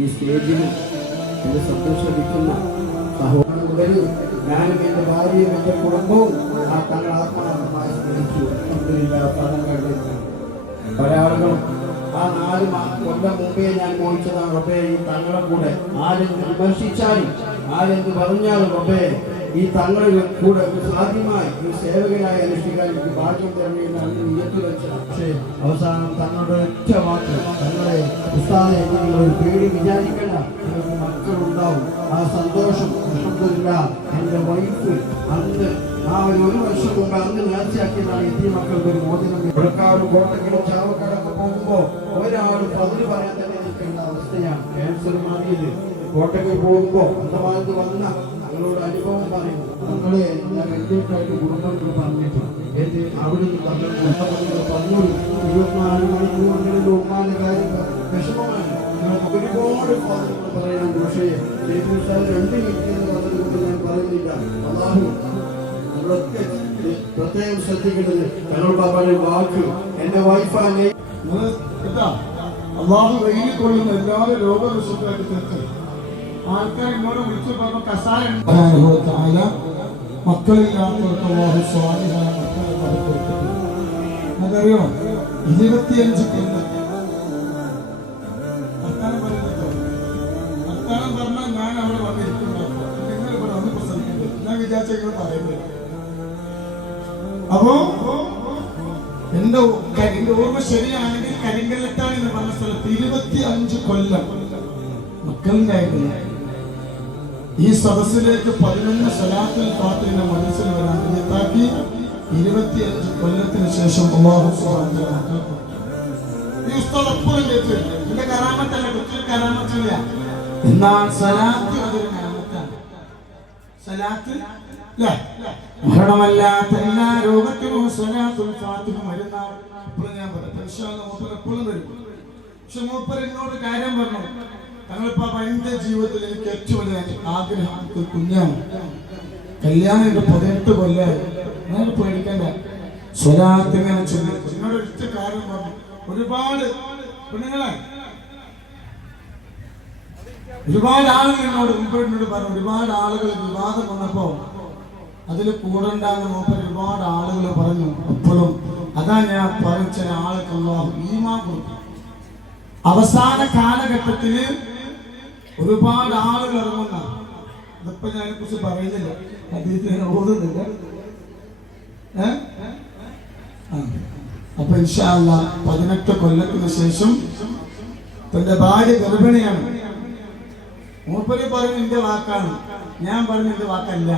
ഈ സ്റ്റേജിൽ എന്റെ സന്തോഷിക്കുന്ന സഹോദരൻ ഞാനും എന്റെ ഭാര്യയും എന്റെ കുടുംബവും ആ തങ്ങൾ ആത്മാർത്ഥമായി സ്നേഹിച്ചു. പല ആളുകളും ആ 4 കൊല്ലം മുമ്പേ ഞാൻ മോഹിച്ചതാണ് റബ്ബേ, ഈ തങ്ങളെ കൂടെ ആരെന്ത് വിമർശിച്ചാലും ആരെന്ത് പറഞ്ഞാലും റബ്ബേ, ഈ തങ്ങളെ കൂടെ സാധ്യമായി ഒരു സേവകനായി അനുഷ്ഠിക്കാൻ എനിക്ക് ഭാഗ്യം തരണമെന്ന് നിയത്ത് വെച്ചതാണ്. പക്ഷേ അവസാനം തങ്ങളുടെ ഒറ്റ വാക്ക്, തങ്ങളെ ഉസ്താദെ നിങ്ങൾ ഒരു പേടി വിചാരിക്കണ്ട, നിങ്ങൾക്ക് മക്കളുണ്ടാവും. ആ സന്തോഷം അൽഹംദുലില്ലാ എൻ്റെ വൈഫ് അന്ന് ആ ഒരു വർഷം മുമ്പ് അന്ന് നേർച്ചയാക്കിയതാണ് എത്തിയ മക്കൾക്ക് ഒരു മോചനം. പുഴക്കാട് കോട്ടക്കിലും ചാവക്കാടൊക്കെ പോകുമ്പോൾ ഒരാൾ പതിന് പറയാൻ തന്നെ നിൽക്കേണ്ട അവസ്ഥയാണ്. ക്യാൻസർ മാറിയത് കോട്ടയ്ക്ക് പോകുമ്പോൾ അന്തമാനത്ത് വന്ന ഞങ്ങളോട് അനുഭവം പറയുന്നു. നമ്മളെ ഞാൻ എന്തൊക്കെയായിട്ട് കുടുംബങ്ങൾ പറഞ്ഞിട്ട് അവിടെ നിന്ന് പറഞ്ഞു 24 മണിക്കൂർ അങ്ങനെ ഉമ്മാന്റെ കാര്യം വിഷമമാണ്. ഒരുപാട് പറയാനുണ്ട്. പക്ഷേ 2 മിനിറ്റ് എന്ന് പറഞ്ഞതുകൊണ്ട് ഞാൻ പറയുന്നില്ല. അല്ലാഹു നമ്മളൊക്കെ പ്രത്യേകം ശ്രദ്ധിക്കേണ്ടത് ഞങ്ങൾ പറഞ്ഞ വാക്ക് എന്റെ വൈഫാണ്. അള്ളാഹു വെയിൽ കൊള്ളുന്ന എല്ലാവരും രോഗവിശുദ്ധമായിട്ട് തീർച്ചയായും ആൾക്കാർ ഇങ്ങോട്ട് വിളിച്ചു പറഞ്ഞ കസാര മക്കളില്ലാത്തവർക്ക് അള്ളാഹു സ്വാലിഹായ മക്കളെ കൊടുത്തിട്ടുണ്ട്. അതറിയോ 25 കൊല്ലം വർത്താനം പറയുന്നുണ്ടോ? വർത്താനം പറഞ്ഞാൽ ഞാൻ അവിടെ വന്നിരിക്കുന്നുണ്ടോ? നിങ്ങൾ ഇവിടെ വന്ന് പ്രസംഗിക്കുന്നത് ഞാൻ വിചാരിച്ചെങ്കിലും പറയുന്നത്. അപ്പോ എന്റെ ഓർമ്മ ശരിയാണെങ്കിൽ കരിങ്കല്ലത്താണ് എന്ന് പറഞ്ഞ സ്ഥലത്ത് 25 കൊല്ലം മക്കളുണ്ടായിരുന്നു. ഈ സദസ്സിലേക്ക് 11 സലാത്തുൽ ഫാത്തിഹ മനസ്സിൽ വരാൻ നിയത്താക്കി 25 കൊല്ലത്തിന് ശേഷം അല്ലാഹു സുബ്ഹാനഹു വ തആല ഈ ഉസ്താദ് എപ്പോഴും കേട്ടില്ല. ഇതിന്റെ കറാമത്തല്ല, കുട്ടികൾ കറാമത്തില്ല. എന്നാൽ സലാത്ത് അതൊരു കറാമത്താണ്. സലാത്ത് മരണമല്ലാത്ത എല്ലാ രോഗത്തിനും സലാത്തുൽ ഫാത്തിഹ മരുന്നാണ്. ഇപ്പോൾ ഞാൻ പറയാം, ഇൻഷാ അല്ലാഹ് മൂപ്പർ എപ്പോഴും വരും. പക്ഷെ മൂപ്പർ എന്നോട് കാര്യം പറഞ്ഞു, തങ്ങളിപ്പോ എന്റെ ജീവിതത്തിൽ എനിക്ക് ഏറ്റവും വലിയ ആഗ്രഹം കുഞ്ഞാണ്. കല്യാണം എന്റെ 18 കൊല്ലമായി. ഞാൻ പേടിക്കണ്ട, സ്വലാത്ത് ഇങ്ങനെ ചൊല്ലി. എന്നോട് ഒറ്റ കാര്യം പറഞ്ഞു, ഒരുപാട് പെണ്ണുങ്ങളെ ഒരുപാട് ആളുകൾ എന്നോട് മുമ്പോട്ട് പറഞ്ഞു. ഒരുപാട് ആളുകൾ വിവാദം വന്നപ്പോ അതിൽ കൂടണ്ടാന്ന് നോക്കാൻ ഒരുപാട് ആളുകൾ പറഞ്ഞു. അപ്പോഴും അതാ ഞാൻ പറഞ്ഞ ചില ആളുകൾ ഈമാൻ കൊടുക്കും. അവസാന കാലഘട്ടത്തില് ഒരുപാട് ആളുകൾ ഇറങ്ങുന്ന, അതിപ്പോ ഞാൻ കുറിച്ച് പറയുന്നില്ല, അദ്ദേഹത്തിന് ഓതുന്നില്ല. അപ്പൊ ഇൻഷാ അല്ലാഹ് 18 കൊല്ലത്തിന് ശേഷം തന്റെ ഭാര്യ ഗർഭിണിയാണ്. മൂപ്പര് പറഞ്ഞു എന്റെ വാക്കാണ്, ഞാൻ പറഞ്ഞു എന്റെ വാക്കല്ല.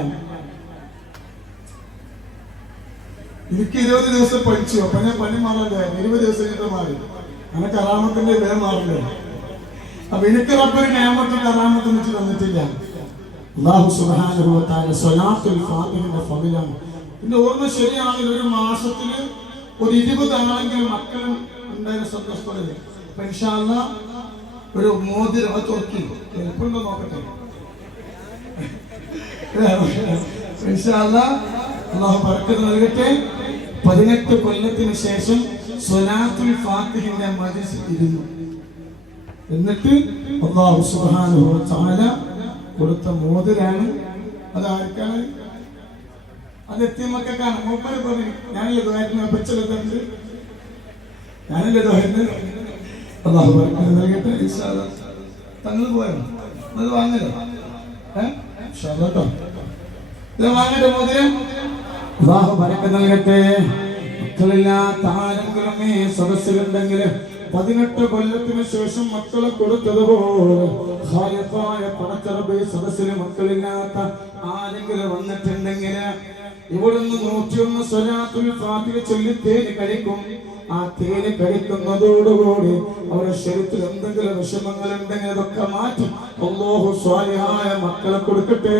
എനിക്ക് 20 ദിവസം പഠിച്ചു. അപ്പൊ ഞാൻ പണി മാറല്ലേ, 20 ദിവസം കഴിഞ്ഞിട്ട് മാറി. അങ്ങനെ കറാമത്തിന്റെ വേഗം മാറില്ല. അപ്പൊ എനിക്ക് റബ്ബൊരു നിയമത്തും കറാമത്തും വെച്ച് തന്നിട്ടില്ല. അല്ലാഹു സുബ്ഹാനഹു വ തആല സ്വലാത്തുൽ ഫാത്തിഹയുടെ ഫളിലാണ്. പിന്നെ ഓർമ്മ ശരിയാണെങ്കിൽ ഒരു മാസത്തില് ഒരു 20 ആണെങ്കിലും മക്കൾ ഉണ്ടായ സന്തോഷത്തോടെ. അപ്പൊ ഇൻഷാ അല്ലാഹ് ഒരു മോതിരം തുറക്കി എളുപ്പമുണ്ടോ നോക്കട്ടെ. ഇൻഷാ അല്ലാഹ് അല്ലാഹു ബർക്കത്ത് നൽകട്ടെ. 18 കൊല്ലത്തിന് ശേഷം സ്വലാത്തുൽ ഫാത്തിഹയുടെ മജ്‌ലിസ് ഇരുന്നു. എന്നിട്ട് അല്ലാഹു സുബ്ഹാനഹു വ തആല കൊടുത്ത മോതിരാണ്. അത് ആർക്കാണ്? അത് എത്തിമക്കാണ്. മൂപ്പര് പറഞ്ഞു ഞാനല്ലേ ദുആയിരുന്നു, അപ്പച്ചലെത്തുന്നത് ഞാനല്ലേ ദുആയിരുന്നു. അല്ലാഹു ബർക്കത്ത് നൽകട്ടെ. ഇൻഷാ അല്ലാഹ് തങ്ങൾ പോയോ? അത് വാങ്ങലോ? ഇൻഷാ അല്ലാഹ് ഇത് വാങ്ങട്ടെ മോതിരം. അല്ലാഹു ബർക്കത്ത് നൽകട്ടെ. മക്കളില്ലാത്ത ആരെങ്കിലും ഈ സദസ്സിലുണ്ടെങ്കിൽ 18 കൊല്ലത്തിന് ശേഷം മക്കളെ കൊടുത്തതുപോലെ ഖാലിഖായ പടച്ചറബ് സദസ്സിൽ മക്കളില്ലാത്ത ആരെങ്കിലും വന്നിട്ടുണ്ടെങ്കിൽ ഇവിടുന്ന് 101 സ്വലാത്തുൽ ഫാത്തിഹ ചൊല്ലി തേന് കഴിക്കും. ആ തേന് കഴിക്കുന്നതോടുകൂടി അവരുടെ ശരീരത്തിൽ എന്തെങ്കിലും വിഷമങ്ങൾ ഉണ്ടെങ്കിൽ അതൊക്കെ മാറ്റി അല്ലാഹു സ്വാലിഹായ മക്കളെ കൊടുക്കട്ടെ.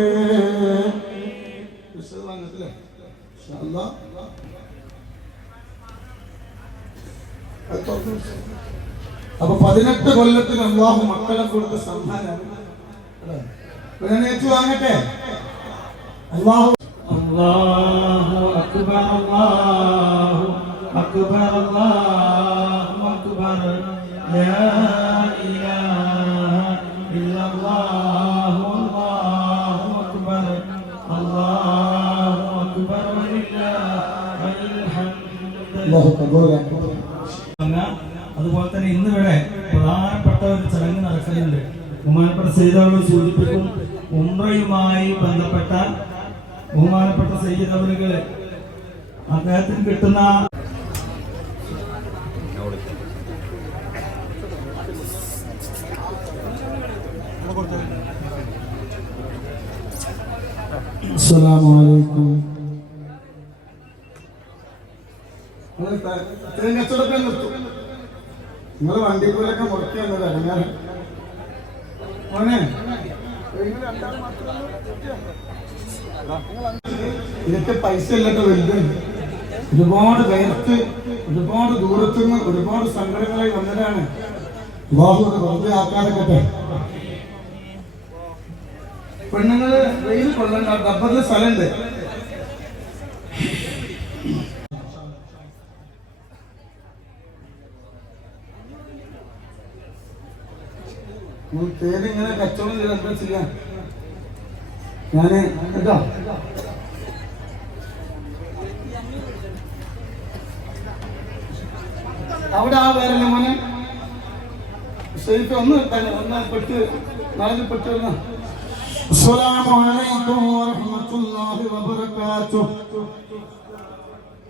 അപ്പൊ 18 കൊല്ലത്തിന് അല്ലാഹു മക്കളെ കൊടുത്ത സമ്മാനം ഏറ്റുവാങ്ങട്ടെ. അല്ലാഹു അല്ലാഹു അക്ബർ അല്ലാഹു അക്ബർ അല്ലാഹു അക്ബർ ലാ ഇലാഹ ഇല്ലല്ലാഹു അല്ലാഹു അക്ബർ അല്ലാഹു അക്ബർ വലില്ലാഹിൽ ഹംദ്. അല്ലാഹു അക്ബർ. അതുപോലെ തന്നെ ഇന്നിവിടെ പ്രധാനപ്പെട്ട ഒരു ചടങ്ങ് നടക്കുന്നുണ്ട്. ബഹുമാനപ്പെട്ട സയ്യിദ് സൂചിപ്പിക്കും. ഉംറയുമായി ബന്ധപ്പെട്ട ബഹുമാനപ്പെട്ട സയ്യിദ് അവറുകൾ അദ്ദേഹത്തിന് കിട്ടുന്ന അസ്സലാമു അലൈക്കും. ഇത്രയും കച്ചവടമൊക്കെ നിർത്തും. നിങ്ങൾ വണ്ടിക്കൂലൊക്കെ മുടക്കി വന്നതാണ്. ഞാൻ മോനെ ഇതൊക്കെ പൈസ ഇല്ലൊക്കെ വലുതുണ്ട്. ഒരുപാട് പേർക്ക് ഒരുപാട് ദൂരത്തുനിന്ന് ഒരുപാട് സംഘടനകളായി വന്നതാണ്. അല്ലാഹു അത് വെറുതെ ആക്കാതെ. പെണ്ണുങ്ങള് വെയിൽ കൊള്ളണ്ട, ഡബ്ബറിൽ സ്ഥലമുണ്ട്. പേരിങ്ങനെ കച്ചവടം ചെയ്ത് എന്താ ചെയ്യാൻ? ഞാന് കേട്ടോ അവിടെ ആ പേരല്ലേ മോനെ ശരിക്കും ഒന്ന് പെട്ട് നാളെ പെട്ട് വന്ന. അസ്സലാമു അലൈക്കും വറഹ്മത്തുള്ളാഹി വബറകാതുഹു.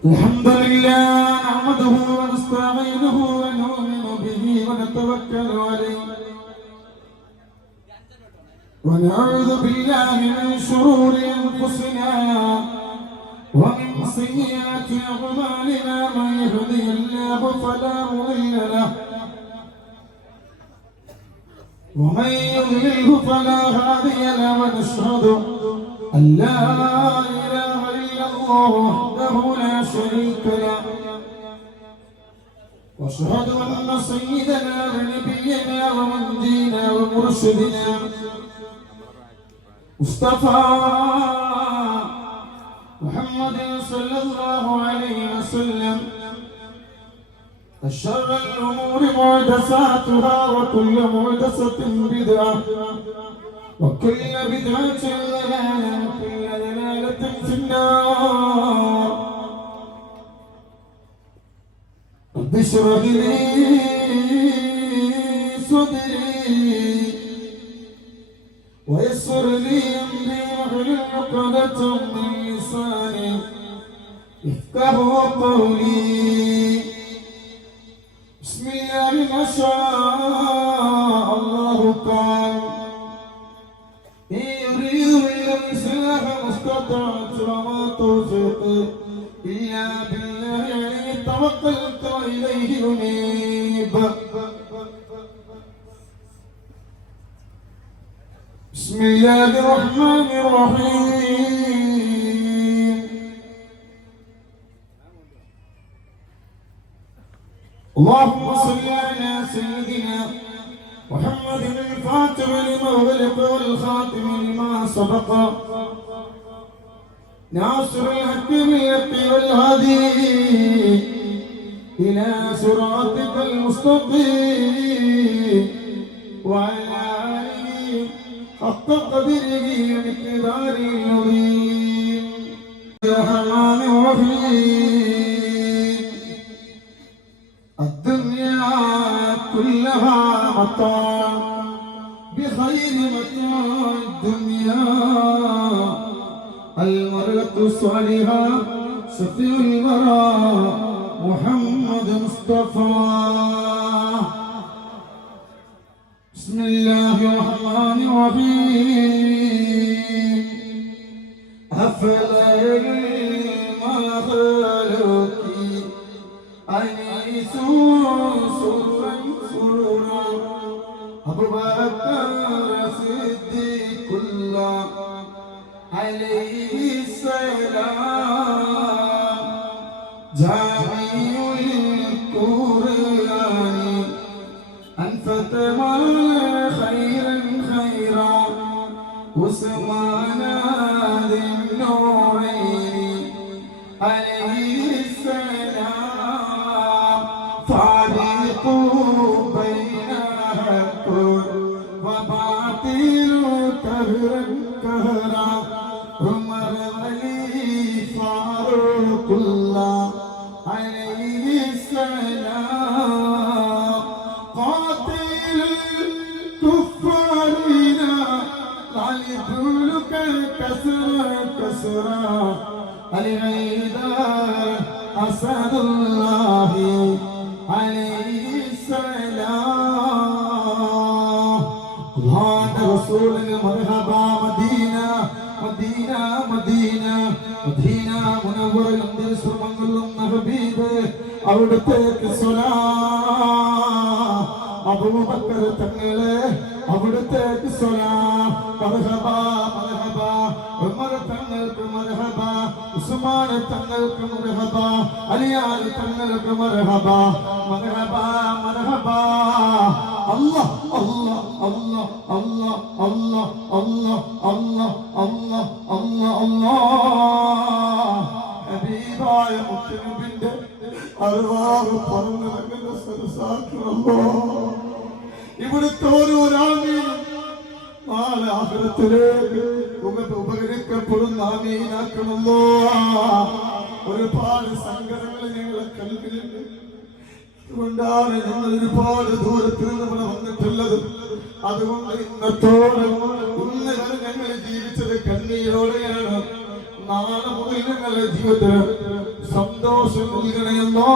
അൽഹംദുലില്ലാഹി നഹ്മദുഹു വനസ്തഈനുഹു വനു'മിനു ബിഹി വനതവക്കലു അലൈഹി ونعوذ بالله من شرور أنفسنا ومن سيئات أعمالنا. من يهده الله فلا مضل له ومن يضلله فلا هادي له. ونشهد أن لا إله إلا الله وحده لا شريك له. واشهد أن سيدنا ونبينا ومنجينا ومرشدنا مصطفى محمد صلى الله عليه وسلم الشر الأمور محدثاتها وكل محدثة بدعة وكل بدعة ضلالة وكل ضلالة في النار. رب اشرح لي صدري ويسر لي أمري واحلل عقدة من لساني يفقهوا قولي. بسم الله ما شاء الله كان إن يريد إلا الإصلاح ما استطعت وما توفيقي إلا بالله عليه توكلت وإليه أنيب. بسم الله الرحمن الرحيم. اللهم صل على سيدنا محمد الفاتح لما أغلق والخاتم لما سبق ناصر الحق بالحق والهادي إلى صراطك المستقيم وعلى آله حق قدره ومقداره العظيم. الرحمن الرحيم. الدنيا كلها متاع بخير متاع الدنيا المرأة الصالحة شفيع الورى محمد مصطفى. بسم الله الرحمن الرحيم. أفلا ما خلقي أنيس سرا سرورا أبو بكر صديق الله عليه السلام جامع القرآن أنفت خيرا خيرا عثمان ذي النورين عليه السلام فارقوا بين حق وباطل كهرا كهرا عمر علي فاروق الله عليه السلام قاتل الكفارين لعلك كسرا كسرا العيدان أسد الله عليه السلام. الله رسول مرحبا مدينة مدينة مدينة مدينة منور الأمير سرمنگلم حبيب അവിടുത്തേക്ക് സ്വലാം അബൂബക്കർ തങ്ങളെ അവിടുത്തേക്ക് സ്വലാം മർഹബ മർഹബ ഉമർ തങ്ങൾക്ക് മർഹബ ഉസ്മാൻ തങ്ങൾക്ക് മർഹബ അലിയാൽ തങ്ങൾക്ക് മർഹബ മർഹബ മർഹബ അല്ലാഹ് അല്ലാഹ് അല്ലാഹ് അല്ലാഹ് അല്ലാഹ് അല്ലാഹ് അല്ലാഹ് അല്ലാഹ് അല്ലാഹ് അല്ലാഹ് ഹബീബായ മുത്തനബിന്റെ അർവാഹ് പറന്നു നടക്കുന്ന സദസ്സാക്കണമോ. ഇവിടുത്തെ ഓരോരാമീനും നാളെ ആഖിറത്തിലേക്ക് ഉപകരിക്കപ്പെടുന്ന ആമീനാക്കണമോ. ഒരുപാട് സങ്കടങ്ങൾ ഞങ്ങളെ കൽവിലുണ്ട്. അതുകൊണ്ടാണ് ഞങ്ങൾ ഒരുപാട് ദൂരത്തിൽ നിന്ന് ഇവിടെ വന്നിട്ടുള്ളത്. അതുകൊണ്ട് ഇന്നത്തോടെ ഇന്ന് വരെ ഞങ്ങൾ ജീവിച്ചത് കണ്ണീരോടെയാണ്. നാളെ മുതൽ ഞങ്ങളുടെ ജീവിതത്തിൽ സന്തോഷം നൽകണമല്ലോ.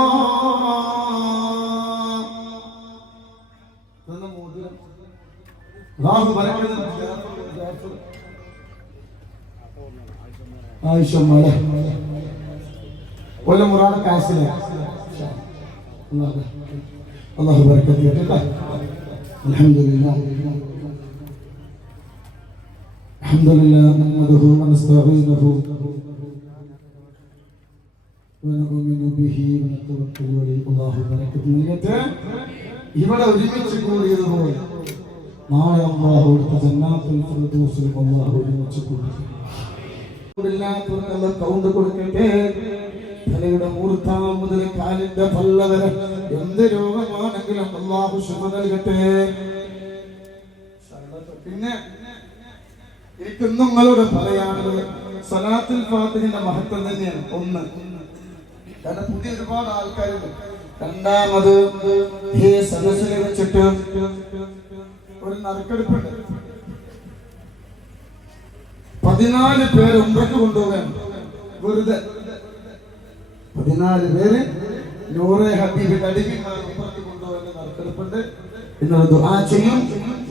ആയിഷമ്മളെ ولا مراد كاسله الله بركة فيك. الحمد لله الحمد لله نحمده ونستعينه ونؤمن به ونتوكل عليه. الله بركة فيك. ഇവിടെ ഒരുമിച്ച് കൂടിയതുപോലെ നാളെ അല്ലാഹു ജന്നാത്തുൽ ഫിർദൗസിൽ അല്ലാഹു ഒരുമിച്ച് കൂട്ടും. കൗണ്ട് കൊടുക്കട്ടെ. തലയുടെ മൂർധാ മുതൽ കാലിന്റെ പള്ള വരെ എന്ത് രോഗമാണെങ്കിലും അല്ലാഹു ശിഫ നൽകട്ടെ. പിന്നെ എനിക്ക് നിങ്ങളോട് പറയാനുള്ളത് സലാത്തുൽ ഫാത്തിഹിന്റെ മഹത്വം തന്നെയാണ്. ഒന്ന്, കാരണം പുതിയ ഒരുപാട് ആൾക്കാരുണ്ട്. രണ്ടാമത് ഈ സദസ്സിൽ വെച്ചിട്ട് ഒരു നറുക്കെടുപ്പുണ്ട്. 14 പേര് ഉംറയ്ക്ക് കൊണ്ടുപോകാൻ വെറുതെ 14 പേര് നൂറെ ഹബീബിന്റെ അടിമ ഉംറയ്ക്ക് കൊണ്ടുപോകാൻ നറുക്കെടുപ്പുണ്ട്. ഇന്നത് ദുആ ചെയ്യും.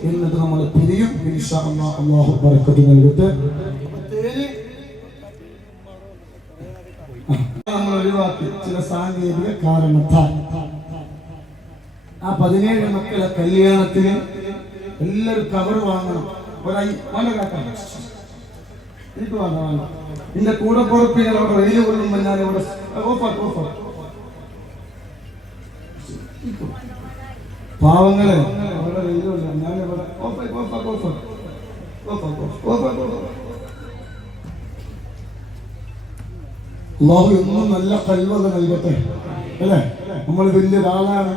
എന്നിട്ട് നമ്മൾ പിരിയും. ഇൻഷാ അല്ലാഹ് അല്ലാഹു ബറക്കത്ത് നൽകട്ടെ. നമ്മൾ ഒഴിവാക്കി ചില സാങ്കേതിക കാരണത്താൽ ആ 17 മക്കളെ കല്യാണത്തിന് എല്ലാവരും കവർ വാങ്ങണം. എനിക്ക് വാങ്ങാൻ എന്റെ കൂടെ പുറപ്പികൾ അവിടെ വെയിൽ കൊള്ളുമ്പോൾ ഞാൻ ഇവിടെ പാവങ്ങളെ അവിടെ വെയിലുണ്ട്. ഞാനിവിടെ അല്ലാഹു എന്നും നല്ല കഴിവത് നൽകട്ടെ അല്ലേ. നമ്മൾ വലിയൊരാളാണ്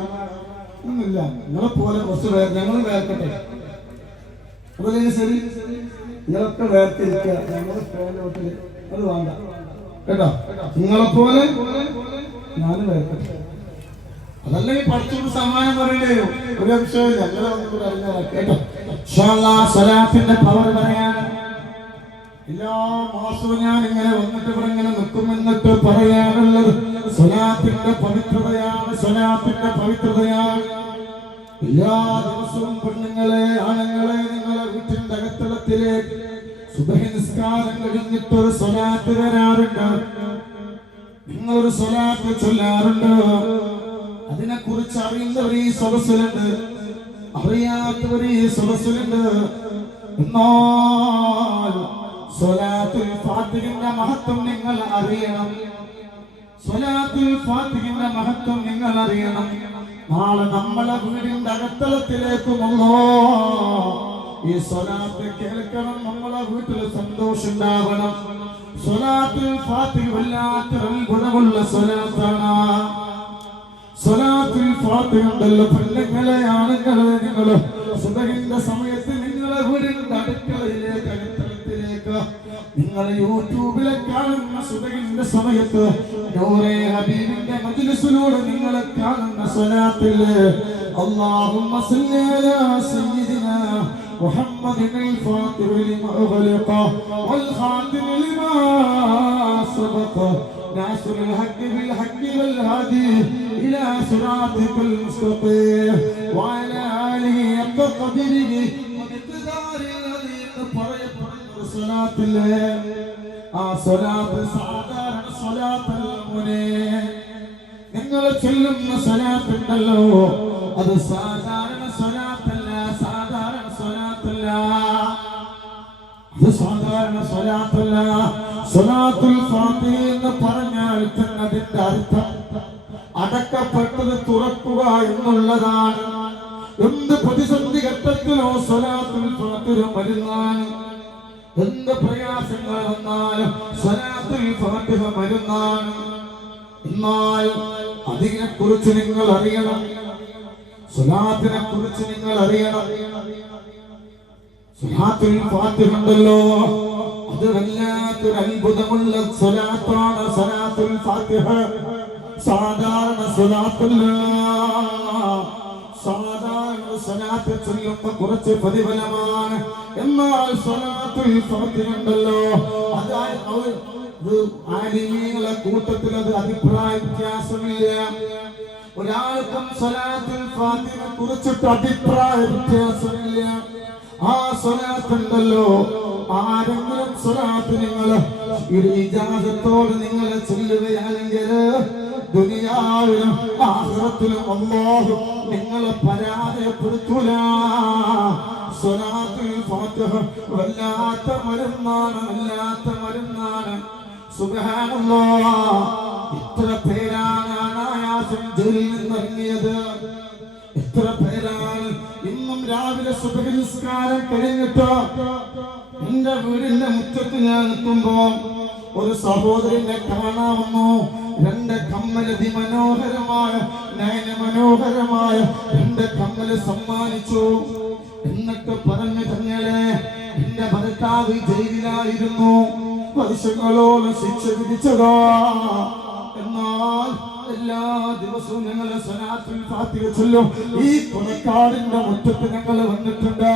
ഒന്നുമില്ല. നിങ്ങളെ പോലെ കുറച്ച് പേർ ഞങ്ങളും വേർക്കട്ടെ. അതല്ലേ ശരി. നിങ്ങളൊക്കെ വേർത്തിരിക്കുക. ഞങ്ങളുടെ പേരോട്ടില് അത് വേണ്ട കേട്ടോ. നിങ്ങളെപ്പോലെ ഞാനും വേർക്കട്ടെ. അതല്ലെങ്കിൽ പഠിച്ചോണ്ട് സമ്മാനം പറയണ്ടേ ഒരു അംശമില്ല. ഞങ്ങളെ ഒന്നും അറിഞ്ഞാൽ കേട്ടോ. സ്വലാത്തിന്റെ പവർ പറയാൻ എല്ലാ മാസവും ഞാൻ ഇങ്ങനെ വന്നിട്ട് ഇവിടെ ഇങ്ങനെ നിൽക്കുമെന്നിട്ട് പറയാനുള്ളത് സ്വലാത്തിന്റെ പവിത്രതയാണ്. സ്വലാത്തിന്റെ പവിത്രതയാണ്. എല്ലാ ദിവസവും പെണ്ണുങ്ങളെ ആണുങ്ങളെ നിങ്ങളെ വീട്ടിന്റെ അകത്തളത്തിലേക്ക് സുബഹി നിസ്കാരം കഴിഞ്ഞിട്ടൊരു സ്വലാത്ത് വരാറുണ്ട്. നിങ്ങളൊരു സ്വലാത്ത് ചൊല്ലാറുണ്ട്. അതിനെ കുറിച്ച് അറിയുന്നവർ ഈ സദസ്സിലുണ്ട്, അറിയാത്തവർ ഈ സദസ്സിലുണ്ട്. എന്നാൽ സ്വലാത്തുൽ ഫാത്തിഹിന്റെ മഹത്വം നിങ്ങൾ അറിയണം. സ്വലാത്തുൽ ഫാത്തിഹിന്റെ മഹത്വം നിങ്ങൾ അറിയണം. നാളെ നമ്മളെ വീടിന്റെ അകത്തളത്തിലേക്കുമല്ലോ ഈ സ്വലാത്ത് കേൾക്കണം. നമ്മളെ വീട്ടിൽ സന്തോഷം ഉണ്ടാവണം. സ്വലാത്തുൽ ഫാത്തിഹ് വല്ലാത്തൊരു അത്ഭുതമുള്ള സ്വലാത്താണ്. സ്വലാത്തുൽ ഫാത്തിഹ ഉണ്ടല്ലോ പെണ്ണുങ്ങളെ ആണുങ്ങളെ നിങ്ങൾ സുബഹിന്റെ സമയത്ത് നിങ്ങളെ വീടിന്റെ അടുക്കളയിലേക്ക് അകത്തളത്തിലേക്ക് നിങ്ങൾ യൂട്യൂബിലെ കാണുന്ന സുബഹിന്റെ സമയത്ത് നൂറെ ഹബീബിന്റെ മജ്ലിസിലൂടെ നിങ്ങൾ കാണുന്ന സ്വലാത്തിൽ അല്ലാഹുമ്മ സല്ലി അലാ സയ്യിദിനാ മുഹമ്മദിൽ ഫാത്തിഹി ലിമാ ഉഗ്ലിഖ വൽ ഖാതിമി ലിമാ സബഖ ناصر الحق بالحق والهادي إلى صراطك المستقيم وعلى آله حق قدره ومقدار الذي പറയപ്പെടുന്ന സ്വലാത്തിലെ ആ സ്വലാത്ത് സാധാരണ സ്വലാത്തല്ല. നിങ്ങൾ ചൊല്ലുന്ന സ്വലാത്തുണ്ടല്ലോ അത് സാധാരണ സ്വലാത്തല്ല. സാധാരണ സ്വലാത്തല്ല. അത് സാധാരണ സ്വലാത്തല്ല. സ്വലാത്തുൽ ഫാത്തിഹ എന്ന് പറഞ്ഞാൽ തന്നെ അതിന്റെ അർത്ഥം അടക്കപ്പെട്ടത് തുറക്കുക എന്നുള്ളതാണ്. എന്ത് പ്രതിസന്ധി ഘട്ടത്തിലോ സ്വലാത്തുൽ ഫാത്തിഹ മരുന്നാണ്. എന്ത് പ്രയാസങ്ങൾ വന്നാലും സ്വലാത്തുൽ ഫാത്തിഹ മരുന്നാണ്. എന്നാൽ അതിനെ കുറിച്ച് നിങ്ങൾ അറിയണം. സ്വലാത്തിനെ കുറിച്ച് നിങ്ങൾ അറിയണം. സ്വലാത്തുൽ ഫാത്തിഹ ഉണ്ടല്ലോ അത് വല്ലാത്തൊരു അത്ഭുതമുള്ള സ്വലാത്താണ്. സ്വലാത്തുൽ ഫാത്തിഹ സാധാരണ സ്വലാത്തല്ല. സാധാരണ സ്വലാത്ത് ചൊല്ലുമ്പോൾ കുറച്ച് പ്രതിഫലമാണ്. എന്നാൽ സ്വലാത്തുൽ ഫാത്തിഹ ഉണ്ടല്ലോ ആലിമീങ്ങളെ കൂട്ടത്തിൽ അത് അഭിപ്രായ വ്യത്യാസമില്ല. ഒരാൾക്കും സ്വലാത്തുൽ ഫാത്തിഹ കുറിച്ചിട്ട് അഭിപ്രായ വ്യത്യാസമില്ല. ആ സ്വലാത്ത് ഉണ്ടല്ലോ ആരെങ്കിലും സ്വലാത്ത് നിങ്ങൾ ഇജാസത്തോട് നിങ്ങൾ ചൊല്ലുകയാണെങ്കിൽ ദുനിയാവിലും ആഖിറത്തിലും അല്ലാഹു നിങ്ങളെ പരാജയപ്പെടുത്തൂല. സ്വലാത്തുൽ ഫാത്തിഹ വല്ലാത്ത മരുന്നാണ്. വല്ലാത്ത മരുന്നാണ്. സുബ്ഹാനല്ലാഹ്. എത്ര പേരാണ് അനായാസം ജയിലിൽ നിന്നിറങ്ങിയത്. എത്ര പേരാണ് ഇന്നും രാവിലെ സുബഹി നിസ്കാരം കഴിഞ്ഞിട്ട് എന്റെ വീടിന്റെ മുറ്റത്ത് ഞാൻ നിൽക്കുമ്പോ ഒരു സഹോദരനെ കാണാമെന്നോ 2 കമ്മല് അതിമനോഹരമായ നയനമനോഹരമായ 2 കമ്മല് സമ്മാനിച്ചു. എന്നിട്ട് പറഞ്ഞു തങ്ങളെ എന്റെ ഭർത്താവ് ജയിലിലായിരുന്നു, വർഷങ്ങളോളം ശിക്ഷ വിധിച്ചതാ. എന്നാൽ എല്ലാ ദിവസവും ഞങ്ങൾ സ്വലാത്തുൽ ഫാത്തിഹ ചൊല്ലും. ഈ കൊലക്കാടിന്റെ മുറ്റത്ത് ഞങ്ങൾ വന്നിട്ടുണ്ട്.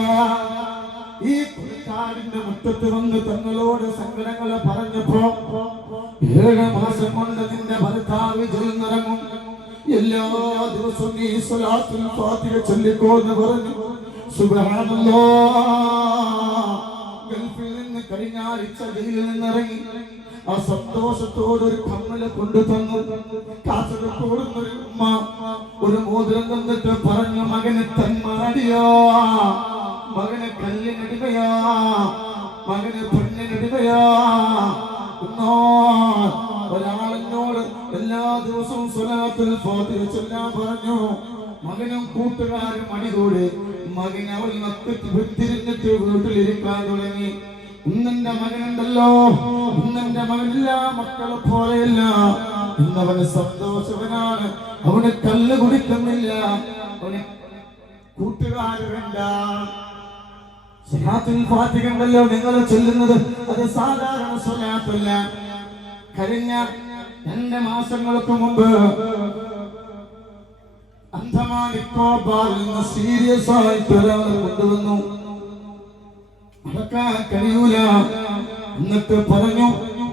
ഈ കൊലക്കാടിന്റെ മുറ്റത്ത് വന്ന് തങ്ങളോട് സങ്കടങ്ങൾ പറഞ്ഞപ്പോ 7 മാസം കൊണ്ട് നിന്റെ ഭർത്താവ് ജയിലിറങ്ങും, എല്ലാ ദിവസവും ഈ സ്വലാത്തുൽ ഫാത്തിഹ ചൊല്ലിക്കോന്ന് പറഞ്ഞു. സുബ്ഹാനല്ലാഹ്. ഗൾഫിൽ നിന്ന് കഴിഞ്ഞ ആഴ്ച ജയിലിൽ നിന്നിറങ്ങി ആ സന്തോഷത്തോടെ ഒരു കമ്മല് കൊണ്ടു തന്നു. കാസർഗോഡ് ഉമ്മ ഒരു മോതിരം തന്നിട്ട് പറഞ്ഞു, മകന് തന്മാടിയോ, മകന് കല്ലിനടിമയോ, മകന് പെണ്ണിനടിമയോ. ഒരാളെന്നോട് എല്ലാ ദിവസവും സ്വലാത്തുൽ ഫാത്തിഹ ചൊല്ലാൻ പറഞ്ഞു. മകനും കൂട്ടുകാരും അടികൂടി. മകൻ അവൾ തിരിഞ്ഞിട്ട് വീട്ടിലിരിക്കാൻ തുടങ്ങി. ഇന്നെന്റെ മകനുണ്ടല്ലോ, ഇന്നെന്റെ മകനില്ല മക്കളെ പോലെയല്ല, ഇന്നവന് സന്തോഷവനാണ്. അവന് കല്ല് കുടിക്കുന്നില്ല, അവന് കൂട്ടുകാര് വേണ്ട. സ്വലാത്തുൽ ഫാത്തിഹ ഉണ്ടല്ലോ നിങ്ങൾ ചൊല്ലുന്നത്, അത് സാധാരണ സ്വലാത്തല്ല. കഴിഞ്ഞ 2 മാസങ്ങൾക്ക് മുമ്പ് അന്തമാൻ നിക്കോബാറിൽ നിന്ന് സീരിയസ് ആയിട്ട് ഒരാളെ കൊണ്ടുവന്നു. നടക്കാൻ കഴിയൂല. എന്നിട്ട് പറഞ്ഞു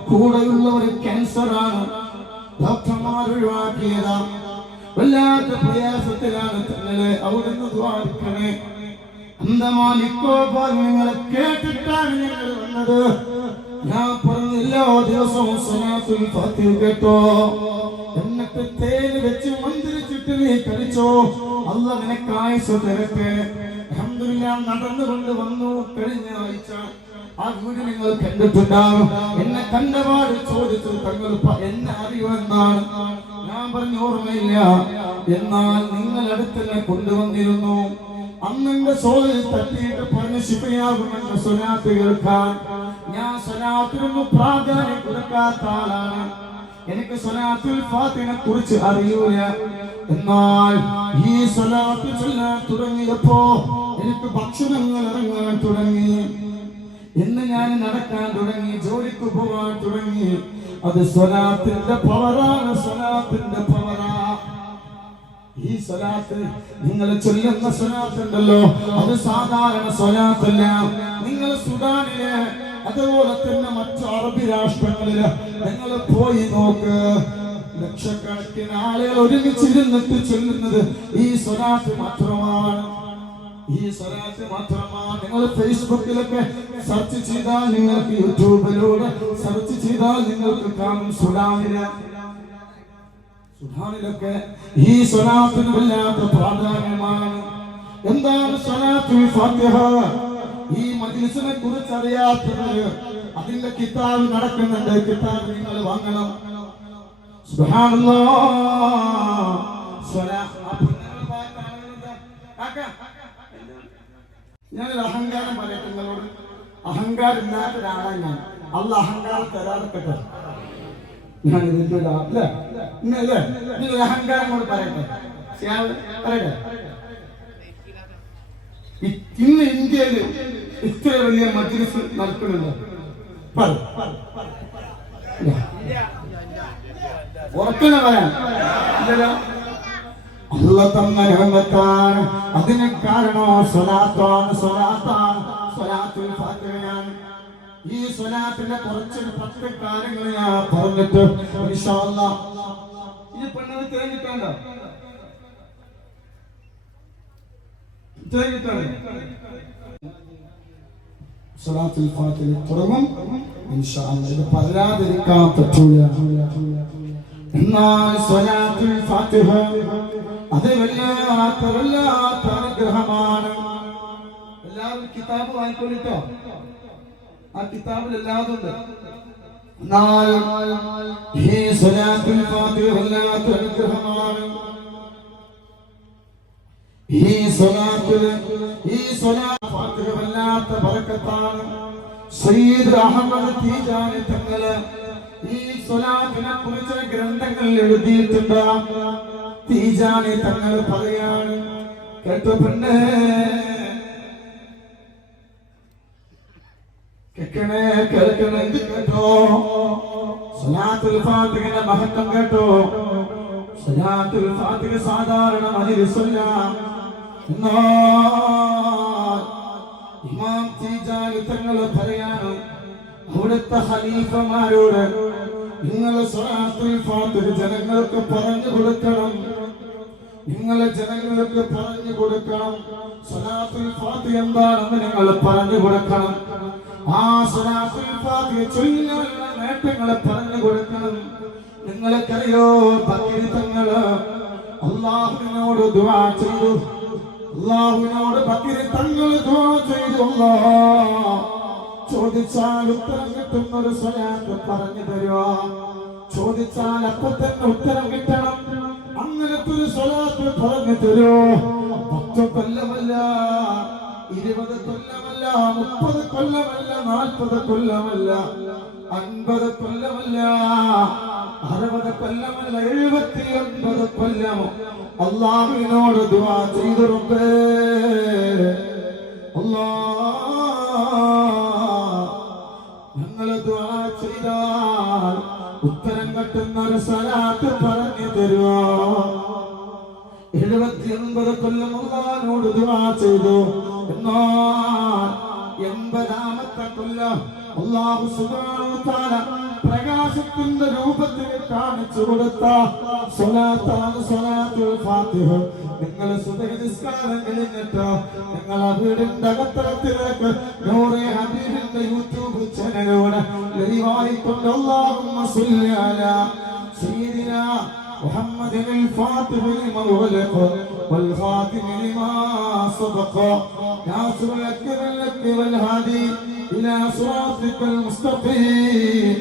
കൂടെയുള്ളവർ ക്യാൻസറാണ്, ഡോക്ടർമാർ ഒഴിവാക്കിയതാ, വല്ലാത്ത പ്രയാസത്തിലാണ് തങ്ങളെ, അവിടുന്ന് ദ്വാരിക്കണേ. അന്തമാൻ നിക്കോബാർ നിങ്ങളെ കേട്ടിട്ടാണ് ഞങ്ങൾ വന്നത്. ഞാൻ പറഞ്ഞു എല്ലാ ദിവസവും സ്വലാത്തുൽ ഫാത്തിഹ കേട്ടോ, എന്നിട്ട് തേന് വെച്ച് മന്ത്രിച്ചിട്ട് നീ കഴിച്ചോ, അല്ലാഹ് നിനക്ക് ആയുസ്സ് തരട്ടെ. അൽഹംദുലില്ലാഹ് നടന്നുകൊണ്ട് വന്നു. കഴിഞ്ഞ ആഴ്ച ആ വീട് നിങ്ങൾ കണ്ടിട്ടുണ്ടാവും. എന്നെ കണ്ടപാട് ചോദിച്ചു, തങ്ങൾ എന്നെ അറിയുമെന്നാണ്. ഞാൻ പറഞ്ഞു ഓർമ്മയില്ല, എന്നാൽ നിങ്ങൾ അടുത്തെന്നെ കൊണ്ടുവന്നിരുന്നു. അന്നെന്റെ സോളിൽ തട്ടിയിട്ട് പറഞ്ഞ് ശിഫയാകുമെന്ന് സ്വലാത്ത് കേൾക്കാൻ. ഞാൻ സ്വലാത്തിനൊന്നും പ്രാധാന്യം കൊടുക്കാത്ത ആളാണ്. എനിക്ക് സ്വലാത്തുൽ ഫാത്തിഹയെ കുറിച്ച് അറിയൂല. എന്നാൽ ഈ സ്വലാത്ത് ചൊല്ലാൻ തുടങ്ങിയപ്പോ എനിക്ക് ഭക്ഷണങ്ങൾ ഇറങ്ങാൻ തുടങ്ങി. ഇന്ന് ഞാൻ നടക്കാൻ തുടങ്ങി, ജോലിക്ക് പോകാൻ തുടങ്ങി. അത് സ്വലാത്തിന്റെ പവറാണ്, സ്വലാത്തിന്റെ പവറാ. ഈ സ്വലാത്ത് നിങ്ങൾ ചൊല്ലുന്ന സ്വലാത്ത് ഉണ്ടല്ലോ, അത് സാധാരണ സ്വലാത്തല്ല. നിങ്ങൾ സുഡാനിലെ അതുപോലെ തന്നെ മറ്റു അറബി രാഷ്ട്രങ്ങളില് നിങ്ങൾ പോയി നോക്ക്, ലക്ഷക്കണക്കിന് ആളുകൾ ഒരുമിച്ചിരുന്നിട്ട് ചൊല്ലുന്നത് ഈ സ്വലാത്ത് മാത്രമാണ്. ഈ സ്വലാത്ത് മാത്രമാണ്. നിങ്ങൾ ഫേസ്ബുക്കിലൊക്കെ സെർച്ച് ചെയ്താൽ, നിങ്ങൾക്ക് യൂട്യൂബിലൂടെ സെർച്ച് ചെയ്താൽ നിങ്ങൾക്ക് കാണും സുബ്ഹാനല്ലാഹ് ഈ സ്വലാത്തിന് വല്ലാത്ത പ്രാധാന്യമാണ്. എന്താണ് സ്വലാത്തുൽ ഫാത്തിഹ? ഈ മജ്ലിസിനെ കുറിച്ച് അറിയാത്തവര് അതിന്റെ കിതാബ് നടക്കുന്നുണ്ട്, കിതാബ് നിങ്ങൾ വാങ്ങണം. ഞാനൊരു അഹങ്കാരം പറയട്ടെ നിങ്ങളോട്. അഹങ്കാരം ഇല്ലാത്ത ഒരാളാണ് ഞാൻ. അല്ലാഹ് അഹങ്കാരം തരാതിരിക്കട്ടെ. ഞാൻ ഇതിന്റെ അല്ലേ ഇന്നല്ലേ നിങ്ങൾ അഹങ്കാരം കൊണ്ട് പറയട്ടെ, പറയട്ടെ. ഇന്ന് ഇന്ത്യയിൽ ഇത്ര വലിയ മജ്ലിസ് നടക്കുന്നുണ്ട്. ഉറക്കനെ പറയാൻ അല്ലാഹ് തന്ന നിഅമത്താണ്. അതിന് കാരണം സ്വലാത്താണ്, സ്വലാത്താണ്, സ്വലാത്തുൽ ഫാത്തിഹയാണ്. ഈ സ്വലാത്തിന്റെ കുറച്ച് 10 കാര്യങ്ങൾ ഞാൻ പറഞ്ഞിട്ട് ഇൻഷാ അല്ലാഹ് ഈ പെണ്ണത് തേങ്ങിട്ടുണ്ടോ? സ്വലാത്തുൽ ഫാത്തിഹ തുടങ്ങും ഇൻഷാ അല്ലാഹ്. ഇത് പറയാതിരിക്കാൻ പറ്റൂല. എന്നാൽ സ്വലാത്തുൽ ഫാത്തിഹ അത് വല്ലാത്ത അനുഗ്രഹമാണ്. എല്ലാവരും കിതാബ് വാങ്ങിക്കൊണ്ടിട്ടോ, ആ കിതാബിൽ എല്ലാതും ഉണ്ട്. എന്നാൽ ഈ സ്വലാത്തുൽ ഫാത്തിഹ വല്ലാത്ത അനുഗ്രഹമാണ്. ഈ സ്വലാത്തുൽ ഫാത്തിഹ വല്ലാത്ത ബറക്കത്താണ്. സയ്യിദ് അഹ്മദ് തീജാനി തങ്ങള് ഈ സ്വലാത്തിനെ കുറിച്ച് ഗ്രന്ഥങ്ങൾ എഴുതിയിട്ടുണ്ട്. തീജാനി തങ്ങൾ പറയാണ്, കേട്ടോ പെണ്ണേ, കേൾക്കണേ കേൾക്കണേ, ഇത് കേട്ടോ, സ്വലാത്തുൽ ഫാത്തിഹയുടെ മഹത്വം കേട്ടോ. സ്വലാത്തുൽ ഫാത്തിഹ സാധാരണ മജ്ലിസല്ല. ഇമാം തീജാനി തങ്ങൾ പറയാണ്, അവിടുത്തെ ഖലീഫമാരോട് നിങ്ങൾ സ്വലാത്തുൽ ഫാത്തിഹ ജനങ്ങൾക്ക് പറഞ്ഞു കൊടുക്കണം. നിങ്ങളെ ജനങ്ങൾക്ക് പറഞ്ഞു കൊടുക്കണം. സ്വലാത്തുൽ ഫാത്തിഹ എന്താണെന്ന് നിങ്ങൾ പറഞ്ഞു കൊടുക്കണം. ആ സ്വലാത്തുൽ ഫാത്തിഹ ചൊല്ലിയുള്ള നേട്ടങ്ങളെ പറഞ്ഞു കൊടുക്കണം. നിങ്ങൾക്കറിയോ ബക്കീർ തങ്ങള് അല്ലാഹുവിനോട് ദുആ ചെയ്തു. അല്ലാഹുവിനോട് ബക്കീർ തങ്ങൾ ദുആ ചെയ്തു, അല്ലാഹ് ചോദിച്ചാൽ ഉത്തരം കിട്ടുന്ന ഒരു സ്വലാത്ത് പറഞ്ഞു തരുമോ? ചോദിച്ചാൽ അപ്പൊ തന്നെ ഉത്തരം കിട്ടണം. അങ്ങനത്തെ ഒരു സ്വലാത്ത് പറഞ്ഞു തരുമോ? 10 കൊല്ലമല്ല, 20 കൊല്ലമല്ല, 30 കൊല്ലമല്ല, 40 കൊല്ലമല്ല, 50 കൊല്ലമല്ല, 60 കൊല്ലമല്ല, 79 കൊല്ലം അല്ലാഹുവിനോട് ദുആ ചെയ്തു. റബ്ബേ ഞങ്ങൾ ദുആ ചെയ്താൽ ഉത്തരം കിട്ടുന്ന ഒരു സ്വലാത്ത് പറഞ്ഞു തരുമോ? 79 കൊല്ലം അല്ലാഹുവിനോട് ദുആ ചെയ്തു. എന്നാൽ 80ാമത്തെ കൊല്ലം അല്ലാഹു സുബ്ഹാനഹു വ തആല പ്രകാശത്തിന്റെ രൂപത്തിൽ കാണിച്ചു കൊടുത്ത സ്വലാത്താണ് സ്വലാത്തുൽ ഫാത്തിഹ. നിങ്ങൾ സുബഹി നിസ്കാരം കഴിഞ്ഞിട്ട് നിങ്ങളെ വീടിന്റെ അകത്തളത്തിലേക്ക് നൂറെ ഹബീബിന്റെ യൂട്യൂബ് ചാനലിലൂടെ ലൈവായിക്കൊണ്ട് അല്ലാഹുമ്മ സ്വല്ലി അലാ സയ്യിദിനാ محمد الفاتح لما أغلق والخاتم لما سبق ناصر لك بالحق والهادي إلى صراطك المستقيم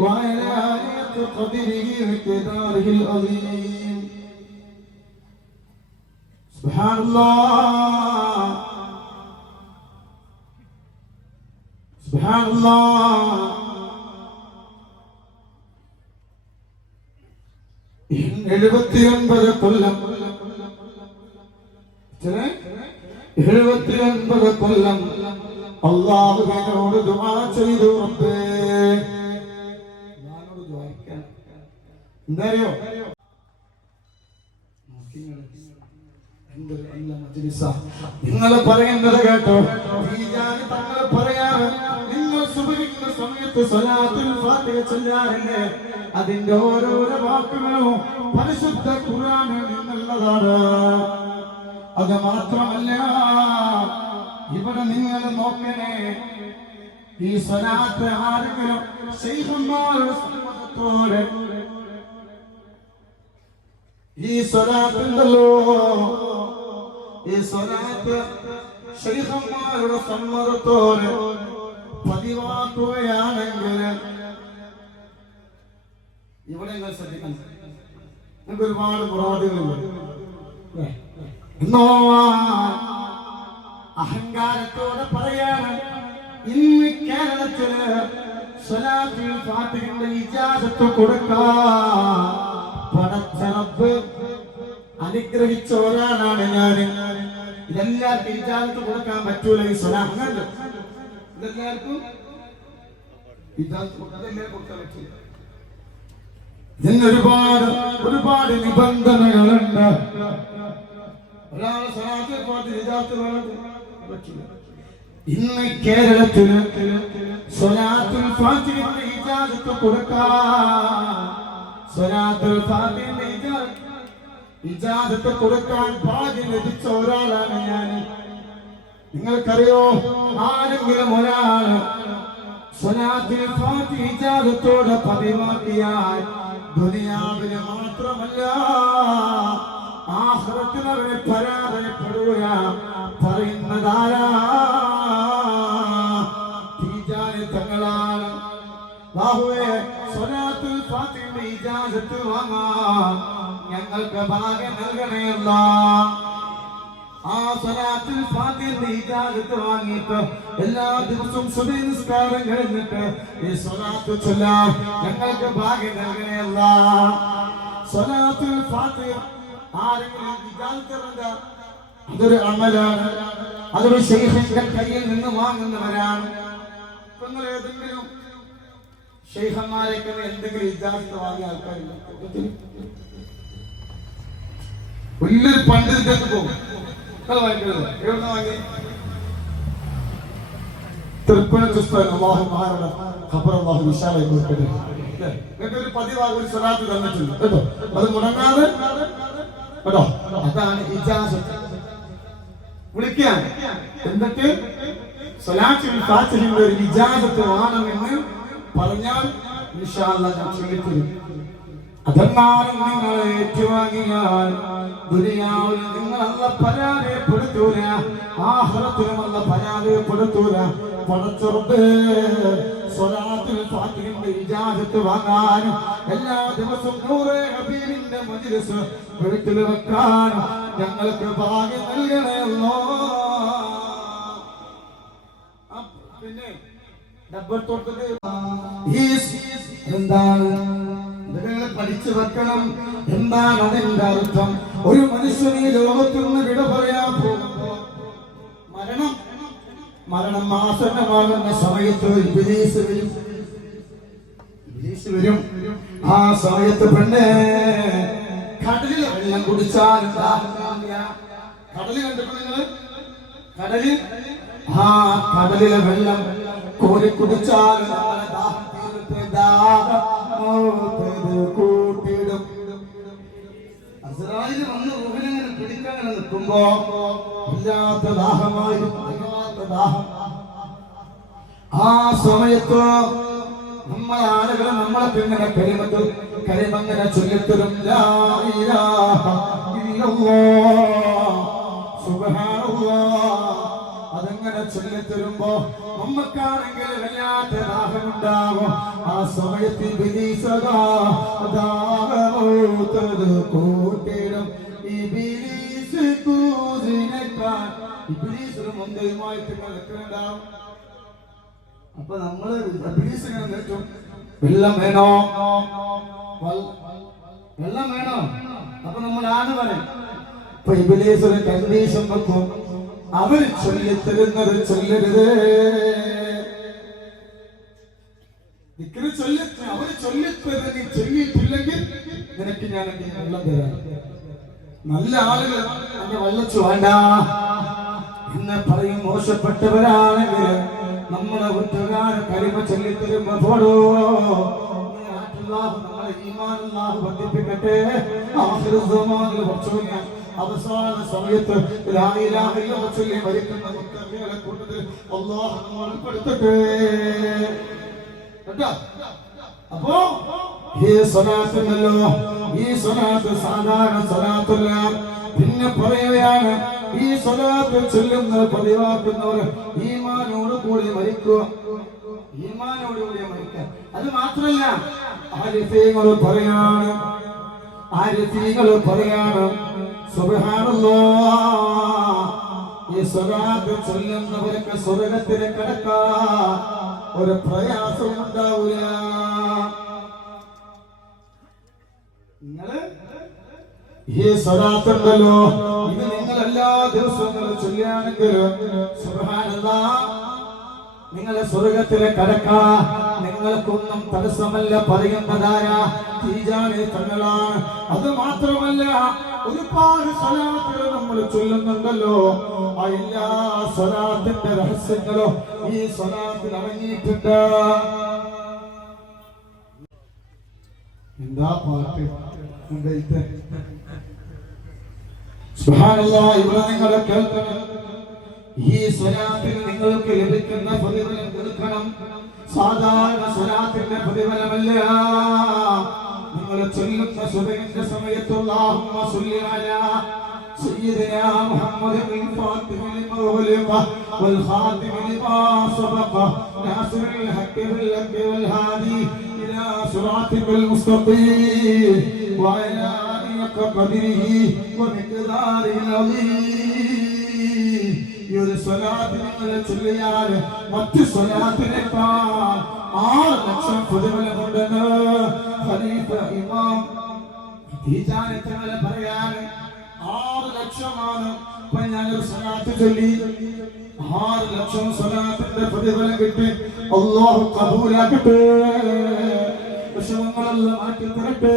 وعلى آله قدره ومقداره العظيم. سبحان الله سبحان الله. 79 കൊല്ലം 79 കൊല്ലം അല്ലാഹുവിനോട് ദുആ ചെയ്തു. റബ്ബേ ഞാനോട് ദുആയിക്കാൻ എന്തായോ നിങ്ങൾ പറയുന്നത് കേട്ടോ. തങ്ങൾ പറയാറ് നിങ്ങൾ സുബഹിക്കുന്ന സമയത്ത് സ്വലാത്തുൽ ഫാത്തിഹ ചൊല്ലാറില്ലേ? അതിന്റെ ഓരോരോ വാക്കുകളും പരിശുദ്ധ ഖുർആനിൽ നിന്നുള്ളതാണ്. അത് മാത്രമല്ല, ഇവിടെ നിങ്ങൾ നോക്കണേ, ഈ സ്വലാത്ത് ആരെങ്കിലും ശൈഖന്മാരുടെ സമ്മതത്തോടെ ഈ സ്വലാത്തുണ്ടല്ലോ, ഈ സ്വലാത്ത് ശൈഖന്മാരുടെ സമ്മതത്തോടെ പതിവാക്കുകയാണെങ്കിൽ ഇവിടെ നിങ്ങൾ ശ്രദ്ധിക്കണം, നിങ്ങൾക്ക് ഒരുപാട് മുറാദുകളുണ്ട്. അഹങ്കാരത്തോടെ പറയാണ്, ഇന്ന് കേരളത്തില് സ്വലാത്തുൽ ഫാത്തിഹയുടെ ഇജാസത്ത് കൊടുക്കാൻ പടച്ച റബ്ബ് അനുഗ്രഹിച്ച ഒരാളാണ് ഞാൻ. ഇതെല്ലാവർക്കും ഇജാസത്ത് കൊടുക്കാൻ പറ്റൂല. ഈ സ്വലാത്ത് ഇതെല്ലാവർക്കും ഇജാസത്ത് കൊടുക്കാൻ പറ്റൂല. ഇതിന് ഒരുപാട് നിബന്ധനകളുണ്ട്. ഒരാളെ സ്വലാത്തുൽ ഫാത്തിഹ ഇജാസത്ത് പറ്റില്ല. ഇന്ന് കേരളത്തില് സ്വലാത്തുൽ ഫാത്തിഹയുടെ ഇജാസത്ത് കൊടുക്കാൻ, സ്വലാത്തുൽ ഫാത്തിഹയുടെ ഇജാസത്ത് കൊടുക്കാൻ ഭാഗ്യം ലഭിച്ച ഒരാളാണ് ഞാൻ. നിങ്ങൾക്കറിയോ, ആരെങ്കിലും ഒരാള് സ്വലാത്തുൽ ഫാത്തിഹ ഇജാസത്തോടെ പതിവാക്കിയാൽ ദുനിയാവിന് മാത്രമല്ല ആഖിറത്തിൽ അവനെ പരാജയപ്പെടുക. പറയുന്നതാരാ? തീജാനി തങ്ങളാണ്. ബാഹുവേ, സ്വലാത്തുൽ ഫാത്തിഹയുടെ ഇജാസത്ത് വാങ്ങാൻ ഞങ്ങൾക്ക് ഭാഗ്യം നൽകണമല്ല. ആ സ്വലാത്തുൽ ഫാത്തിഹയുടെ ഇജാസത്ത് വാങ്ങിയിട്ട് എല്ലാ ദിവസവും സുബഹി നിസ്കാരം കഴിഞ്ഞിട്ട് ഈ സ്വലാത്ത് ചൊല്ലാൻ ഞങ്ങൾക്ക് ഭാഗ്യം നൽകണമല്ല. സ്വലാത്തുൽ ഫാത്തിഹ ആരെങ്കിലും ഇജാസത്ത് വേണ്ട, അതൊരു അമലാണ്, അതൊരു ശൈഖിന്റെ കയ്യിൽ നിന്ന് വാങ്ങുന്നവരാണ്. നിങ്ങൾ ഏതെങ്കിലും ശൈഖന്മാരൊക്കെ എന്തെങ്കിലും ഇജാസത്ത് വാങ്ങിയ ആൾക്കാരില്ല? വലിയൊരു പണ്ഡിതർക്ക് പോകും. എവിടുന്ന വാങ്ങി? ഒരു പതിവാக ഒരു സ്വലാത്ത് തന്നിട്ടുണ്ട് കേട്ടോ. അത് മുടങ്ങാതെ കേട്ടോ, അതാണ് ഇജാസത്ത്. വിളിക്കാൻ എന്നിട്ട് സ്വലാത്തുൽ ഫാത്തിഹയുടെ ഒരു ഇജാസത്ത് വേണമെന്ന് പറഞ്ഞാൽ ഇൻഷാ അല്ലാഹ് ഞാൻ ചൊല്ലിത്തരും. അതെന്നാലും നിങ്ങൾ ഏറ്റുവാങ്ങിയാൽ ദുനിയാവിൽ നിങ്ങൾ അല്ലാഹ് പരാജയപ്പെടുത്തൂല, ആഖിറത്തിലും അല്ലാഹ് പരാജയപ്പെടുത്തൂല. പടച്ചറബ്ബേ സ്വലാത്തുൽ ഫാത്തിഹയുടെ ഇജാസത്ത് വാങ്ങാനും എല്ലാ ദിവസവും നൂറെ ഹബീബിന്റെ മജ്ലിസ് വീട്ടിൽ വെക്കാനും ഞങ്ങൾക്ക് ഭാഗ്യം നൽകണേ അല്ലാഹ്. പിന്നെ ഡബ്ബർ തൊട്ടത് എന്താണ് നിങ്ങൾ പഠിച്ചു വെക്കണം. എന്താണ് അതിന്റെ അർത്ഥം? ഒരു മനുഷ്യൻ ഈ ലോകത്തിൽ നിന്ന് വിട പറയാൻ പോകുമ്പോ മരണം ആസന്നമാകുന്ന സമയത്ത് ഇബ്ലീസ് വരും. ആ സമയത്ത് പെണ്ണെ കടലിലെ വെള്ളം കുടിച്ചാൽ കടല് കണ്ടിട്ട് നിങ്ങള് കടലിലെ വെള്ളം കോരി കുടിച്ചാൽ കൂട്ടിയിടും. അസ്രായേൽ വന്ന് റൂഹിനെ പിടിക്കാൻ നിൽക്കുമ്പോ ഇല്ലാത്ത ദാഹമായിരുന്നു, ദാഹം. ആ സമയത്ത് നമ്മളെ ആളുകൾ നമ്മളൊക്കെ ഇങ്ങനെ കരിമങ്ങനെ ചൊല്ലിത്തരും, ലാ ഇലാഹ ഇല്ലല്ലാഹ് സുബ്ഹാനല്ലാഹ്. അതങ്ങനെ ചൊല്ലിത്തരുമ്പോ നമ്മക്കാണെങ്കിൽ വല്ലാത്ത ദാഹമുണ്ടാകും. ആ സമയത്ത് ഇബ്ലീസതാ ദാഹമൂത്തത് കൂട്ടിയിടും. ഇബ്ലീസ് കൂസിനേക്കാൾ ഇബ്ലീസിന് മുന്തയുമായിട്ട് നിൽക്കുന്നുണ്ടാവും. അപ്പൊ നമ്മള് ഇബ്ലീസിനെ നേറ്റും, വെള്ളം വേണോ, വെള്ളം വേണോ? അപ്പൊ നമ്മൾ ആണ് പറയും. അപ്പൊ ഇബ്ലീസ് ഒരു കണ്ടീഷൻ വെക്കും, അവര് ചൊല്ലിത്തരുന്നത് ചൊല്ലരുത്. അവര് ചൊല്ലിത്തില്ലെങ്കിൽ നിനക്ക് ഞാൻ വെള്ളം തരാം. നല്ല ആളുകൾ എന്നെ വെള്ളച്ചു വേണ്ട എന്ന് പറയും. മോശപ്പെട്ടവരാണെങ്കിൽ നമ്മളെ ഒറ്റകാല കരിമ ചൊല്ലിത്തരുമ്പോ പോടോ, നമ്മളെ ഈമാൻ അല്ലാഹു വർദ്ധിപ്പിക്കട്ടെ. അവസാന സമയത്ത് ലാ ഇലാഹ ഇല്ലല്ലാഹ് ചൊല്ലി മരിക്കുന്ന മുത്തഖീങ്ങളുടെ കൂട്ടത്തിൽ അല്ലാഹു നമ്മെ ഉൾപ്പെടുത്തട്ടെ. കേട്ടോ? അപ്പോ ഈ സ്വലാത്തുണ്ടല്ലോ, ഈ സ്വലാത്ത് സാധാരണ സ്വലാത്തല്ല. പിന്നെ പറയുകയാണ്, ഈ സ്വലാത്ത് ചൊല്ലുന്ന പതിവാക്കുന്നവർ ഈമാനോട് കൂടി മരിക്കുക, ഈമാനോടുകൂടി മരിക്കുക. അത് മാത്രമല്ല, ആരിഫീങ്ങൾ പറയാണ് സുബ്ഹാനല്ലാഹ്, ഈ സ്വലാത്ത് ചൊല്ലുന്നവർക്ക് സ്വർഗ്ഗത്തിൽ കടക്കാൻ ഒരു പ്രയാസവും ഉണ്ടാവില്ല. ഈ സ്വലാത്തുണ്ടല്ലോ, ഇത് നിങ്ങൾ എല്ലാ ദിവസവും ചൊല്ലുകയാണെങ്കിൽ സുബ്ഹാനല്ലാഹ് നിങ്ങളെ സ്വർഗ്ഗത്തിലെ കടക്കാൻ നിങ്ങൾക്കൊന്നും തടസ്സമല്ല. പറയുന്നതാരാ? തീജാനെ തങ്ങളാണ്. അത് മാത്രമല്ല, ഒരുപാട് സ്വലാത്തുകൾ നമ്മൾ ചൊല്ലുന്നുണ്ടല്ലോ. ആ എല്ലാ സ്വലാത്തിന്റെ രഹസ്യങ്ങളും ഈ സ്വലാത്തിൽ അടങ്ങിയിട്ടുണ്ട്. എന്താ പാട്ട് സുബ്ഹാനല്ലാഹ്. ഇവിടെ നിങ്ങൾ കേൾക്കണം, ഈ സ്വലാത്തിൽ നിങ്ങൾക്ക് ലഭിക്കുന്ന പ്രതിഫലം കൊടുക്കണം. സാധാരണ സ്വലാത്തിന്റെ പ്രതിഫലമല്ല. നിങ്ങൾ ചൊല്ലുന്ന സുബഹിന്റെ സമയത്ത് അല്ലാഹുമ്മ സ്വല്ലി അലാ സയ്യിദിനാ മുഹമ്മദിൽ ഫാത്തിഹി ലിമാ ഉഗ്ലിഖ വൽ ഖാതിമി ലിമാ സബഖ നാസിറിൽ ഹഖ് ബിൽ ഹഖ് വൽ ഹാദി ഇലാ സിറാത്തിൽ മുസ്തഖീം വഅലാ ആലിക ഖദരിഹി വമിഖ്ദാരിൽ അളീം. ഈ ഒരു സ്വലാത്ത് നിങ്ങൾ ചൊല്ലിയാൽ മറ്റു സ്വലാത്തിനേക്കാൾ 6 ലക്ഷം പ്രതിഫലമുണ്ടെന്ന് ഖലീഫ ഇമാം തീജാനെ തങ്ങൾ പറയാൻ. 6 ലക്ഷമാണ്. ഇപ്പൊ ഞാനൊരു സ്വലാത്ത് ചൊല്ലി 6 ലക്ഷം സ്വലാത്തിന്റെ പ്രതിഫലം കിട്ടി. അല്ലാഹു കബൂലാക്കട്ടെ, വിഷമങ്ങളെല്ലാം മാറ്റി തരട്ടെ.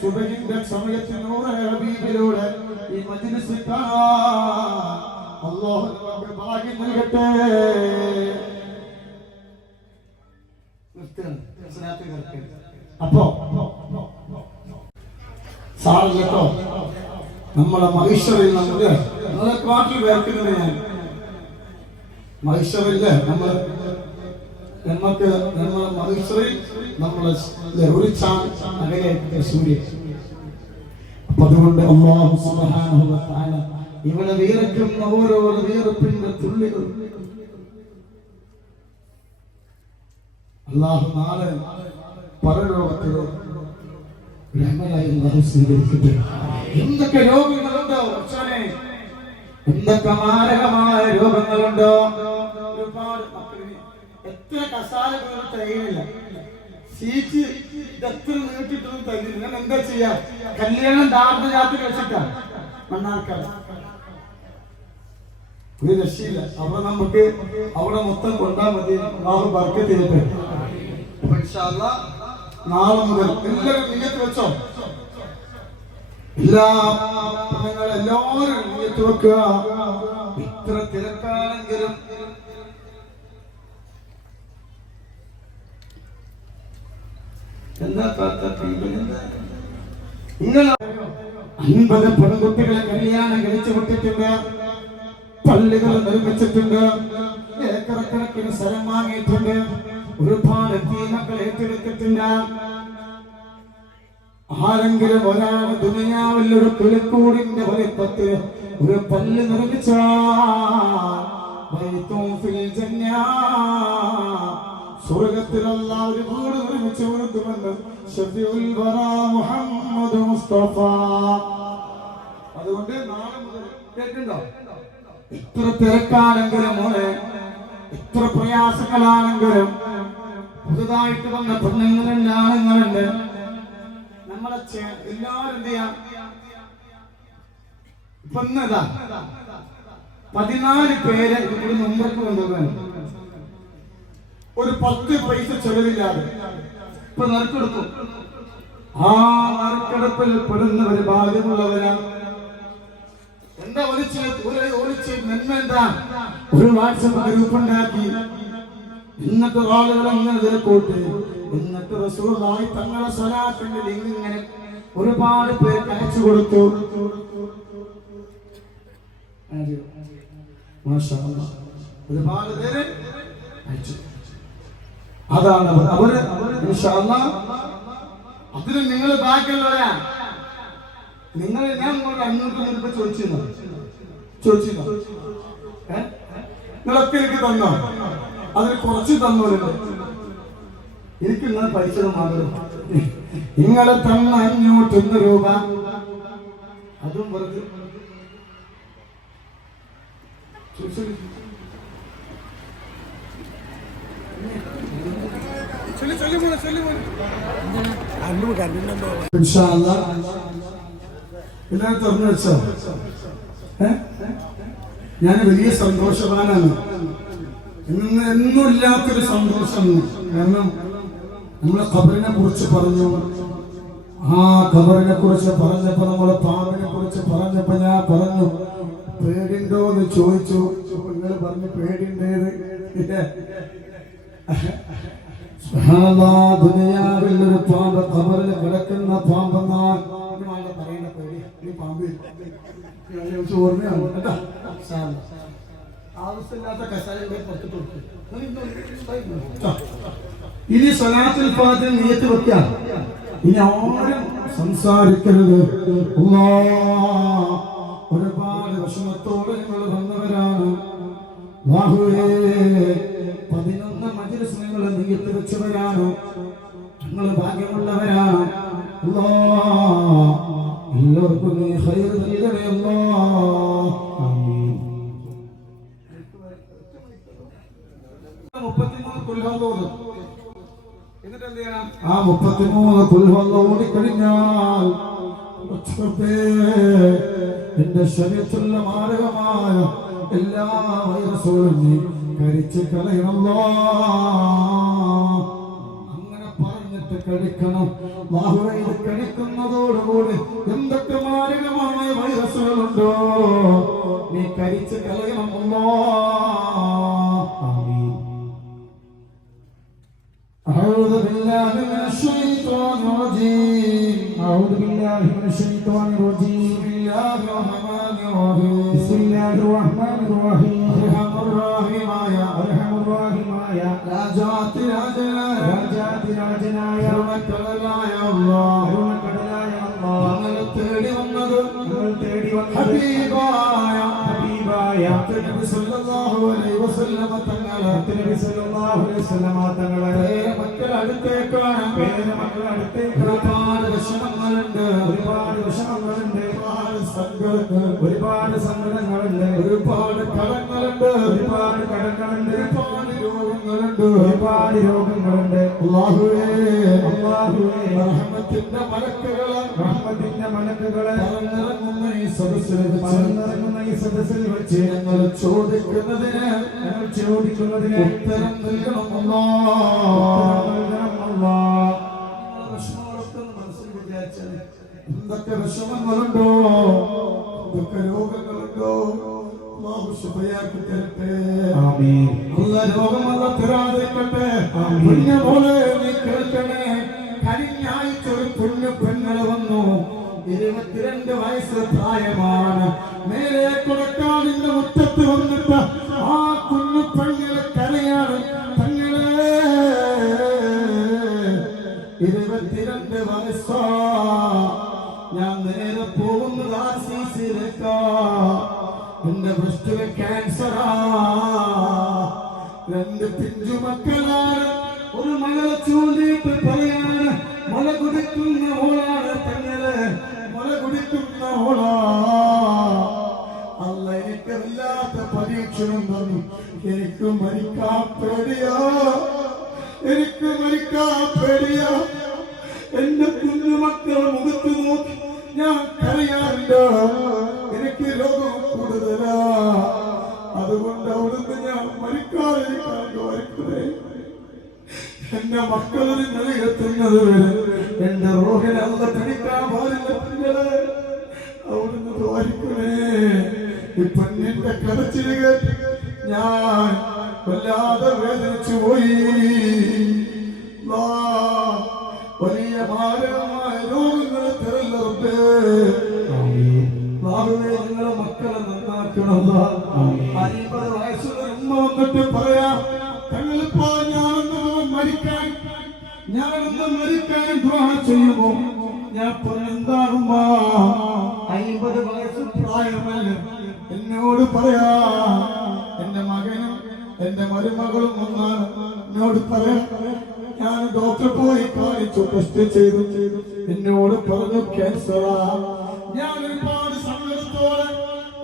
സുബഹിന്റെ സമയത്ത് നൂറെ ഹബീബിലൂടെ ഈ മജ്ലിസ് കാണാൻ അല്ലാഹു നമുക്ക് ഭാഗ്യം നൽകട്ടെ. അപ്പോ സാറില്ലട്ടോ നമ്മളെ മഹിഷറിൽ നമ്മളെ കാട്ടിൽ വേർക്കുന്നത് ഞാൻ മഹിഷറില്ലേ നമുക്ക് നമ്മളെ മഹിഷറിൽ നമ്മളെ ഒരു ചാൻ സൂര്യൻ. അപ്പൊ അതുകൊണ്ട് അല്ലാഹു സുബ്ഹാനഹു വ തആല ഇവിടെ വീരക്കുന്ന ഓരോ വീരപ്പിന്റെ തുള്ളികൾ അല്ലാഹു നാളെ പരലോകത്തിലോ രഹ്മത്തായി അല്ലാഹു സ്വീകരിക്കട്ടെ. എന്തൊക്കെ രോഗങ്ങളുണ്ടോ അച്ഛനെ, എന്തൊക്കെ മാരകമായ രോഗങ്ങളുണ്ടോ. ഒരുപാട് മക്കളിന് എത്ര കസാല തയ്യില്ല, സീറ്റ് എത്ര നീട്ടിട്ടൊന്നും തല്ലില്ല. ഞാൻ എന്താ ചെയ്യാ, കല്യാണം ദാർഢ്യത്തിൽ വെച്ചിട്ടാ മണ്ണാർക്കാട് ഒരു രക്ഷയില്ല. അവിടെ നമുക്ക് അവിടെ മൊത്തം കൊണ്ടാ മതി. ബർക്കത്ത് ചെയ്യട്ടെ. ഇൻഷാ അല്ലാഹ് നാളെ മുതൽ എല്ലാവരും നിയത്ത് വെച്ചോ. എല്ലാവരും നിയത്ത് വെക്കുക. ഇത്ര തിരക്കാണെങ്കിലും എന്താ 50 പെൺകുട്ടികളെ കല്യാണം കഴിച്ചു വിട്ടിട്ടുണ്ട്, പള്ളികൾ നിർമ്മിച്ചിട്ടുണ്ട്, ഏക്കറക്കണക്കിന് സ്ഥലം വാങ്ങിയിട്ടുണ്ട്, ഒരുപാട് തീമക്കൾ ഏറ്റെടുത്തിട്ടുണ്ട്. ആരെങ്കിലും ഒരാൾ ദുനിയാവിൽ ഒരു കിളിക്കൂടിന്റെ വലിപ്പത്തിൽ ഒരു പള്ളി സ്വർഗത്തിലുള്ള ഒരു വീട് നിർമ്മിച്ചു കൊടുക്കുമെന്ന് ഷഫീഉൽ വറാ മുഹമ്മദ് മുസ്തഫ. അതുകൊണ്ട് നാളെ മുതൽ കേൾക്കുന്നുണ്ടോ, എത്ര തിരക്കാണെങ്കിലും മോളെ, എത്ര പ്രയാസങ്ങളാണെങ്കിലും പുതുതായിട്ട് വന്ന പെണ്ണുങ്ങളുണ്ട്, ആണുങ്ങളുണ്ട്, നമ്മളെ എല്ലാവരും എന്ത് ചെയ്യാം. ഇപ്പൊ 14 പേരെ ഇവിടെ മുമ്പേക്ക് കൊണ്ടുപോകാൻ ഒരു 10 പൈസ ചെലവില്ലാതെ ഇപ്പൊ നറുക്കെടുക്കും. ആ നറുക്കെടുപ്പിൽ പെടുന്നവര് ഭാഗ്യമുള്ളവരാണ്. എന്താ ഒളിച്ച് നന്മ എന്താ, ഒരു വാട്സപ്പ് ഗ്രൂപ്പ് ഉണ്ടാക്കി, എന്നിട്ട് ആളുകൾ അങ്ങനെ കൂട്ടി, എന്നിട്ട് റസൂലുള്ളാഹി തങ്ങളുടെ സ്വലാത്തിന്റെ ലിങ്ക് ഇങ്ങനെ ഒരുപാട് പേർക്ക് അയച്ചു കൊടുത്തു. ഒരുപാട് പേര് അയച്ചു. അതാണ് അവര് ഇൻഷാ അല്ലാഹ് അതിന് നിങ്ങൾ ബാക്കിയുള്ളവരാ. നിങ്ങൾ ഞാൻ 500 രൂപ ചോദിച്ചിരുന്നു നിങ്ങളൊക്കെ എനിക്ക് തന്നോ? അതിന് കുറച്ച് തന്നോലുണ്ട്. എനിക്ക് നിങ്ങളെ പൈസ മാത്രം. നിങ്ങളെ തന്ന 501 രൂപ അതും വെറുതെ തുറന്നു വെച്ചോ. ഞാൻ വലിയ സന്തോഷവാനാണ്. എന്നുമില്ലാത്തൊരു സന്തോഷം. കാരണം നമ്മളെ ഖബറിനെ കുറിച്ച് പറഞ്ഞു. ആ ഖബറിനെ കുറിച്ച് പറഞ്ഞപ്പോ, നമ്മളെ പാമ്പിനെ കുറിച്ച് പറഞ്ഞപ്പോ ഞാൻ പറഞ്ഞു പേടിണ്ടോ എന്ന് ചോദിച്ചു. നിങ്ങൾ പറഞ്ഞു പേടിണ്ടേത്. ദുനിയാവിൽ ഒരു പാമ്പ്, ഖബറിൽ കിടക്കുന്ന പാമ്പെന്നാൽ പറയുന്ന പേടി. ഈ പാമ്പ് ഓർമ്മയാണ് കേട്ടോ. ആവശ്യമില്ലാത്ത കസാലയുടെ പുറത്തിട്ട് കൊടുക്കും. ഇനി സ്വലാത്തുൽ ഫാത്തിഹ നിയത്ത് വെക്കാം. ഇനി ആരും സംസാരിക്കരുത്. ഒരുപാട് വിഷമത്തോടെ നിങ്ങൾ വന്നവരാണ്. 11 മജ്‌ലിസ് നിങ്ങൾ നിയത്ത് വെച്ചവരാണ്. നിങ്ങൾ ഭാഗ്യമുള്ളവരാണ്. എല്ലാവർക്കും നീ ഖൈർ നൽകണേ അല്ലാഹ്. ആമീൻ. 33 കുൽഹുവല്ലാഹ് എന്നിട്ട് എന്ത് ചെയ്യണം? ആ 33 കുൽഹുവല്ലാഹ് ഓടിക്കഴിഞ്ഞാൽ എന്റെ ശരീരത്തിലുള്ള മാരകമായ എല്ലാ വൈറസുകളും നീ കരിച്ച് കളയണമല്ലോ. അങ്ങനെ പറഞ്ഞിട്ട് കഴിക്കണം. ഇത് കഴിക്കുന്നതോടുകൂടി എന്തൊക്കെ മാരകമായ വൈറസുകളുണ്ടോ നീ കരിച്ച് കളയണമല്ലോ. أعوذ بالله من الشيطان الرجيم. أعوذ بالله من الشيطان الرجيم. അർഹമുർറഹീമായ രാജാതിരാജനായ കരുണക്കടലായ അല്ലാഹ് ഞങ്ങളെ തേടി വന്നത് ഹബീബായ നബി സല്ലല്ലാഹു അലൈഹി വസല്ലമ തങ്ങളെ മക്കൾ അടുത്തേക്കാണ് ഒരുപാട് വിഷമങ്ങളുണ്ട് ഒരുപാട് സങ്കടങ്ങളുണ്ട് ഒരുപാട് കടങ്ങളുണ്ട് ഒരുപാട് രോഗങ്ങളുണ്ട് അല്ലാഹുവേ റഹ്മത്തിന്റെ മലക്കുകളെ പറന്നിറങ്ങുന്ന ഈ സദസ്സിൽ വെച്ച് ഞങ്ങൾ ചോദിക്കുന്നതിന് ഉത്തരം നൽകണം വിഷമങ്ങളൊക്കെ മനസ്സിൽ വിചാരിച്ചാൽ എന്തൊക്കെ വിഷമങ്ങളുണ്ടോ എന്തൊക്കെ രോഗങ്ങളുണ്ടോ അല്ലാഹു ശിഫയാക്കി തരട്ടെ. അല്ലാഹ് രോഗമല്ല തരാതിരിക്കട്ടെ. കുഞ്ഞുമോളെ നീ കേൾക്കണേ, കഴിഞ്ഞ ആഴ്ച ഒരു കുഞ്ഞു പെണ്ണുകൾ വന്നു, 22 വയസ്സ് പ്രായമാണ്. മേലെ കൊടക്കാടിന്റെ മുറ്റത്ത് വന്നിട്ട് ആ കുഞ്ഞു പെണ്ണുകളെ കരയാണ്, തങ്ങളെ 22 വയസ്സാ, ഞാൻ നേരെ പോകുന്നത് ആർസിസിയിലേക്കാ, എന്റെ ബ്രസ്റ്റിലെ ക്യാൻസറാ, 2 പിഞ്ചു മക്കളാണ്. ഒരു മകളെ ചൂണ്ടിയിട്ട് പറയാണ്, മുല കുടിക്കുന്ന ഓളാണ് തങ്ങളെ, മുല കുടിക്കുന്ന ഓളാ. അല്ല എനിക്ക് വല്ലാത്ത പരീക്ഷണം തന്നു. എനിക്ക് മരിക്കാൻ പേടിയാ, എനിക്ക് മരിക്കാൻ പേടിയാ. എന്റെ കുഞ്ഞുമക്കളെ മുഖത്ത് നോക്കി ഞാൻ കരയാറുണ്ട്. എനിക്ക് രോഗം കൂടുതലാ, അതുകൊണ്ട് അവിടുന്ന് ഞാൻ മരിക്കാതിരിക്കാൻ വരയ്ക്കുന്നേ. എന്റെ മക്കളൊരു നിലയെത്തുന്നത് വരെ എന്റെ റോഹിനെ അല്ല പിടിക്കാൻ പാടില്ല. അവിടുന്ന് ദ്വാരിക്കണേ. ഈ പെണ്ണിന്റെ കരച്ചില് കേട്ട് ഞാൻ വല്ലാതെ വേദനിച്ചു പോയി. വലിയ ഭാരമായ രോഗങ്ങളെ തരല്ലേ. നിങ്ങളെ മക്കളെ നന്നാക്കണം. 50 വയസ്സുള്ള ഉമ്മ വന്നിട്ട് പറയാം, തങ്ങളിപ്പോ ഞാനൊന്ന് മരിക്കാൻ ദുആ ചെയ്യുമോ? ഞാൻ പറഞ്ഞെന്താണുമ്മ, 50 വയസ്സ് പ്രായമല്ല. എന്നോട് പറയാ, എന്റെ മകനും എന്റെ മരുമകളും ഒന്നാണ്. എന്നോട് പറയാ, ഞാൻ ഡോക്ടറെ പോയി കാണിച്ചു, ടെസ്റ്റ് ചെയ്തു. എന്നോട് പറഞ്ഞു ക്യാൻസറാ. ഞാൻ ഒരുപാട് സങ്കടത്തോടെ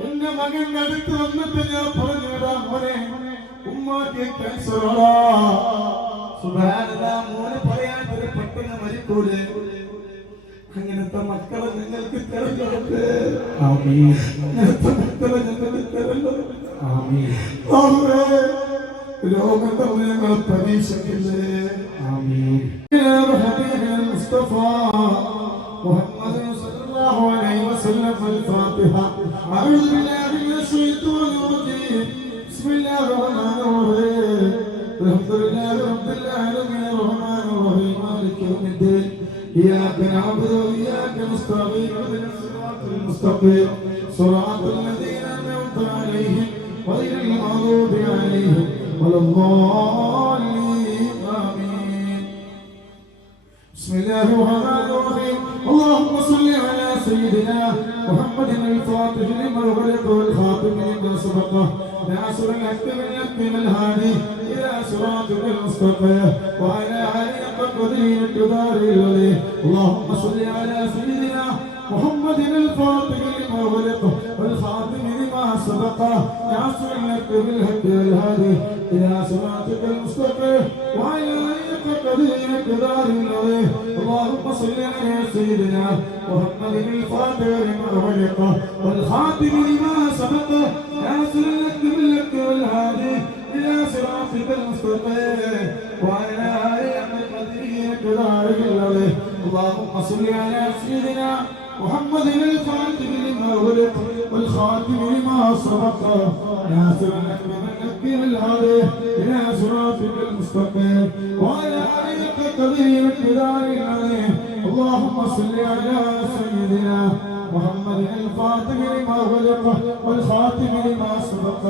എന്റെ മകന്റെ അടുത്ത് വന്നിട്ട് ഞാൻ പറഞ്ഞുടാ, മോനെ ഉമ്മാക്ക് ക്യാൻസറാ. സുബ്ഹാനല്ലാഹ്, മോനെ പറയാൻ പെട്ടെന്ന് മരിക്കൂലേ. അങ്ങനത്തെ മക്കളെ നിങ്ങൾക്ക് തരണ്ടേ. അങ്ങനത്തെ മക്കളെ നിങ്ങൾക്ക് തരണ്ടേ. രോഗം തമ്മിൽ ഞങ്ങൾ പരീക്ഷിക്കില്ലേ. മുസ്തഫ മുഹമ്മദ് സല്ലല്ലാഹു അലൈഹി വസല്ലം. الفاتحة. أعوذ بالله من الشيطان الرجيم. بسم الله الرحمن الرحيم. الحمد لله رب العالمين الرحمن الرحيم مالك يوم الدين. إياك نعبد وإياك نستعين اهدنا الصراط المستقيم صراط الذين أنعمت عليهم غير المغضوب عليهم ولا الضالين. آمين. بسم الله الرحمن الرحيم. اللهم صل على سيدنا محمد الفاتح لما أغلق والخاتم لما سبق ناصر الحق بالحق والهادي إلى صراطك المستقيم وعلى آله قدره الجدار الولي. اللهم صل على سيدنا محمد الفاتح لما أغلق والخاتم لما سبق ناصر الحق بالحق والهادي إلى صراطك المستقيم وعلى آله قدره الجدار الولي. اللهم صل على سيدنا محمد الفاتح لما أغلق والخاتم لما سبق ناصر الحق بالحق والهادي إلى صراطك المستقيم وعلى آله قدره الجدار الولي. اللهم صل على سيدنا محمد الفاتح لما أغلق والخاتم لما سبق ناصر الحق بالحق والهادي إلى صراطك المستقيم وعلى آله قدره الجدار الولي. اللهم صل على سيدنا محمد الفاتح لما أغلق والخاتم لما سبق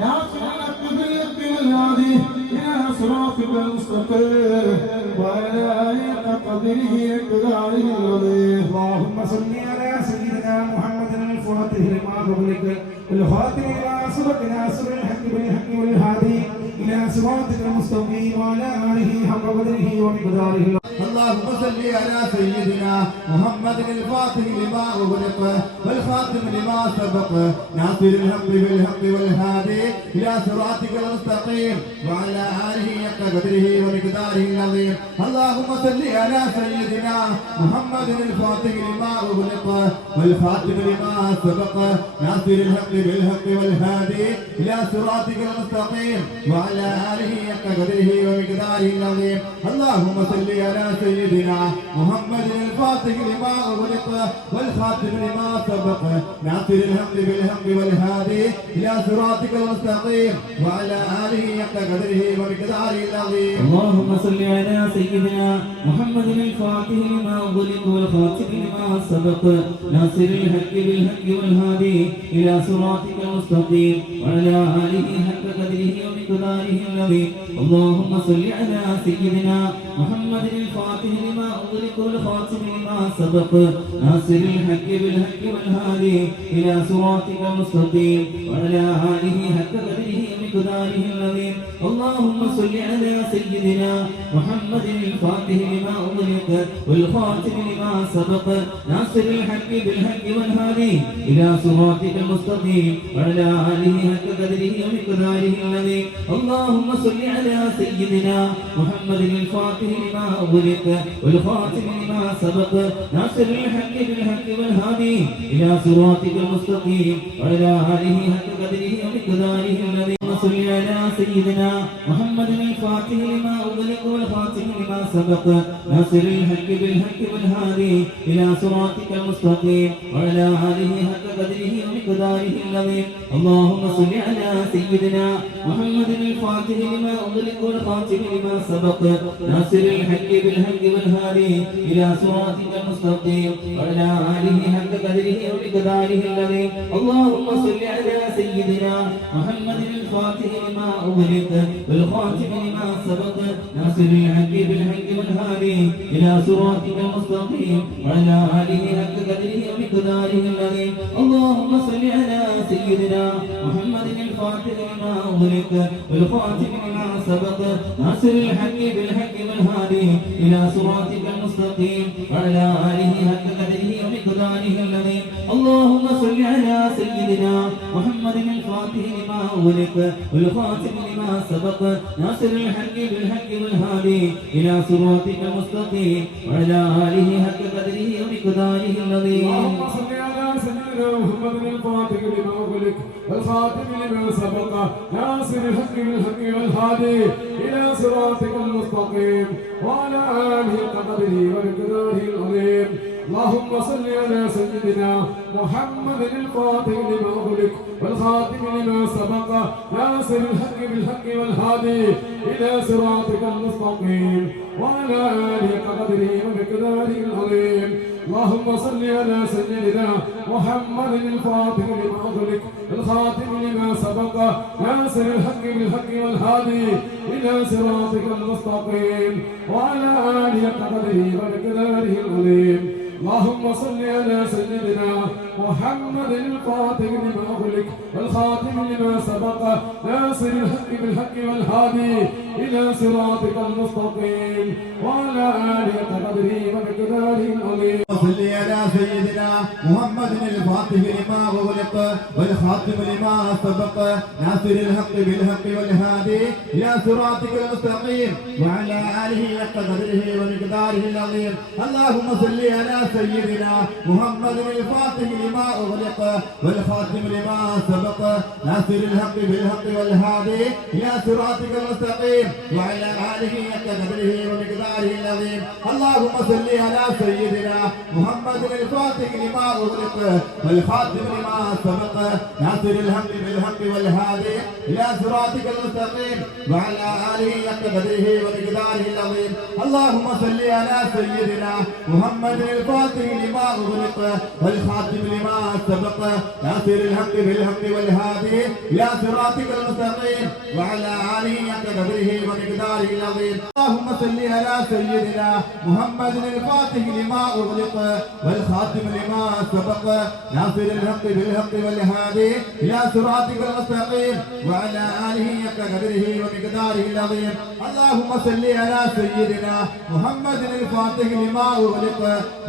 ناصر الحق بالحق والهادي إلى صراطك المستقيم وعلى آله قدره ومقداره العظيم. اللهم صل على سيدنا محمد الفاتح لما أغلق والخاتم لما سبق ناصر الحق بالحق والهادي إلى صراطك المستقيم وعلى آله حق قدره ومقداره العظيم. اللهم صل على سيدنا محمد الفاتح لما أغلق والخاتم لما سبق ناصر الحق بالحق والهادي إلى صراطك المستقيم وعلى آله حق قدره ومقداره العظيم. اللهم صل على سيدنا محمد الفاتح لما أغلق والخاتم لما سبق ناصر الحق بالحق والهادي إلى صراطك المستقيم وعلى آله حق قدره ومقداره العظيم. اللهم صل على سيدنا محمد الفاتح لما أغلق والخاتم لما سبق ناصر الحق بالحق والهادي إلى صراطك المستقيم وعلى آله حق قدره ومقداره العظيم. اللهم صل على سيدنا محمد الفاتح لما أغلق والخاتم لما سبق ناصر الحق بالحق والهادي إلى صراطك المستقيم وعلى آله حق قدره ومقداره العظيم. اللهم صل على سيدنا محمد الفاتح لما أغلق والخاتم لما سبق ناصر الحق بالحق والهادي إلى صراطك المستقيم وعلى آله حق قدره ومقداره العظيم. اللهم صل على سيدنا محمد الفاتح لما أغلق والخاتم لما سبق ناصر الحق بالحق والهادي إلى صراطك المستقيم وعلى آله حق قدره ومقداره العظيم. اللهم صل على سيدنا محمد الفاتح لما أغلق والخاتم لما سبق ناصر الحق بالحق والهادي إلى صراطك المستقيم وعلى آله حق قدره ومقداره العظيم. صل على سيدنا محمد الفاتح لما أغلق والخاتم لما سبق ناصر الحق بالحق والهادي إلى صراطك المستقيم وعلى آله حق قدره ومقداره العظيم. اللهم صل على سيدنا محمد الفاتح لما أغلق والخاتم لما سبق ناصر الحق بالحق والهادي إلى صراطك المستقيم وعلى آله حق قدره ومقداره العظيم. اللهم صل على سيدنا محمد الفاتح لما أغلق والخاتم لما سبق ناصر الحق بالحق والهادي إلى صراطك المستقيم وعلى آله حق قدره ومقداره العظيم. اللهم صل على سيدنا محمد الفاتح لما أغلق والخاتم لما سبق ناصر الحق بالحق والهادي إلى صراطك المستقيم وعلى آله حق قدره ومقداره العظيم. اللهم صل على سيدنا محمد الفاتح لما أغلق والخاتم لما سبق ناصر الحق بالحق والهادي إلى صراطك المستقيم وعلى آله حق قدره ومقداره العظيم. اللهم صل على سيدنا محمد الفاتح لما أغلق والخاتم لما سبق ناصر الحق بالحق والهادي إلى صراطك المستقيم وعلى آله قدره ومقداره العظيم. اللهم صل على سيدنا محمد الفاتح لما أغلق والخاتم لما سبق ناصر الحق بالحق والهادي إلى صراطك المستقيم وعلى آله قدره ومقداره العظيم. اللهم صل على سيدنا محمد الفاتح لما أغلق والخاتم لما سبق ناصر الحق بالحق والهادي إلى صراطك المستقيم وعلى آله قدره ومقداره العظيم. اللهم صل على سيدنا محمد الفاتح لما أغلق والخاتم لما سبق ناصر الحق بالحق والهادي إلى صراطك المستقيم وعلى آله قدره ومقداره العظيم. صل على سيدنا محمد الفاتح لما أغلق والخاتم لما سبق ناصر الحق بالحق والهادي إلى صراطك المستقيم وعلى آله حق قدره ومقداره العظيم. اللهم صل على سيدنا محمد الفاتح لما أغلق والخاتم لما سبق ناصر الحق بالحق والهادي إلى صراطك المستقيم وعلى آله حق قدره ومقداره ومقداره العظيم اللهم صل على سيدنا محمد الفاتح لما أغلق والخاتم لما سبق ناصر الحق بالحق والهادي إلى صراطك المستقيم وعلى آله حق قدره ومقداره العظيم اللهم صل على سيدنا محمد الفاتح لما أغلق والخاتم لما سبق ناصر الحق بالحق والهادي إلى صراطك المستقيم وعلى آله حق قدره ومقداره العظيم اللهم صل على سيدنا محمد الفاتح لما أغلق والخاتم لما سبق ناصر الحق بالحق والهادي إلى صراطك المستقيم وعلى آله حق قدره ومقداره العظيم اللهم صل على سيدنا محمد الفاتح لما أغلق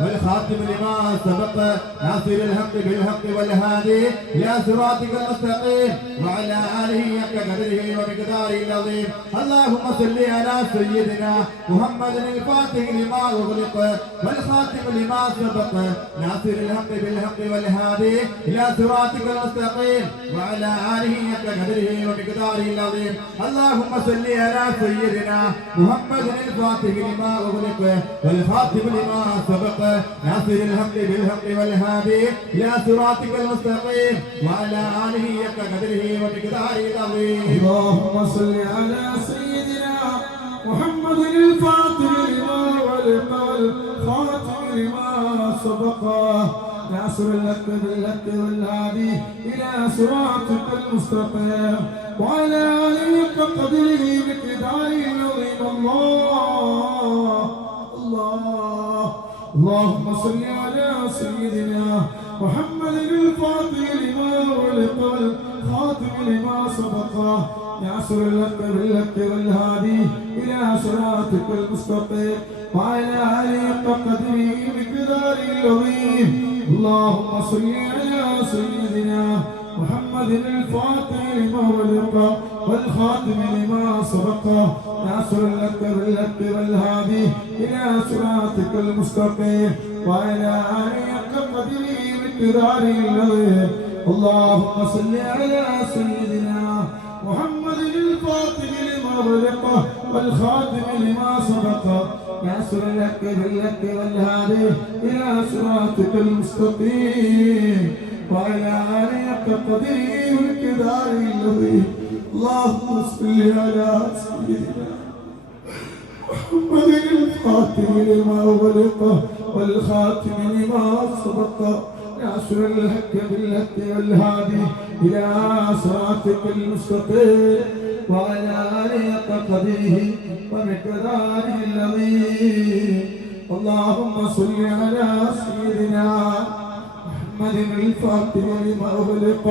والخاتم لما سبق ناصر الحق بالحق والهادي إلى صراطك المستقيم وعلى آله حق قدره ومقداره العظيم اللهم صل على سيدنا محمد الفاتح لما أغلق والخاتم لما سبق ناصر الحق بالحق والهادي إلى صراطك المستقيم وعلى آله حق قدره ومقداره العظيم اللهم صل على سيدنا محمد الفاتح لما أغلق والخاتم لما سبق ناصر الحق بالحق والهادي إلى صراطك المستقيم وعلى آله حق قدره ومقداره العظيم اللهم صل على سيدنا محمد الفاتح لما أغلق والخاتم لما سبق ناصر الحق بالحق والهادي إلى صراطك المستقيم وعلى آله حق قدره ومقداره العظيم اللهم صل على سيدنا محمد الفاتح لما أغلق والخاتم لما سبق ناصر الحق بالحق والهادي إلى صراطك المستقيم وعلى آله حق قدره ومقداره العظيم اللهم صل على سيدنا محمد الفاتح لما أغلق والخاتم لما سبق ناصر الحق بالحق والهادي إلى صراطك المستقيم وعلى آله حق قدره ومقداره العظيم اللهم صل على سيدنا محمد الفاتح لما أغلق والخاتم لما سبق ناصر الحق بالحق والهادي إلى صراطك المستقيم وعلى آله حق قدره ومقداره العظيم اللهم صل على سيدنا محمد الفاتح لما أغلق والخاتم لما سبق ناصر الحق بالحق والهادي إلى صراطك المستقيم وعلى آله حق قدره ومقداره العظيم اللهم صل على سيدنا محمد الفاتح لما أغلق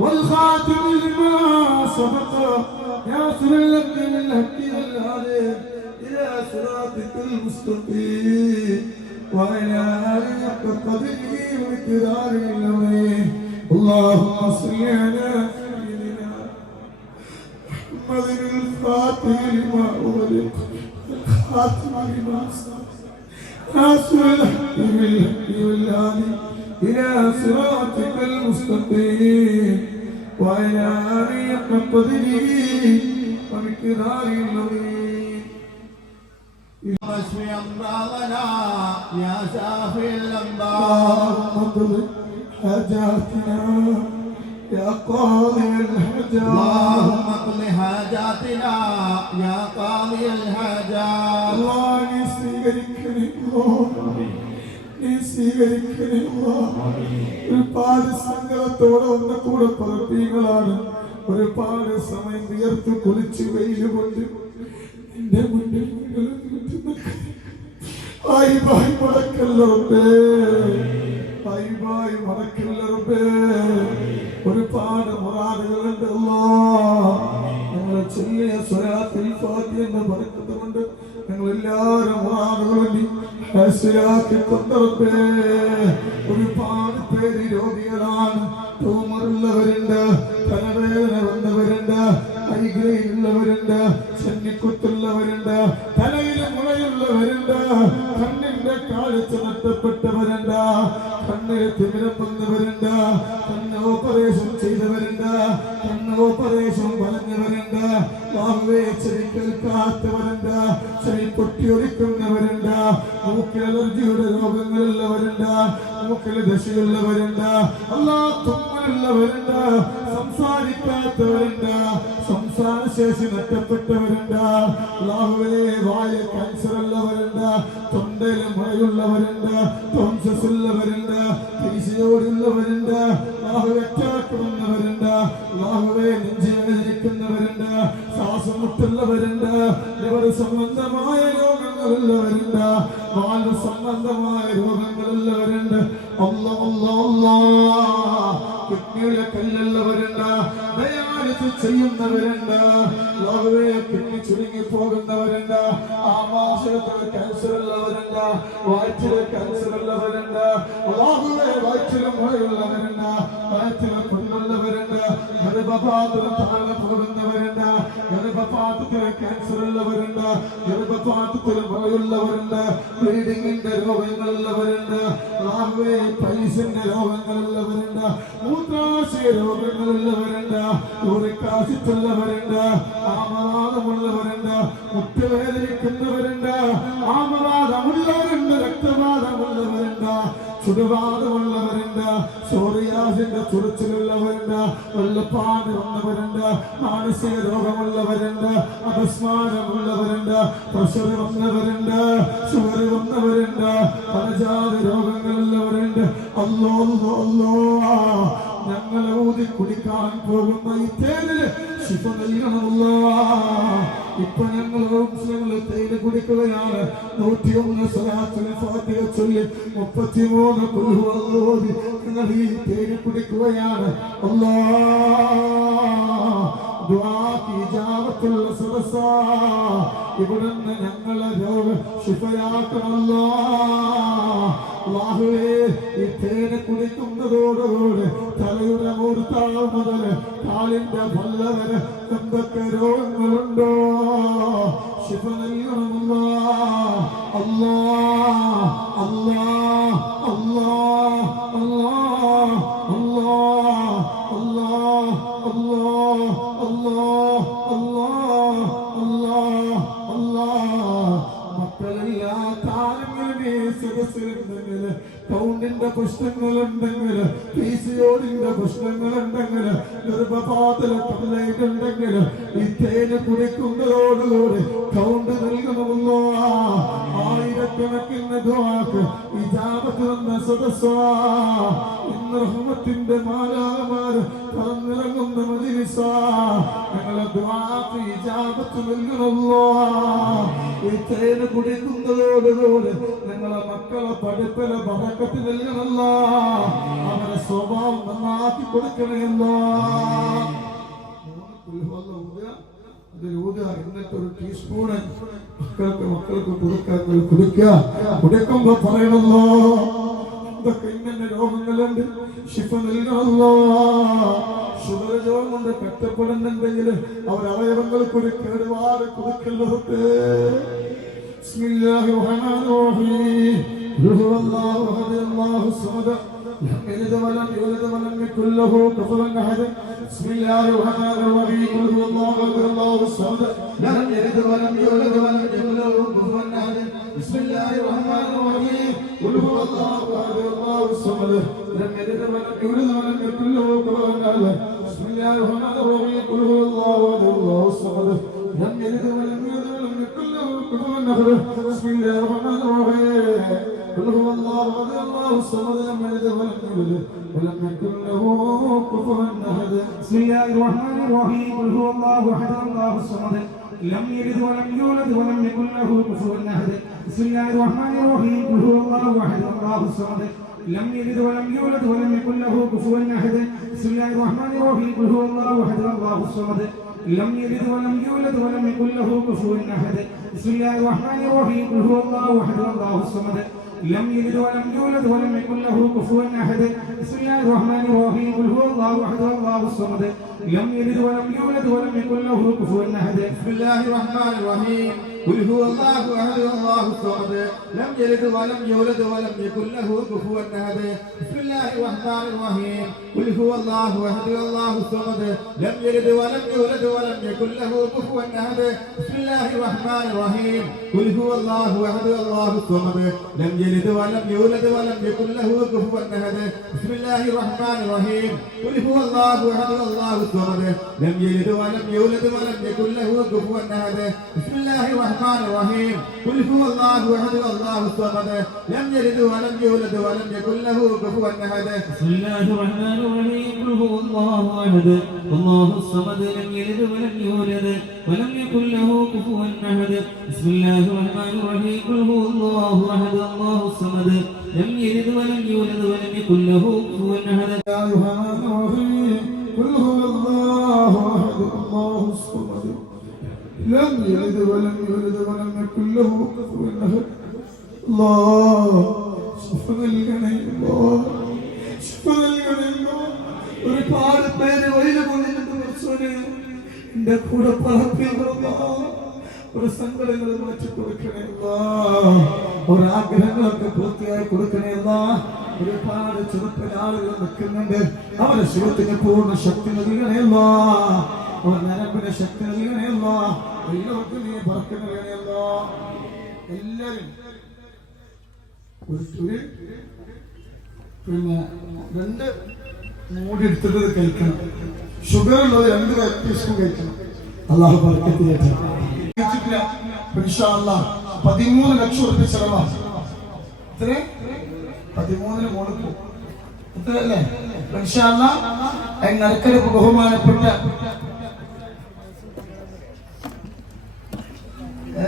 والخاتم لما سبق ناصر الحق بالحق والهادي إلى صراطك المستقيم وعلى آله حق قدره ومقداره العظيم اللهم صل على سيدنا محمد الفاتح لما أغلق والخاتم لما سبق ناصر الحق بالحق والهادي إلى صراطك المستقيم وعلى آله حق قدره ومقداره العظيم واشفي أمراضنا يا شافي الأمراض اللهم حاجاتنا يا قاضي الحاجات اللهم اقض حاجاتنا يا قاضي الحاجات الله സ്വീകരിക്കണേ നീ സ്വീകരിക്കണേ ഒരുപാട് സങ്കടത്തോടെ ഒന്ന് കൂടെ പറപ്പീകളാണ് ഒരുപാട് സമയം വിയർത്ത് കുളിച്ച് വെയിലുകൊണ്ട് എന്റെ മുന്നിൽ ആയി ബായ് മടക്കല്ലേ ആയി ബായ് മടക്കല്ലേ ഒരുപാട് മുറാദുകളുണ്ട് ഞങ്ങളെ ചെല്ലിയ സ്വലാത്തിൽ ഫാത്തിഹ എന്ന ബർക്കത്ത് കൊണ്ട് ഞങ്ങൾ എല്ലാവരും മുറാദുകളും ഹാസിലാക്കി കൊണ്ടേ ഒരുപാട് പേര് രോഗികളാണ് ട്യൂമറുള്ളവരുണ്ട് തലവേദന വന്നവരുണ്ട് ഐഗ്രയുള്ളവരുണ്ട് ചെന്നിക്കുത്തുള്ളവരുണ്ട് തലയിൽ മുളയുള്ളവരുണ്ട് കണ്ണിന്റെ കാഴ്ച നഷ്ടപ്പെട്ടവരുണ്ട് കണ്ണിൽ തിമിരം വന്നവരുണ്ട് കണ്ണ് ഓപ്പറേഷൻ ചെയ്തവരുണ്ട് കണ്ണ് ഓപ്പറേഷൻ പറഞ്ഞവരുണ്ട് ചെവി കേൾക്കാത്തവരുണ്ട്, ചെവി പൊട്ടിയൊലിക്കുന്നവരുണ്ട്, മൂക്കിൽ അലർജിയുടെ രോഗങ്ങളുള്ളവരുണ്ട്, മൂക്കിൽ ദശയുള്ളവരുണ്ട്, തുമ്മലുള്ളവരുണ്ട്, സംസാരിക്കാത്തവരുണ്ട്, സംസാരശേഷി നഷ്ടപ്പെട്ടവരുണ്ട്, വായ ക്യാൻസർ ഉള്ളവരുണ്ട്, തൊണ്ടയിൽ മുഴയുള്ളവരുണ്ട്, ടോൺസിസ് ഉള്ളവരുണ്ട്, ഉള്ളവരുണ്ട്, അറ്റാക്ക് വന്നവരുണ്ട്, നെഞ്ചുവേദനിക്കുന്നവരുണ്ട്, ശ്വാസമുട്ടുള്ളവരുണ്ട്, ലിവർ സംബന്ധമായ രോഗങ്ങളുള്ളവരുണ്ട്, വാൽവ് സംബന്ധമായ രോഗങ്ങളുള്ളവരുണ്ട്, കിഡ്നിയിലെ കല്ലുള്ളവരുണ്ട്, ഡയാലിസിസ് ചെയ്യുന്നവരുണ്ട്, കിഡ്നി ചുരുങ്ങി പോകുന്നവരുണ്ട്, ആമാശയത്തിലെ ക്യാൻസർ ഉള്ളവരുണ്ട്, വയറ്റിലെ ക്യാൻസർ ഉള്ളവരുണ്ട്, വയറ്റിലെ മുഴയുള്ളവരുണ്ട്, വയറ്റിലെ കൊണ്ടുള്ളവരുണ്ട്, ഗർഭപാത്രം താഴെ പോകുന്നവരുണ്ട്, ഗർഭപാത്രത്തിലെ ക്യാൻസർ ഉള്ളവരുണ്ട്, ഗർഭപാത്രത്തിലെ മുഴയുള്ളവരുണ്ട്, ബ്ലീഡിങ്ങിന്റെ രോഗങ്ങളുള്ളവരുണ്ട്, പൈസന്റെ രോഗങ്ങളുള്ളവരുണ്ട്, മൂത്രാശയ രോഗങ്ങളുള്ളവരുണ്ട്, യൂറിക് ആസിഡ് ഉള്ളവരുണ്ട്, ആമവാദമുള്ളവരുണ്ട്, മുട്ടുവേദനിക്കുന്നവരുണ്ട്, ആമവാദമുള്ളവരുണ്ട്, രക്തവാദമുള്ളവരുണ്ട്, ചുടുവാദമുള്ളവരുണ്ട്, സോറിയാസിന്റെ ചുറിച്ചിലുള്ളവരുണ്ട്, വെള്ളപ്പാട് വന്നവരുണ്ട്, മാനസിക രോഗമുള്ളവരുണ്ട്, അപസ്മാരമുള്ളവരുണ്ട്, പ്രഷർ വന്നവരുണ്ട്, ഷുഗർ വന്നവരുണ്ട്, പലജാതി രോഗങ്ങളുള്ളവരുണ്ട്. അല്ലോ ഞങ്ങളെ ഊതി കുടിക്കാൻ പോകുന്ന ഈ തേനില് ശിഫ നൽകണമല്ലോ. ഇപ്പൊ ഞങ്ങൾ തേന് കുടിക്കുകയാണ്. 101 സ്വലാത്തുൽ ഫാത്തിഹ ചൊല്ലി 33 ഖുൽ ഹുവല്ലാഹ് ഞങ്ങൾ ഈ തേന് കുടിക്കുകയാണ്. ഇവിടുന്ന് ഞങ്ങളെ രോഗം ശിഫയാക്കണല്ലോ. ഈ തേന് കുടിക്കുന്നതോടുകൂടി തലയുടെ മൂർത്താവ് മുതൽ കാലിന്റെ പല്ല വരെ എന്തൊക്കെ രോഗങ്ങളുണ്ടോ ശിഫ നൽകണമല്ലോ. അല്ലാ അല്ലാ അല്ലാ അല്ലാ അല്ലാ അല്ലാ അല്ലാ അല്ലാ അല്ലാ അല്ലാ അല്ലാ. മക്കളെല്ലാ താരങ്ങളുടെ സദസ്സിലുണ്ടെങ്കിൽ, കൗണ്ടിന്റെ പ്രശ്നങ്ങളുണ്ടെങ്കിൽ, പിസിഒഡിന്റെ പ്രശ്നങ്ങളുണ്ടെങ്കിൽ, ഗർഭപാത്രത്തിലെ കംപ്ലൈന്റ് ഉണ്ടെങ്കിൽ ഈ തേന് കുടിക്കുന്നതോടുകൂടി കൗണ്ട് നൽകണമല്ലോ. ആയിരക്കണക്കിന് ദുആക്ക് ഇജാബത്ത് വന്ന സദസ്സാ. ഇന്ന് റഹ്മത്തിന്റെ മാലാഖമാർ പറന്നിറങ്ങുന്ന മജ്‌ലിസാ. ഞങ്ങളെ ദുആക്ക് ഇജാബത്ത് നൽകണമല്ലോ. ഈ തേന് കുടിക്കുന്നതോടുകൂടി ഞങ്ങളെ മക്കളെ പഠിപ്പിലെ ബറക്കത്ത് നൽകണമല്ലോ. അവരെ സ്വഭാവം നന്നാക്കി കൊടുക്കണമല്ലോ. എന്നിട്ട് ഒരു ടീസ്പൂണ് മക്കൾക്ക് കൊടുക്കാൻ കുടിക്കുമ്പോ പറയണല്ലോ ഇതൊക്കെ ഇങ്ങനെ രോഗങ്ങളുണ്ട് ശിഫ നൽകണമല്ലോ. ഷുഗർ രോഗം കൊണ്ട് കഷ്ടപ്പെടുന്നുണ്ടെങ്കിൽ അവർ അവയവങ്ങൾക്ക് ഒരു കേടുപാട് കൊടുക്കരുത്. ബിസ്മില്ലാഹിർ റഹ്മാനിർ റഹീം. ഹുവല്ലാഹു അഹദ് അല്ലാഹു സമദ് ലം യലിദ് വലം യൂലദ് വലം യകുൽ ലഹു കുഫുവൻ അഹദ്. ബിസ്മില്ലാഹിർ റഹ്മാനിർ റഹീം. ഹുവല്ലാഹു അഹദ് അല്ലാഹു സമദ് ലം യലിദ് വലം യൂലദ് വലം യകുൽ ലഹു കുഫുവൻ അഹദ്. ബിസ്മില്ലാഹിർ റഹ്മാനിർ റഹീം. ഹുവല്ലാഹു അഹദ് അല്ലാഹു സമദ് ലം യലിദ് വലം യൂലദ് വലം യകുൽ ലഹു കുഫുവൻ അഹദ്. ബിസ്മില്ലാഹിർ റഹ്മാനിർ റഹീം. ഹുവല്ലാഹു അഹദ് അല്ലാഹു സമദ് ലം യലിദ് വലം യൂലദ് വലം യകുൽ ലഹു കുഫുവൻ അഹദ്. ബിസ്മില്ലാഹിർ റഹ്മാനിർ റഹീം. قل هو الله احد الله الصمد لم يلد ولم يولد ولم يكن له كفوا احد. بسم الله الرحمن الرحيم. قل هو الله احد الله الصمد لم يلد ولم يولد ولم يكن له كفوا احد. بسم الله الرحمن الرحيم. قل هو الله احد الله الصمد لم يلد ولم يولد ولم يكن له كفوا احد. بسم الله الرحمن الرحيم. قل هو الله احد الله الصمد لم يلد ولم يولد ولم يكن له كفوا احد. بسم الله الرحمن الرحيم. قل هو الله احد الله الصمد لم يلد ولم يولد ولم يكن له كفوا احد. بسم الله الرحمن الرحيم. قل هو الله احد الله الصمد لم يلد ولم يولد ولم يكن له كفوا أحد. بسم الله الرحمن الرحيم. قل هو الله أحد الله الصمد لم يلد ولم يولد ولم يكن له كفوا أحد. بسم الله الرحمن الرحيم. قل هو الله أحد الله الصمد لم يلد ولم يولد ولم يكن له كفوا أحد. بسم الله الرحمن الرحيم. قل هو الله أحد الله الصمد لم يلد ولم يولد ولم يكن له كفوا أحد. بسم الله الرحمن الرحيم. قل هو الله أحد الله الصمد لم يلد ولم يولد ولم يكن له كفوا أحد. بسم الله الرحمن الرحيم. قل هو الله أحد الله الصمد لم يلد ولم يولد ولم يكن له كفوا أحد. بسم الله الرحمن الرحيم. قل هو الله أحد الله الصمد لم يلد ولم يولد ولم يكن له كفوا أحد. بسم الله الرحمن الرحيم. قل هو الله أحد الله الصمد لم يلد ولم يولد ولم يكن له كفوا أحد. يا الرحمن الرحيم. قل هو الله أحد الله الصمد لم يلد ولم يولد ولم يكن له كفوا أحد. الله ശിഫ നൽകണേ ശിഫ നൽകണേ. ഒരുപാട് പേര് വഴിയിൽ കൊണ്ടിട്ട് കുറച്ചോനെ എന്റെ കൂടെ പറപ്പില്ല. ഒരു സങ്കടങ്ങൾ മാറ്റി കൊടുക്കണേ. ഒരാഗ്രഹങ്ങളൊക്കെ പൂർത്തിയായി കൊടുക്കണേ. ഒരുപാട് ചെറുപ്പനാളുകൾ നിൽക്കുന്നുണ്ട്. അവരുടെ ശിവത്തിന് പൂർണ്ണ ശക്തി നൽകണേ. അവർ നരമ്പിന് ശക്തി നൽകണേ. എല്ലാവർക്കും നീ പറക്കുന്ന വേണമല്ലോ. എല്ലാവരും പിന്നെ 2 മൂടി എടുത്തിട്ട് കഴിക്കണം. ഷുഗർ ഉള്ളത് 2 ടീസ്പൂൺ കഴിക്കണം. അള്ളാഹു ബർക്കത്ത് ചെയ്യട്ടെ. 13 ലക്ഷം റുപ്യ ചെലവാണ്. എത്ര? 13 മോളിപ്പോ എത്രയല്ലേ? നരക്കര ബഹുമാനപ്പെട്ട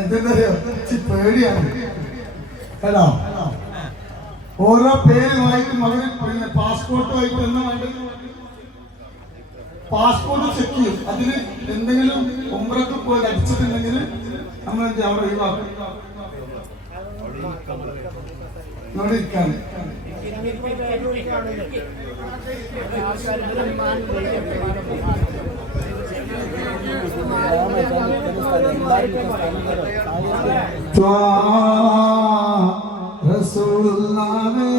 എന്തെന്നറിയോ, പേടിയാണ് കേട്ടോ. ഓരോ പേര് വായിക്കും. അവര് പിന്നെ പാസ്പോർട്ട് വായിക്കും. എന്നാ വേണ്ടത്? പാസ്പോർട്ട് ചെക്ക് ചെയ്യും. അതിന് എന്തെങ്കിലും ഉംറക്ക് പോയി അടിച്ചിട്ടുണ്ടെങ്കിൽ നമ്മൾ അവിടെ ഒഴിവാക്കും. ഇവിടെ ഇരിക്കാൻ റസൂലുള്ളാഹേ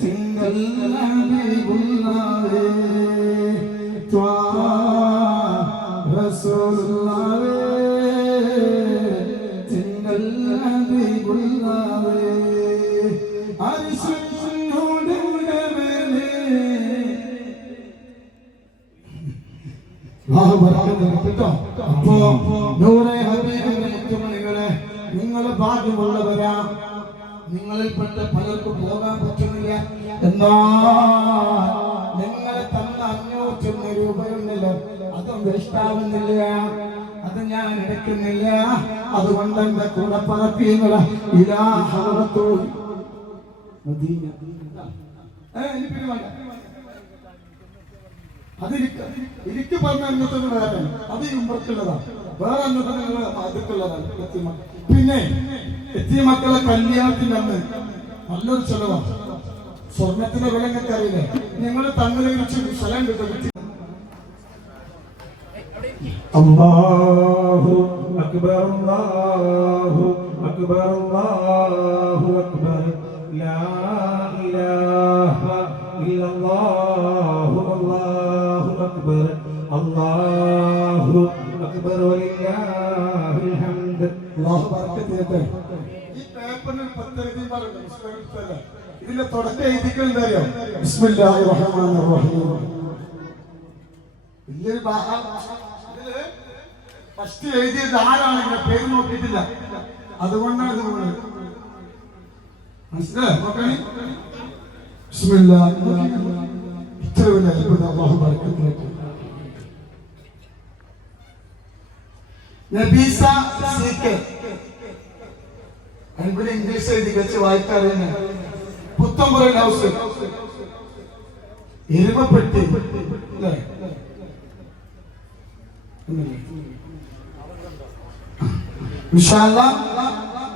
തിങ്കൾ ഹബീബുള്ളാഹേ റസൂലുള്ളാഹേ തിങ്കൾ ഹബീബുള്ളാഹേ അർശിനോട് മേലെ അപ്പോ നൂറെ ഹബീബിന്റെ മുത്തുമണികളെ, നിങ്ങൾ ഭാഗ്യമുള്ളവരാ. നിങ്ങളിൽപ്പെട്ട പലർക്കും പോകാൻ പറ്റുന്നില്ല. എന്നാൽ നിങ്ങളെ തന്ന 501 രൂപയുണ്ടല്ലോ, അതും വേസ്റ്റാവുന്നില്ല. അത് ഞാൻ എടുക്കുന്നില്ല. അതുകൊണ്ട് എന്റെ കൂടെ പറപ്പിങ്ങളെ ഇലാഹറത്തു മദീന എനിക്ക് പറഞ്ഞ അന്നത്തിന് വേറെ, അത് ഉമ്മർക്കുള്ളതാണ്. വേറെ അന്നത്തിന് അതുക്കുള്ളതാണ്. പിന്നെ എത്തിയ മക്കളെ കല്യാണത്തിന് അന്ന് നല്ലൊരു ചെലവാണ്. സ്വർണത്തിന്റെ വില നിങ്ങൾക്ക് അറിയില്ലേ? നിങ്ങൾ തങ്ങളെ കുറിച്ച് സ്ഥലം കിട്ടും. അല്ലാഹു അക്ബർ അല്ലാഹു അക്ബർ അല്ലാഹു അക്ബർ ലാ ഇലാഹ ഇല്ലല്ലാഹു അല്ലാഹു അക്ബർ അല്ലാഹു അക്ബർ വലില്ലാഹിൽ ഹംദ്. അല്ലാഹു ബർക്കത്ത് ചെയ്യട്ടെ. ഈ പേപ്പറിൽ 10 എഴുതി പറഞ്ഞു. ഇതിന്റെ തുടക്കം എഴുതിക്കുന്നത് അറിയോ? ബിസ്മില്ലാഹിർ റഹ്മാനിർ റഹീം. ഇതില് ഫസ്റ്റ് എഴുതിയത് ആരാണെങ്കിലും പേര് നോക്കിയിട്ടില്ല. അതുകൊണ്ടാണ് ഇത് പോകുന്നത്. മനസ്സിലായോ? നോക്കണേ. ബിസ്മില്ലാഹിർ റഹ്മാനിർ റഹീം. ഇത്ര വലിയ അത്ഭുതം. അല്ലാഹു ബർക്കത്ത് ചെയ്യട്ടെ. നബീസ സീക്കെ ഇവിടെ ഇംഗ്ലീഷ് എഴുതി വെച്ച് വായിക്കാറിന്. പുത്തമ്പുറൻ ഹൗസ് എരുമപ്പെട്ടി അല്ലേ?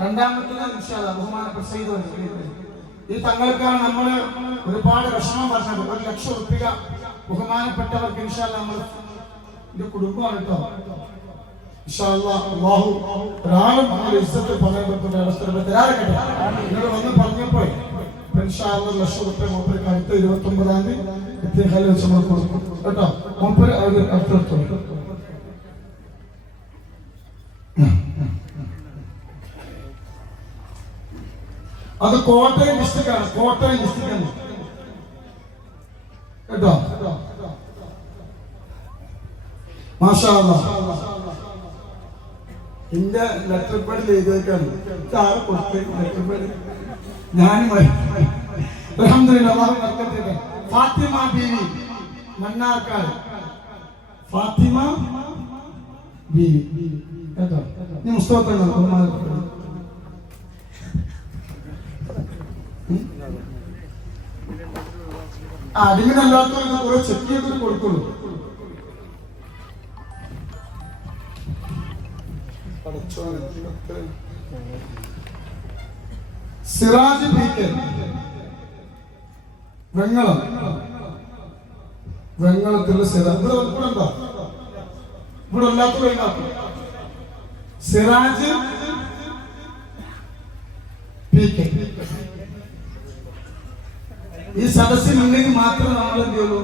രണ്ടാമത്തെ ബഹുമാനപ്പെട്ട ഈ തങ്ങൾക്കാണ് നമ്മള് ഒരുപാട് വിഷമം പറഞ്ഞത്. 1 ലക്ഷം റുപ്യ ബഹുമാനപ്പെട്ടവർക്ക് ഇൻഷാ അല്ലാഹ് നമ്മൾ ഇത് കുടുംബമാണ് കേട്ടോ. ഇൻഷാ അല്ലാഹ് അല്ലാഹു ഒരാളും നമ്മുടെ ഇസ്സത്ത് പറയപ്പെട്ട അവസരം തരാറുണ്ട്. നിങ്ങൾ വന്ന് പറഞ്ഞപ്പോൾ ഇൻഷാ അല്ലാഹ് ലക്ഷ മൂപ്പർക്ക് അടുത്ത 29-ാം തീയതി ഇത്തിഹാല് വെച്ച് നമ്മൾ കൊടുക്കും കേട്ടോ. മൂപ്പര് അടുത്തെടുത്തോളൂ. അത് കോട്ടയം ഡിസ്ട്രിക്റ്റാണ്, കോട്ടയം ഡിസ്ട്രിക്റ്റാണ് കേട്ടോ. മാഷാ അല്ലാഹ് എന്റെ ലെറ്റർ പേഡ് ചെയ്തേക്കാണ് ലെറ്റർ പേഡ് ഞാനും അൽഹംദുലില്ലാഹ്. ഫാത്തിമ ബീവി മണ്ണാർക്കാട്, ഫാത്തിമ ബീവി കേട്ടോ. നീ മുസ്തഫ അതിനല്ലാത്തവർക്ക് കുറെ ചെക്ക് ചെയ്തിട്ട് കൊടുക്കുള്ളൂ. സിറാജ് പി.കെ. വെങ്ങളത്തിലുള്ള സിറാജ് ഇവിടെ അല്ലാത്ത സിറാജ് പി.കെ. ഈ സദസ്സിലുണ്ടെങ്കിൽ മാത്രമേ നമ്മൾ എന്ത് ചെയ്യുള്ളൂ,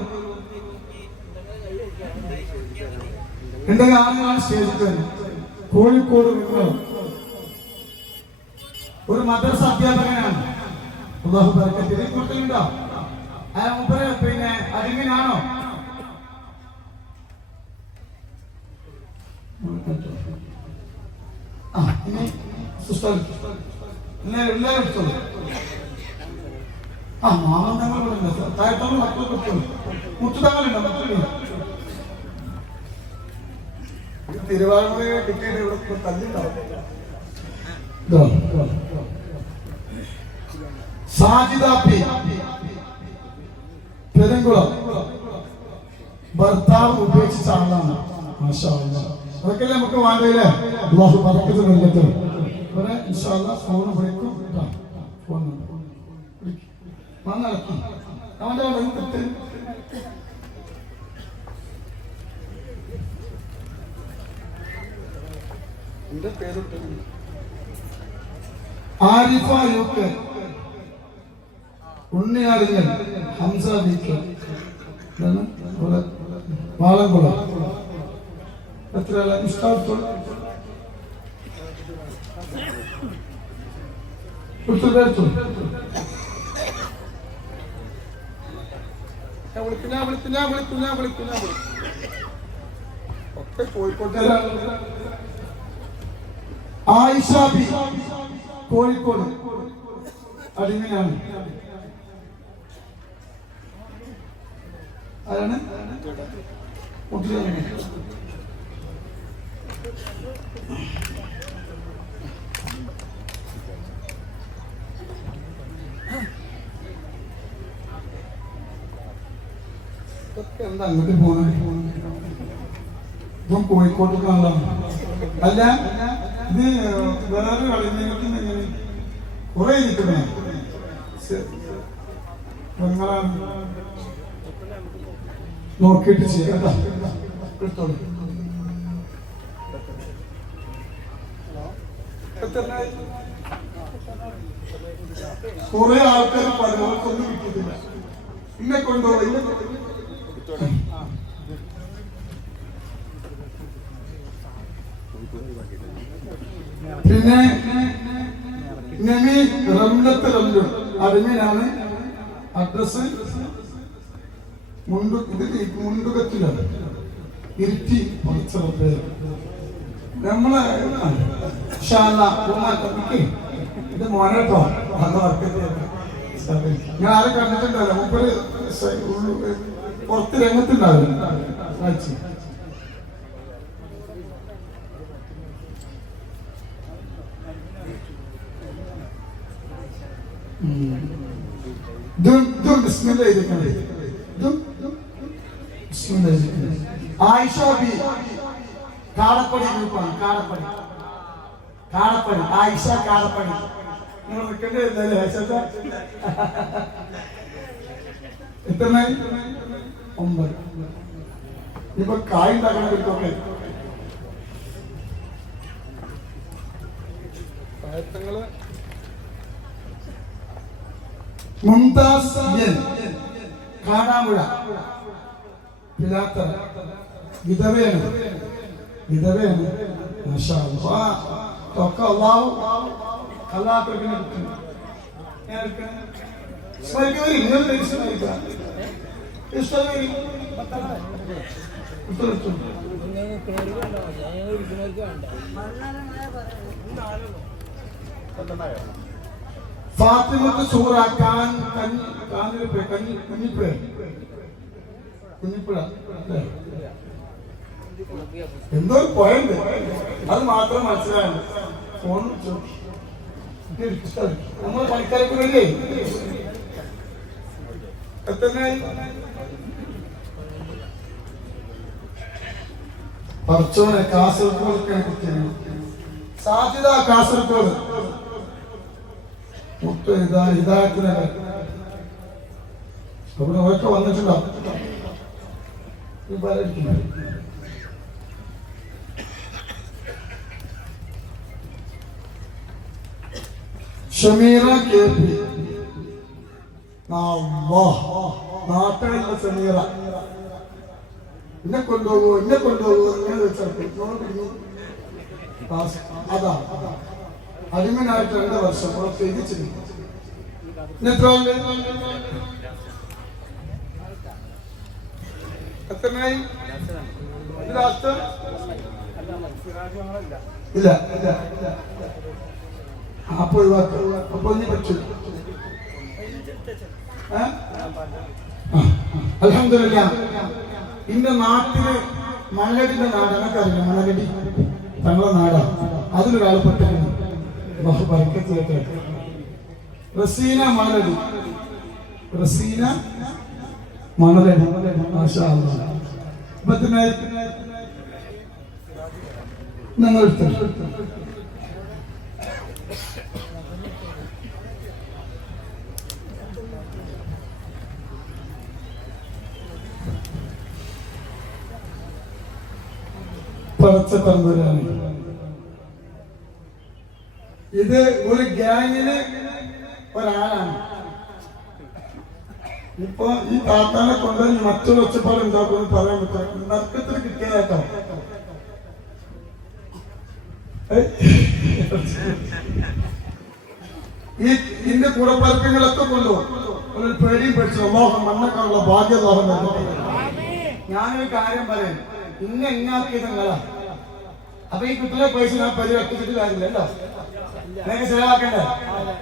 എന്റെ ആളുകളാണ് സ്റ്റേജിൽ. കോഴിക്കോട് ഒരു മദ്രസ അധ്യാപകനാണ്. അല്ലാഹു ബർക്കത്ത് കൊടുത്തിട്ടുണ്ടോ? പിന്നെ അടിമനാണോ? എല്ലാവരും എടുത്തോളൂ. മാമന്തങ്ങളുണ്ട്, താഴത്തോളം മക്കൾ മുത്തുതങ്ങളുണ്ടോ? തിരുവാറൂർ ടിക്കറ്റ് ഇവിടെ തല്ലിണ്ടാവും. സാജിദ പി. പെരുങ്കുളം ഭർത്താവ് ഉപേക്ഷിച്ച ആളാണ്. മാഷാ അല്ലാഹ്. അതൊക്കെ നമുക്ക് വേണ്ടല്ലേ. അല്ലാഹു ബറക്കത്ത് നൽകട്ടെ. ഇവിടെ ഇൻഷാ അല്ലാഹ് ഫോൺ വിളിക്കും. ഫോൺ വന്നടക്കി അവന്റെ വന്നിട്ട് ആരിഫ യുക്കെ, ഉണ്ണിയാറിങ്ങൽ, ഹംസ ബി.കെ. വാളംകുളം. എത്ര ഇഷ്ടം ആയിഷ ബി. കോഴിക്കോട് അടിമയാണ്. ആരാണ്? എന്താ അങ്ങോട്ട് പോകുന്നത്? ഇപ്പം കോഴിക്കോട്ടേക്കാണല്ലോ. അല്ല ഇത് വേറെ കളിഞ്ഞിട്ട് എങ്ങനെ കുറെ ഇരിക്കുന്നേ നോക്കിയിട്ട് ചെയ്യാം. കുറെ ആൾക്കാർ പലർക്കൊന്നും കിട്ടിയിട്ടില്ല. ഇന്നെ കൊണ്ടുപോയി പിന്നെ റംലത്ത് റംലും അടിമയാണ്. അഡ്രസ് മുണ്ടുകത്തിലാണ്. ഇരുത്തി പഠിച്ചത് നമ്മളെ ഇത് മോനട്ടോ. ഞാൻ ആരെ കണ്ടിട്ടുണ്ടല്ലോ. മുപ്പര് പുറത്ത് രംഗത്തുണ്ടാവില്ല. ആയിഷ ബി. കാടപ്പടി ഗ്രൂപ്പാണ്. കാടപ്പടി ആയിഷ കാടപ്പടി. നിങ്ങൾ നിൽക്കേണ്ടതല്ലേ? എത്ര 9. ഇപ്പൊ കായ് ഉണ്ടാക്കണം കിട്ടോക്കെ മുംതാസ് കാടാമ്പുഴ പിലാത്തറ വിധവയാണ് മാഷാ അല്ലാഹ് ഒക്കെ അല്ലാഹു കല്ലാത്തർക്കിനെ കിട്ടുന്നു സ്മരിക്കുന്നവർ ഇങ്ങനെ സ്മരിക്കുക ഫാത്തിമത്ത് സൂറ കുഞ്ഞിപ്പുഴ എന്തോ പോയുണ്ട് അത് മാത്രം മനസ്സിലായത് ഫോൺ നമ്മൾ പണിക്കാരൊക്കെ വരില്ലേ എത്രയായി പറച്ചോനെ കാസർഗോഡ് സാധ്യത കാസർഗോഡ് ഹിദായത്തിന് അവിടെ ഒക്കെ വന്നിട്ടുണ്ടോ ഷമീറ കെ പി നാട്ടിലുള്ള ഷമീറ എന്നെ കൊണ്ടുപോകൂ അങ്ങനെ വെച്ചു അതാ അടിമനായിട്ട് 2 വർഷം അവിടെ തിരിച്ചിരുന്നു. എത്രയായി ഇല്ല അപ്പൊ അപ്പൊ ഇനി പറ്റില്ല. അൽഹംദുലില്ലാഹ് ഇന്റെ നാട്ടില് മണലടിന്റെ നാട് എന്നൊക്കെ മണലടി തങ്ങളെ നാടാ. അതിലൊരാൾ പെട്ടിരുന്നു റസീന മണലടി മാഷാ അല്ലാഹ്. നിങ്ങൾ പടച്ച തമ്പുരാനെ ഇത് ഒരു ഗ്യാങ്ങിന് ഒരാളാണ്. ഇപ്പൊ ഈ താത്താനെ കൊണ്ട് മറ്റൊരു ഒച്ചപ്പാട് ഉണ്ടാക്കുമെന്ന് പറയാൻ പറ്റും. നറുക്കത്തിൽ കിട്ടിയതാട്ടോ. ഇതിന്റെ കൂടപ്പറക്കങ്ങളൊക്കെ കൊണ്ടുപോകും ഒരു പേടിയും പഠിച്ചു മോഹം മണ്ണക്കാനുള്ള ഭാഗ്യദോഹം. ഞാനൊരു കാര്യം പറയാം, ഇന്നാക്കിയത് നിങ്ങളാ. അപ്പൊ ഈ കുട്ടികളെ പൈസ ഞാൻ പരിവർത്തിച്ചിട്ട് കാര്യമില്ലല്ലോ. നിങ്ങൾക്ക് ചെലവാക്കണ്ടേ?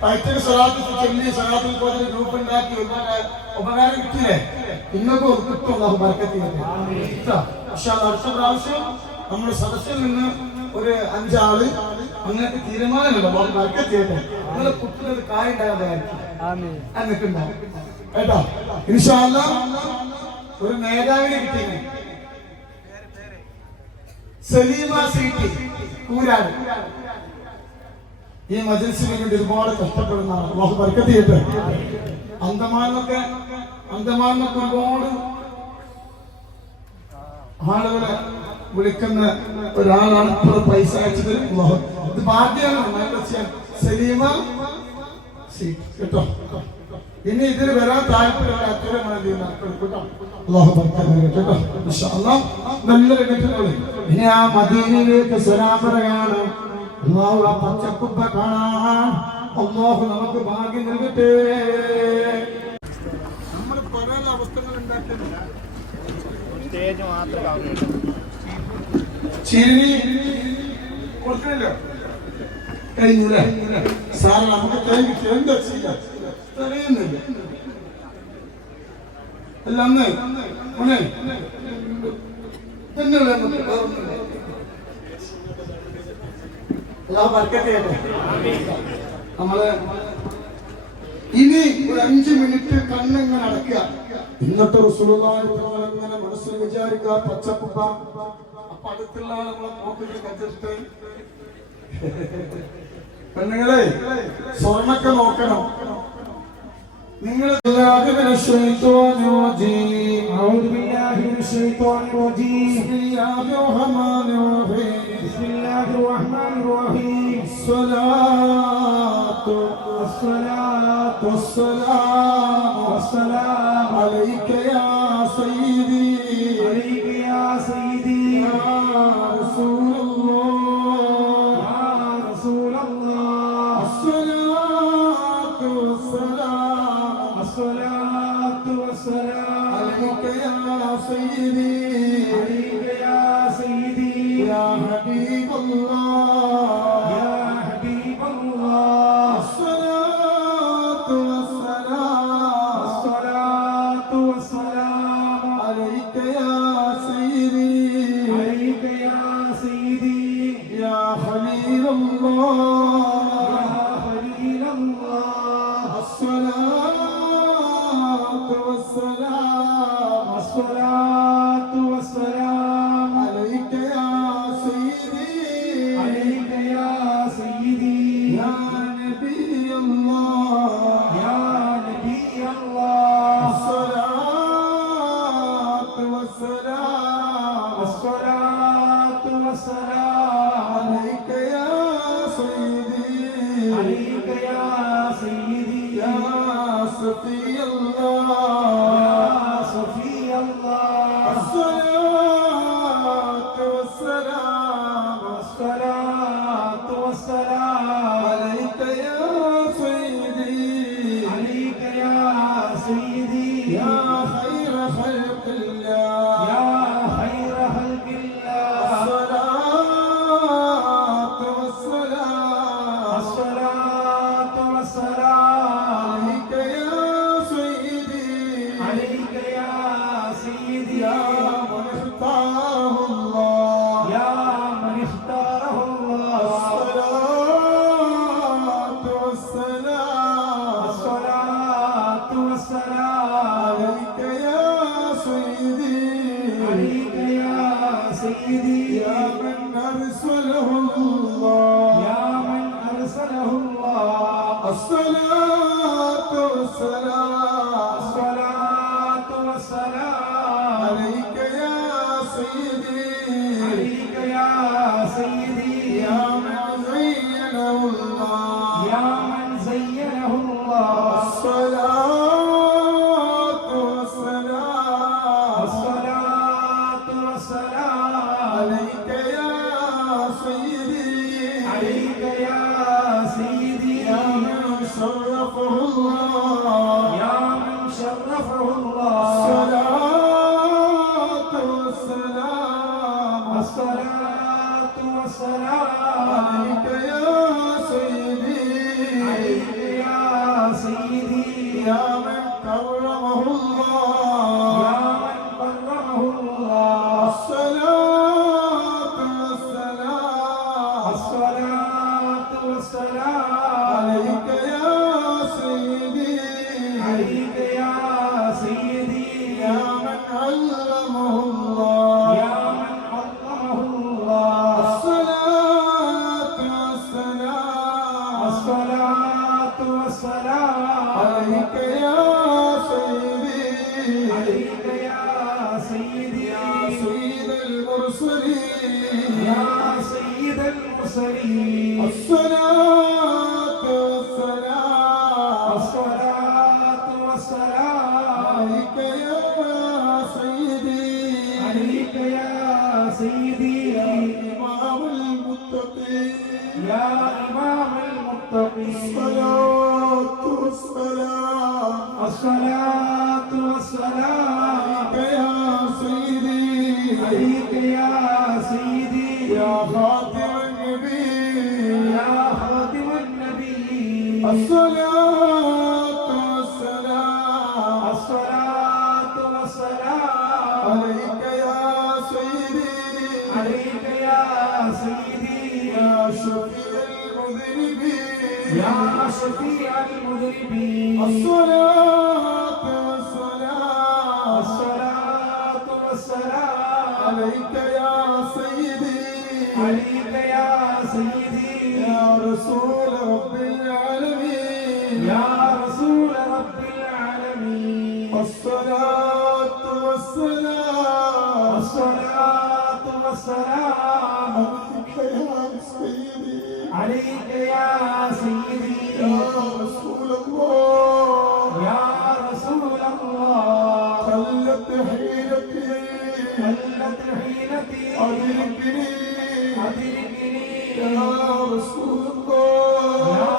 പൈസക്ക് സ്വലാത്തിൽ പോലെ ഗ്രൂപ്പ് ഉണ്ടാക്കി ഉപകാരം കിട്ടില്ലേ? ഇന്നൊക്കെ കിട്ടും. പക്ഷെ അത് അടുത്ത പ്രാവശ്യം നമ്മുടെ സദസ്സിൽ നിന്ന് ഒരു 5 ആള് അങ്ങനത്തെ തീരുമാനമുണ്ടോ വർക്കെത്തിയട്ടെ. നിങ്ങളെ കുട്ടികൾ കാര്യം ഉണ്ടാകാൻ കേട്ടോ. ഇൻഷാ അല്ലാഹ് ഒരു മേധാവിനെ കിട്ടിയിരുന്നു. സലീമ സീറ്റ് കൂരാട് ഈ മജ്‌ലിസിന് വേണ്ടി ഒരുപാട് കഷ്ടപ്പെടുന്നതാണ്. അല്ലാഹു ബർക്കത്ത് ചെയ്യട്ടെ. അന്തമാനൊക്കെ ഒരുപാട് ആളുകളെ വിളിക്കുന്ന ഒരാളാണ് ഇപ്പോൾ പൈസ അയച്ചത്. ഇത് ഭാഗ്യമാണ്. സലീമ സീറ്റ് കേട്ടോ. ഇനി ഇതിൽ വരാൻ താല്പര്യമുള്ള അത്തരമാണ് കേട്ടോ. അല്ലാഹു ബർക്കത്ത് കേട്ടോ. ഇൻഷാ അല്ലാഹ് നല്ലൊരു കേട്ടോ. ഇനി ആ മദീനയിലേക്ക് സലാം പറയാണ്. അല്ലാഹു ആ പച്ചക്കുപ്പ കാണാൻ അല്ലാഹു നമുക്ക് ഭാഗ്യം നൽകട്ടെ. നമ്മൾ പല അവസ്ഥകൾ ഉണ്ടാക്കുന്നില്ല. സ്റ്റേജ് മാത്രം ചിരി കൊടുക്കണല്ലോ കഴിഞ്ഞില്ല സാർ. നമുക്ക് കഴിഞ്ഞിട്ട് എന്താ ചെയ്യാം തെളിയുന്നില്ല. അല്ല അന്ന് നമ്മള് ഇനി ഒരു 5 മിനിറ്റ് കണ്ണിങ്ങനെ അടക്കുക. ഇന്നത്തെ റസൂലുള്ളാഹിനെ മനസ്സിൽ വിചാരിക്കുക. പച്ചക്കുപ്പ അപ്പൊ അടുത്തുള്ള നമ്മളെ പോക്കറ്റിൽ കച്ചിട്ട് പെണ്ണുങ്ങളെ സ്വർണ്ണൊക്കെ നോക്കണം. നിങ്ങൾ الشيطان الرجيم. بسم الله الرحمن الرحيم. بسم الله الرحمن الرحيم. الصلاة الصلاة والسلام والسلام عليك يا سيدي عليك يا سيدي يا رسول الله يا رسول الله. الصلاة والسلام الصلاة والسلام عليك يا سيدي عليك يا سيدي يا حبيب الله يا حبيب الله. الصلاة والسلام الصلاة والسلام عليك يا سيدي عليك يا سيدي يا خليل الله يا خليل الله. الصلاة والسلام الصلاة والسلام عليك يا سيدي عليك يا سيدي يا نبي الله يا نبي الله. الصلاة والسلام الصلاة والسلام عليك يا سيدي عليك يا سيدي يا صفي الله يا صفي الله. الصلاة والسلام الصلاة والسلام عليك يا سيدي عليك يا سيدي يا خير خلق الله يا خير خلق الله. الصلاة والسلام الصلاة والسلام عليك يا سيدي عليك يا سيدي يا من اختاره الله يا من اختاره الله. الصلاة والسلام الصلاة والسلام عليك يا سيدي عليك يا سيدي يا من أرسله الله يا من أرسله الله. الصلاة والسلام الصلاة والسلام عليك يا سيدي عليك يا سيدي يا من زينه الله يا من زينه الله. الصلاة والسلام الصلاة والسلام عليك يا سيدي عليك يا سيدي يا من شرفه الله يا من شرفه الله. الصلاة والسلام الصلاة والسلام عليك يا سيدي عليك يا سيدي يا من كرمه الله يا من كرمه الله. الصلاة والسلام الصلاة والسلام عليك يا سيدي عليك يا سيدي يا من علمه الله يا من علمه الله. الصلاة والسلام الصلاة والسلام عليك يا سيدي عليك يا سيدي يا سيد المرسلين يا سيد المرسلين. الصلاة والسلام الصلاة والسلام عليك يا سيدي عليك يا سيدي يا إمام المتقين يا إمام المتقين. الصلاة والسلام الصلاة والسلام عليك يا سيدي عليك يا سيدي يا خاتم النبي يا خاتم النبي. الصلاة والسلام الصلاة والسلام عليك يا سيدي عليك يا سيدي يا شفيع المذنبين يا شفيع المذنبين. الصلاة والسلام الصلاة والسلام عليك يا سيدي عليك يا سيدي يا رسول رب العالمين يا رسول رب العالمين. الصلاة والسلام والسلام عليك يا سيدي يا رسول الله يا رسول الله قلت حيلتي أدركني يا رسول الله يا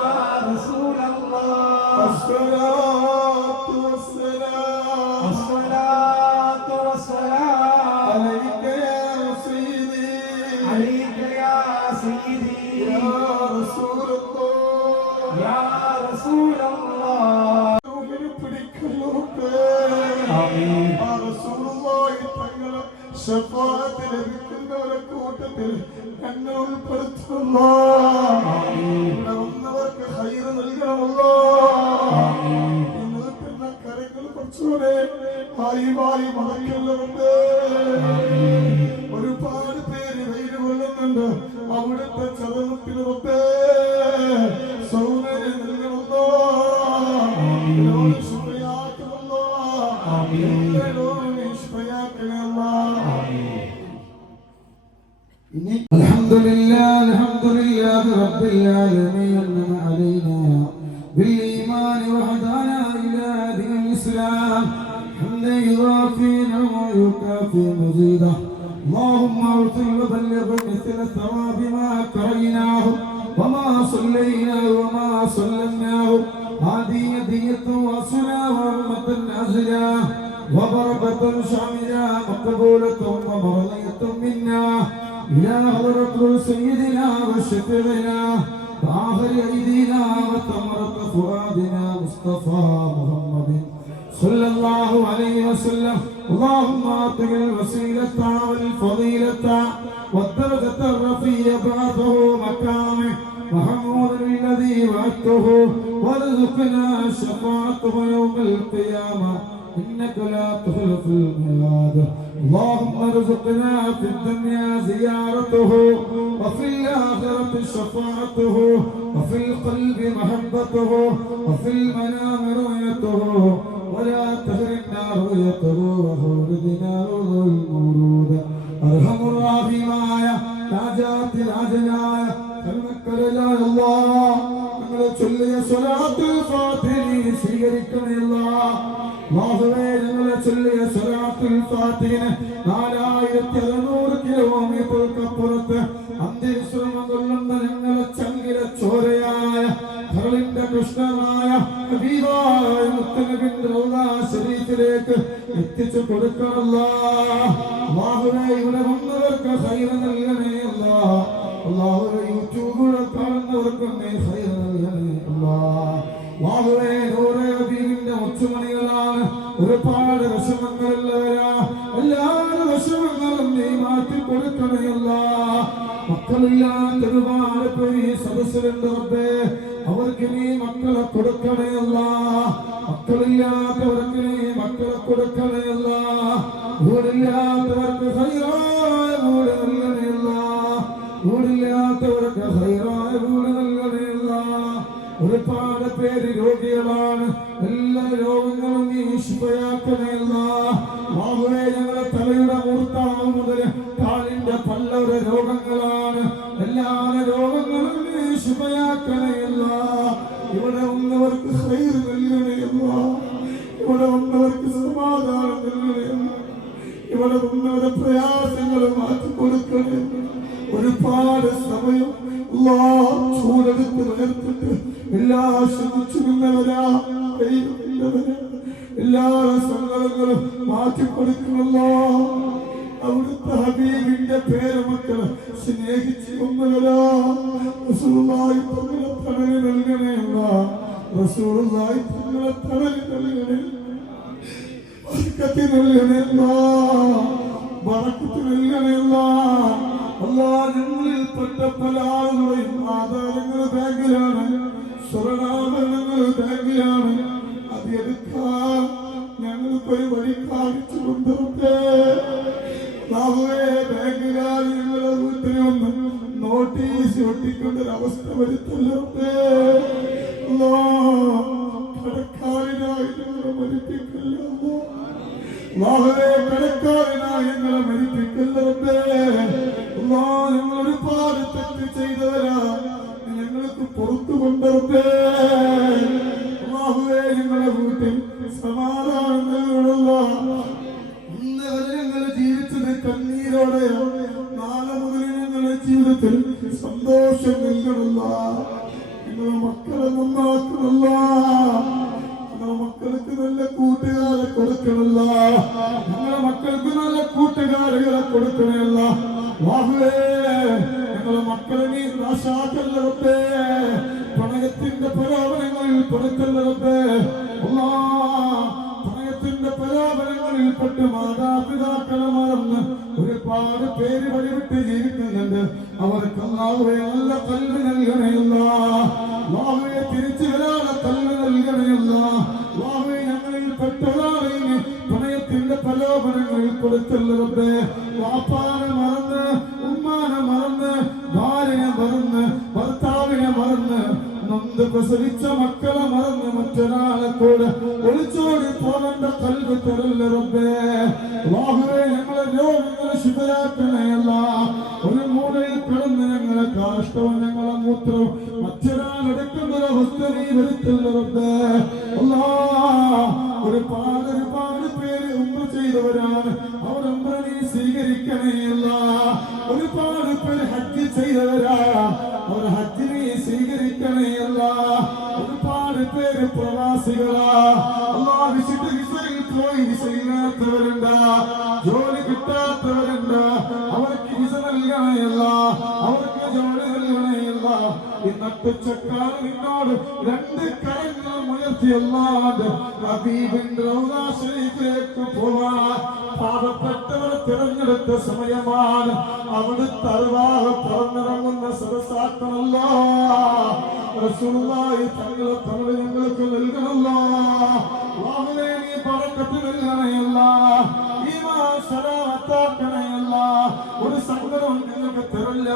رسول الله الصلاة والسلام عليك يا سيدي يا رسول الله يا رسول الله آمين ഷഫാഅത്ത് ലഭിക്കുന്നവരെ കൂട്ടത്തിൽ എന്നെ ഉൾപ്പെടുത്തുന്ന വന്നവർക്ക് ഹൈറ് നൽകണമല്ലോ. ഇന്ന് കരങ്ങൾ കുറച്ചുകൂടെ വായി മടക്കുന്നുണ്ട്. ഒരുപാട് പേര് വെയിൽ കൊള്ളുന്നുണ്ട്. അവിടുത്തെ ചലനത്തിനൊക്കെ സൗന്ദര്യം നൽകണമല്ലോ. ശുഭയാക്കണമല്ലോ. الحمد لله رب العالمين من علينا بالإيمان وهدانا إلى دين الإسلام حمدا يوافي نعمه ويكافئ مزيدا اللهم اغفر وبلغ مثل الثواب ما قرأناه وما صليناه وما سلمناه هذه هدية وصلة ورحمة نازلة وبركة شاملة مقبولة ومرضية منا إلى حضرة سيدنا وشفيعنا وآخر أيدينا وثمرة فؤادنا مصطفى محمد صلى الله عليه وسلم اللهم أعطه الوسيلة والفضيلة والدرجة الرفيعة بعده مكانه محمود الذي وعدته وارزقنا شفاعته يوم القيامة إنك لا تخلف الميعاد اللهم ارزقنا في الدنيا زيارته وفي الآخرة شفاعته وفي القلب محبته وفي المنام رؤيته ولا تهرنا رؤيته وخولدنا رضا المورود أرحم الراحمايا രാജാതി രാജനായ കൽമക്കരലായ അല്ലാഹ് ഞങ്ങളെ ചൊല്ലിയ സ്വലാത്തുൽ ഫാത്തിഹ സ്വീകരിക്കണേ അല്ലാഹ്. അല്ലാഹുവേ ഞങ്ങളെ ചൊല്ലിയ സ്വലാത്തുൽ ഫാത്തിഹ 4600 കിലോമീറ്റർക്കപ്പുറത്ത് അന്ത്യവിശ്രമം കൊള്ളുന്ന ഞങ്ങളെ ചങ്കിലെ ചോരയായ കരളിന്റെ കൃഷ്ണനായ ഹബീബായ മുത്തനബിന്റെ റൗള ശരീഫിലേക്ക് എത്തിച്ചു കൊടുക്കണമല്ലോ. അല്ലാഹുവേ ഇവിടെ വന്നവർക്ക് ഖൈറ് നൽകണേ അല്ലാഹ്. അല്ലാഹുവേ യൂട്യൂബിൽ കാണുന്നവർക്ക് നീ ഖൈറ് നൽകണേ അല്ലാഹ്. അല്ലാഹുവേ നൂറെ ഹബീബിന്റെ മുച്ചുമണികളാണ്. ഒരുപാട് വിഷമങ്ങളുള്ളവരാ. എല്ലാ വിഷമങ്ങളും നീ മാറ്റി കൊടുക്കണേ അല്ലാഹ്. മക്കളില്ലാത്ത ഒരുപാട് പേര് ഈ സദസ്സിലുണ്ട് റബ്ബേ. അവർക്ക് നീ മക്കളെ കൊടുക്കണേ അല്ലാഹ്. മക്കളില്ലാത്തവർക്ക് നീ മക്കളെ കൊടുക്കണേ അല്ലാഹ്. വീടില്ലാത്തവർക്ക് ഹൈറായ വീട് നൽകണേ അല്ലാഹ്. വീടില്ലാത്തവർക്ക് ഹൈറായ വീട് നൽകണേ അല്ലാഹ്. ഒരുപാട് പേര് രോഗികളാണ്. എല്ലാ രോഗങ്ങളും നീ ശിഫയാക്കണേ അല്ലാഹ്. അല്ലാഹുവേ ഞങ്ങളുടെ തലയുടെ മൂർത്താവ് മുതൽ കാലിന്റെ പല്ലവരെ രോഗങ്ങളാണ്. എല്ലാ രോഗങ്ങളും നീ ശിഫയാക്കണേ അല്ലാഹ്. ഇവിടെ വന്നവർക്ക് ഖൈർ നൽകണേ അല്ലാഹ്. ഇവിടെ വന്നവർക്ക് സമാധാനം നൽകണേ അല്ലാഹ്. ഇവിടെ വന്നവരുടെ പ്രയാസങ്ങൾ മാറ്റി കൊടുക്കണേ. ഒരുപാട് സമയം ചൂടെടുത്ത് നേർത്തിട്ട് എല്ലാ ശ്രമിച്ചിരുന്നവരാ എല്ലാ സങ്കടങ്ങളും മാറ്റിക്കൊടുക്കണല്ലോ. അവിടുത്തെ ഹബീബിന്റെ പേരമക്കളെ സ്നേഹിച്ചു കൊന്നവരാ. റസൂലുള്ളാഹി തങ്ങളെ തണല് നൽകണേ അല്ലാഹ്. റസൂലുള്ളാഹി തങ്ങളെ തണല് നൽകണേ. ബർക്കത്ത് നൽകണേ അല്ലാഹ്. ബർക്കത്ത് നൽകണേ അല്ലാഹ്. അല്ലാഹ് ഞങ്ങളിൽപ്പെട്ട പല ആളുകളെയും ആധാരങ്ങൾ ബാങ്കിലാണ്, സ്വർണ്ണാഭരണങ്ങൾ ബാങ്കിലാണ്. അത് എടുക്കാൻ ഞങ്ങൾക്കൊരു വഴി കാണിച്ചു കൊണ്ടിരുന്നേ. ബാങ്കുകാർ ഞങ്ങളെ വീട്ടിൽ വന്ന് നോട്ടീസ് ഒട്ടിക്കൊണ്ടൊരവസ്ഥ വരുത്തല്ലേ. കടക്കാരനായി ഞങ്ങളെ മരിപ്പിക്കല്ലോ. കടക്കാരനായി ഞങ്ങളെ മരിപ്പിക്കല്ലേ. ഞങ്ങൾക്ക് പുറത്തു കൊണ്ടുവരട്ടെ. അല്ലാഹുവേ, ഞങ്ങളുടെ വീട്ടിൽ സമാധാനം നൽകണമല്ല. ഇന്ന് വരെ ഞങ്ങൾ ജീവിച്ചത് കണ്ണീരോടെയാണ്. നാളെ മുതൽ ഞങ്ങളുടെ ജീവിതത്തിൽ സന്തോഷം നൽകണമല്ല. നിങ്ങളുടെ മക്കളെ നന്നാക്കണമല്ല. നിങ്ങളുടെ മക്കൾക്ക് നല്ല കൂട്ടുകാരെ കൊടുക്കണമല്ല. നിങ്ങളുടെ മക്കൾക്ക് നല്ല കൂട്ടുകാരികളെ കൊടുക്കണമല്ല. അല്ലാഹുവേ, ഞങ്ങളുടെ മക്കളെ നീ നാശാക്കല്ലവട്ടെ. പ്രണയത്തിന്റെ പ്രലോഭനങ്ങളിൽ പെടുത്തല്ലവട്ടെ. പ്രണയത്തിന്റെ പ്രലോഭനങ്ങളിൽപ്പെട്ട് മാതാപിതാക്കളെ മറന്ന് ഒരുപാട് പേര് വഴിവിട്ട് ജീവിക്കുന്നുണ്ട്. അവർക്ക് അല്ലാഹുവേ നല്ല കൽവ് നൽകണമല്ല. അല്ലാഹുവേ, തിരിച്ചു വരാതെ കൽവ് നൽകണമല്ല. അല്ലാഹുവേ, ഞങ്ങളിൽ പെട്ടൊരാളെ പ്രണയത്തിന്റെ പ്രലോഭനങ്ങളിൽ കൊടുത്തുള്ളവരുടെ വാപ്പാനെ മറന്ന്, ഉമ്മാനെ മറന്ന്, ഭാര്യനെ മറന്ന്, ഭർത്താവിനെ മറന്ന്, നൊന്ത് പ്രസവിച്ച മക്കളെ മറന്ന് മറ്റൊരാളെ കൂടെ ഒളിച്ചോടി പോകേണ്ട കൽവ് തരല്ല റബ്ബേ. അല്ലാഹുവേ, ഞങ്ങളെ രോഗങ്ങളെ ശുദ്ധരാക്കണയല്ല. ഒരു മൂലയിൽ കിടന്ന് ഞങ്ങളെ കാഷ്ടവും ഞങ്ങളെ മൂത്രവും മറ്റൊരാളെടുക്കുന്ന ഒരവസ്ഥ നീ വരുത്തല്ല റബ്ബേ. ഒരുപാട് പേര് ഉംറ ചെയ്തവരാണ്. അവർ ഉംറ നീ സ്വീകരിക്കണേയല്ല. ഒരുപാട് പേര് ഹജ്ജ് ചെയ്തവരാ. അവർ ഹജ്ജ് നീ സ്വീകരിക്കണേയല്ല. ഒരുപാട് പേര് പ്രവാസികളാ. അല്ലാഹ്, വിശുദ്ധ വിസയിൽ പോയി വിസയില്ലാത്തവരുണ്ട്, ജോലി കിട്ടാത്തവരുണ്ട്. അവർക്ക് വിസ നൽകണേയല്ല. അവർക്ക് ജോലി നൽകണേയല്ല. ഇന്നത്തുച്ചക്കാലം നിന്നോട് രണ്ട് കരങ്ങൾ ഉയർത്തിയല്ലാണ്ട് ഹബീബിന്റെ റൗള ശരീഫിലേക്ക് പോവാൻ പാപപ്പെട്ടവർ തിരഞ്ഞെടുത്ത സമയമാണ്. അവിടുത്തെ അറിവാഹ് പറന്നിറങ്ങുന്ന സദസ്സാക്കണല്ലോ. റസൂലുള്ളാഹി തങ്ങളെ ഞങ്ങൾക്ക് നൽകണല്ലോ. അല്ലാഹുവേ, നീ ബറക്കത്ത് നൽകണയല്ല. ഈമാൻ സലാമത്താക്കണയല്ല. ഒരു സങ്കടവും നിങ്ങൾക്ക് തരല്ല.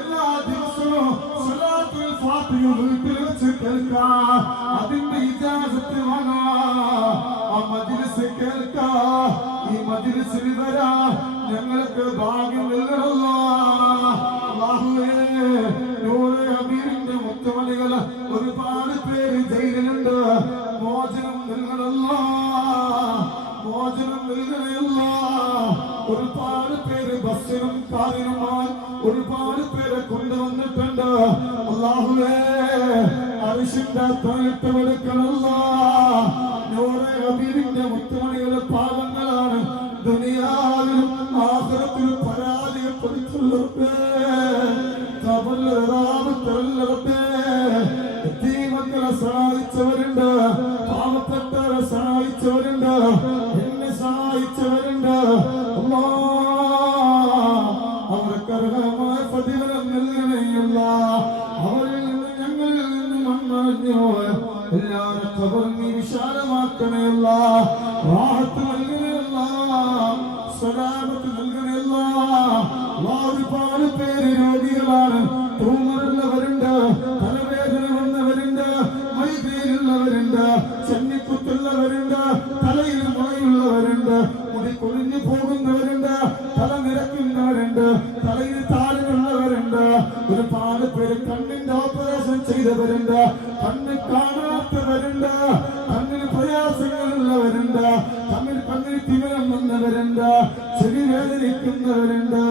എല്ലാ ദിവസവും സ്വലാത്തുൽ ഫാത്തിഹ വീട്ടിൽ വെച്ച് കേൾക്കാം. അതിന്റെ ഇജാസത്ത് വാങ്ങാം. ആ മജ്ലിസ് കേൾക്കാം. ഈ മജ്ലിസിൽ വരാൻ ഞങ്ങൾക്ക് ഭാഗ്യം നൽകണല്ലോ. അല്ലാഹുവേ, നൂറെ ഹബീബിന്റെ മുത്തുമണികൾ ഒരുപാട് പേര് ജയിലിലുണ്ട്. മോചനം നൽകണല്ലോ. മോചനം നൽകണയല്ല. ഒരുപാട് പേര് ബസ്സിനും കാറിനുമായി ഒരുപാട് പേരെ കൊണ്ടുവന്നിട്ടുണ്ട്. അല്ലാഹുവേ, അർശിന്റെ താഴത്ത് കൊടുക്കണല്ല. നൂറെ ഹബീബിന്റെ മുത്തുമണികളുടെ പാവങ്ങളാണ് ദുനിയാവിലും ആഖിറത്തിലും പരാജയപ്പെടുത്തുള്ളവർക്ക് മക്കളെ സഹായിച്ചവരുണ്ട്. പാവപ്പെട്ടവരെ സഹായിച്ചവരുണ്ട്. എന്നെ സഹായിച്ചവരുണ്ട്. അവർക്ക് അർഹമായ പ്രതിഫലം നൽകണമല്ല. അവരിൽ നിന്ന് ഞങ്ങളിൽ നിന്ന് മണ്ണറിഞ്ഞു എല്ലാവരും ഖബർ നീ വിശാലമാക്കണമല്ല. റാഹത്ത് നൽകണമല്ല. സലാമത്ത് നൽകണമല്ല. ഒരുപാട് പേര് രോഗികളാണ്. തൂമറുള്ളവരുണ്ട്, തലവേദന വന്നവരുണ്ട്, മൈഗ്രേനുള്ളവരുണ്ട്, ചെന്നിക്കുത്തുള്ളവരുണ്ട്, തലയിൽ മുഴയുള്ളവരുണ്ട്, മുടി കൊഴിഞ്ഞു പോകുന്നവരുണ്ട്, തല നിരക്കുന്നവരുണ്ട്, തലയിൽ താരനുള്ളവരുണ്ട്. ഒരുപാട് പേര് കണ്ണിന്റെ ഓപ്പറേഷൻ ചെയ്തവരുണ്ട്, കണ്ണ് കാണാത്തവരുണ്ട്, കണ്ണിന് പ്രയാസങ്ങളുള്ളവരുണ്ട്, കണ്ണിന് തിമിരം വന്നവരുണ്ട്, ചെവി വേദനിക്കുന്നവരുണ്ട്,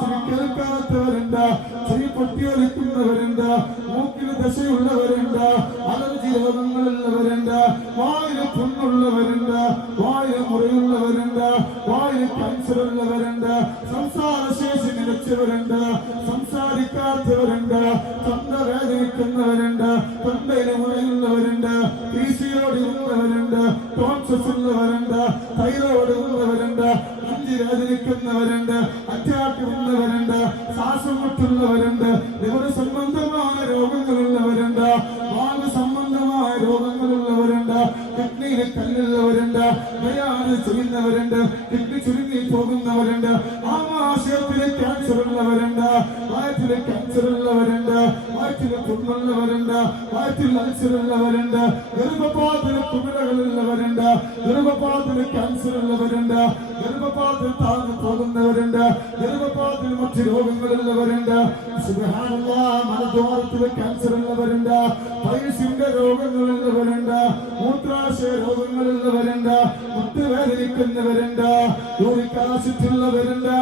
ചെവി കേൾക്കാത്തവരുണ്ട്, ചെവി പൊട്ടിയൊലിക്കുന്നവരുണ്ട്, മൂക്കിന് ദശയുള്ളവരുണ്ട്, അലർജി രോഗങ്ങളുള്ളവരുണ്ട്, വായില് പുണ്ണുള്ളവരുണ്ട്, വായില് മുറിയുള്ളവരുണ്ട്, വായില് ക്യാൻസർ ഉള്ളവരുണ്ട്, സംസാരശേഷി നിലച്ചവരുണ്ട്, സംസാരിക്കാത്തവരുണ്ട്, തൊണ്ട വേദനിക്കുന്നവരുണ്ട്, തൊണ്ടയില് മുറിയുള്ളവരുണ്ട്, PCOD ഉള്ളവരുണ്ട്, ടോൺസിസ് ഉള്ളവരുണ്ട്, തൈറോയ്ഡ് ഉള്ളവരുണ്ട്, നെഞ്ചി വേദനിക്കുന്നവരുണ്ട്, അറ്റാക്ക് ഉള്ളവരുണ്ട്, ശ്വാസം മുട്ടുള്ളവരുണ്ട്, ലിവർ സംബന്ധമായ രോഗങ്ങളുള്ളവരുണ്ട്, വായു സംബന്ധമായ രോഗങ്ങളുള്ളവരുണ്ട്, കിഡ്നിയിൽ കല്ലുള്ളവരുണ്ട്, ഡയാലിസിസ് ചെയ്യുന്നവരുണ്ട്, കിഡ്നി ചുരുങ്ങി പോകുന്നവരുണ്ട്, ആമാശയത്തിലെ ക്യാൻസർ ഉള്ളവരുണ്ട്, വയറ്റിലെ ക്യാൻസർ ഉള്ളവരുണ്ട്, വയറ്റിലെ തുമ്മലുള്ളവരുണ്ട്, വയറ്റിൽ അൾസറുള്ളവരുണ്ട്, ഗർഭപാത്രത്തിൽ കുമിളകളുള്ളവരുണ്ട്, ഗർഭപാത്രത്തിൽ ക്യാൻസർ ഉള്ളവരുണ്ട്, ഗർഭപാത്രത്തിൽ താഴ്ന്നു പോകുന്നവരുണ്ട്, ഗർഭപാത്രത്തിൽ മറ്റു രോഗങ്ങളുള്ളവരുണ്ട്, സുബ്ഹാനല്ലാഹ് മലദ്വാരത്തിൽ ക്യാൻസർ ഉള്ളവരുണ്ട്, പൈൽസിന്റെ രോഗങ്ങളുള്ളവരുണ്ട്, മൂത്രാശയ രോഗങ്ങളുള്ളവരുണ്ട്, മുട്ടുവേദനിക്കുന്നവരുണ്ട്, യൂറിക് ആസിഡ് ഉള്ളവരുണ്ട്,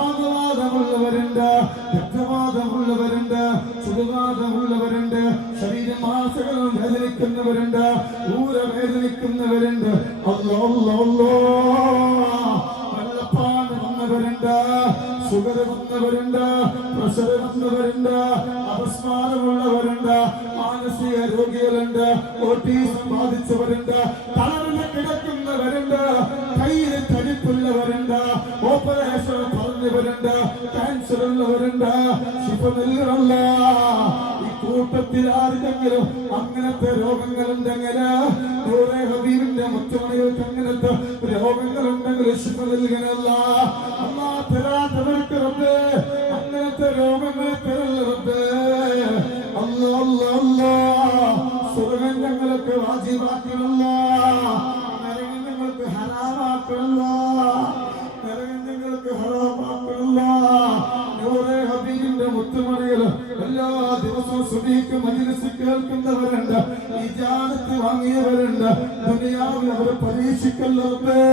ആമവാദമുള്ളവരുണ്ട്, രക്തവാദമുള്ളവരുണ്ട്, ചുടുവാദമുള്ളവരുണ്ട്, ശരീരമാസകളും വേദനിക്കുന്നവരുണ്ട്, ഊരവേദനിക്കുന്നവരുണ്ട്, വെള്ളപ്പാട് വന്നവരുണ്ട്, ഷുഗർ വന്നവരുണ്ട്, പ്രഷർ വന്നവരുണ്ട്, അപസ്മാരമുള്ളവരുണ്ട്, മാനസിക രോഗികളുണ്ട്, ഓട്ടീസം ബാധിച്ചവരുണ്ട്, തളർന്ന് കിടക്കുന്നവരുണ്ട്, കയ്യിൽ തടിപ്പുള്ളവരുണ്ട്, ഓപ്പറേഷൻ പറഞ്ഞവരുണ്ട്, ക്യാൻസർ ഉള്ളവരുണ്ട്, ശിഫ നൽകണല്ല. ഈ കൂട്ടത്തിൽ ആർക്കെങ്കിലും അങ്ങനത്തെ രോഗങ്ങളുണ്ടെങ്കിൽ ഹബീബിന്റെ മുത്തുമണികൾക്ക് അങ്ങനത്തെ രോഗങ്ങളുണ്ടെങ്കിൽ ശിഫ നൽകണല്ല. അല്ലാ തരാത്തവർക്ക് റബ്ബേ അങ്ങനത്തെ രോഗങ്ങൾ തരല്ല റബ്ബേ. അല്ലാ അല്ലാ അല്ലാ സ്വർഗ്ഗം ഞങ്ങൾക്ക് വാജിബാക്കണല്ല, നരകം ഞങ്ങൾക്ക് ഹറാമാക്കണല്ല, നരകം ഞങ്ങൾക്ക് ഹറാമാക്കണല്ല. നൂറെ ഹബീബിന്റെ മുത്തുമണികൾ എല്ലാ ദിവസവും സുബഹിക്ക് മജ്‌ലിസ് കേൾക്കുന്നവരുണ്ട്, ഇജാസത്ത് വാങ്ങിയവരുണ്ട്. ദുനിയാവിൽ അവരെ പരീക്ഷിക്കല്ല റബ്ബേ,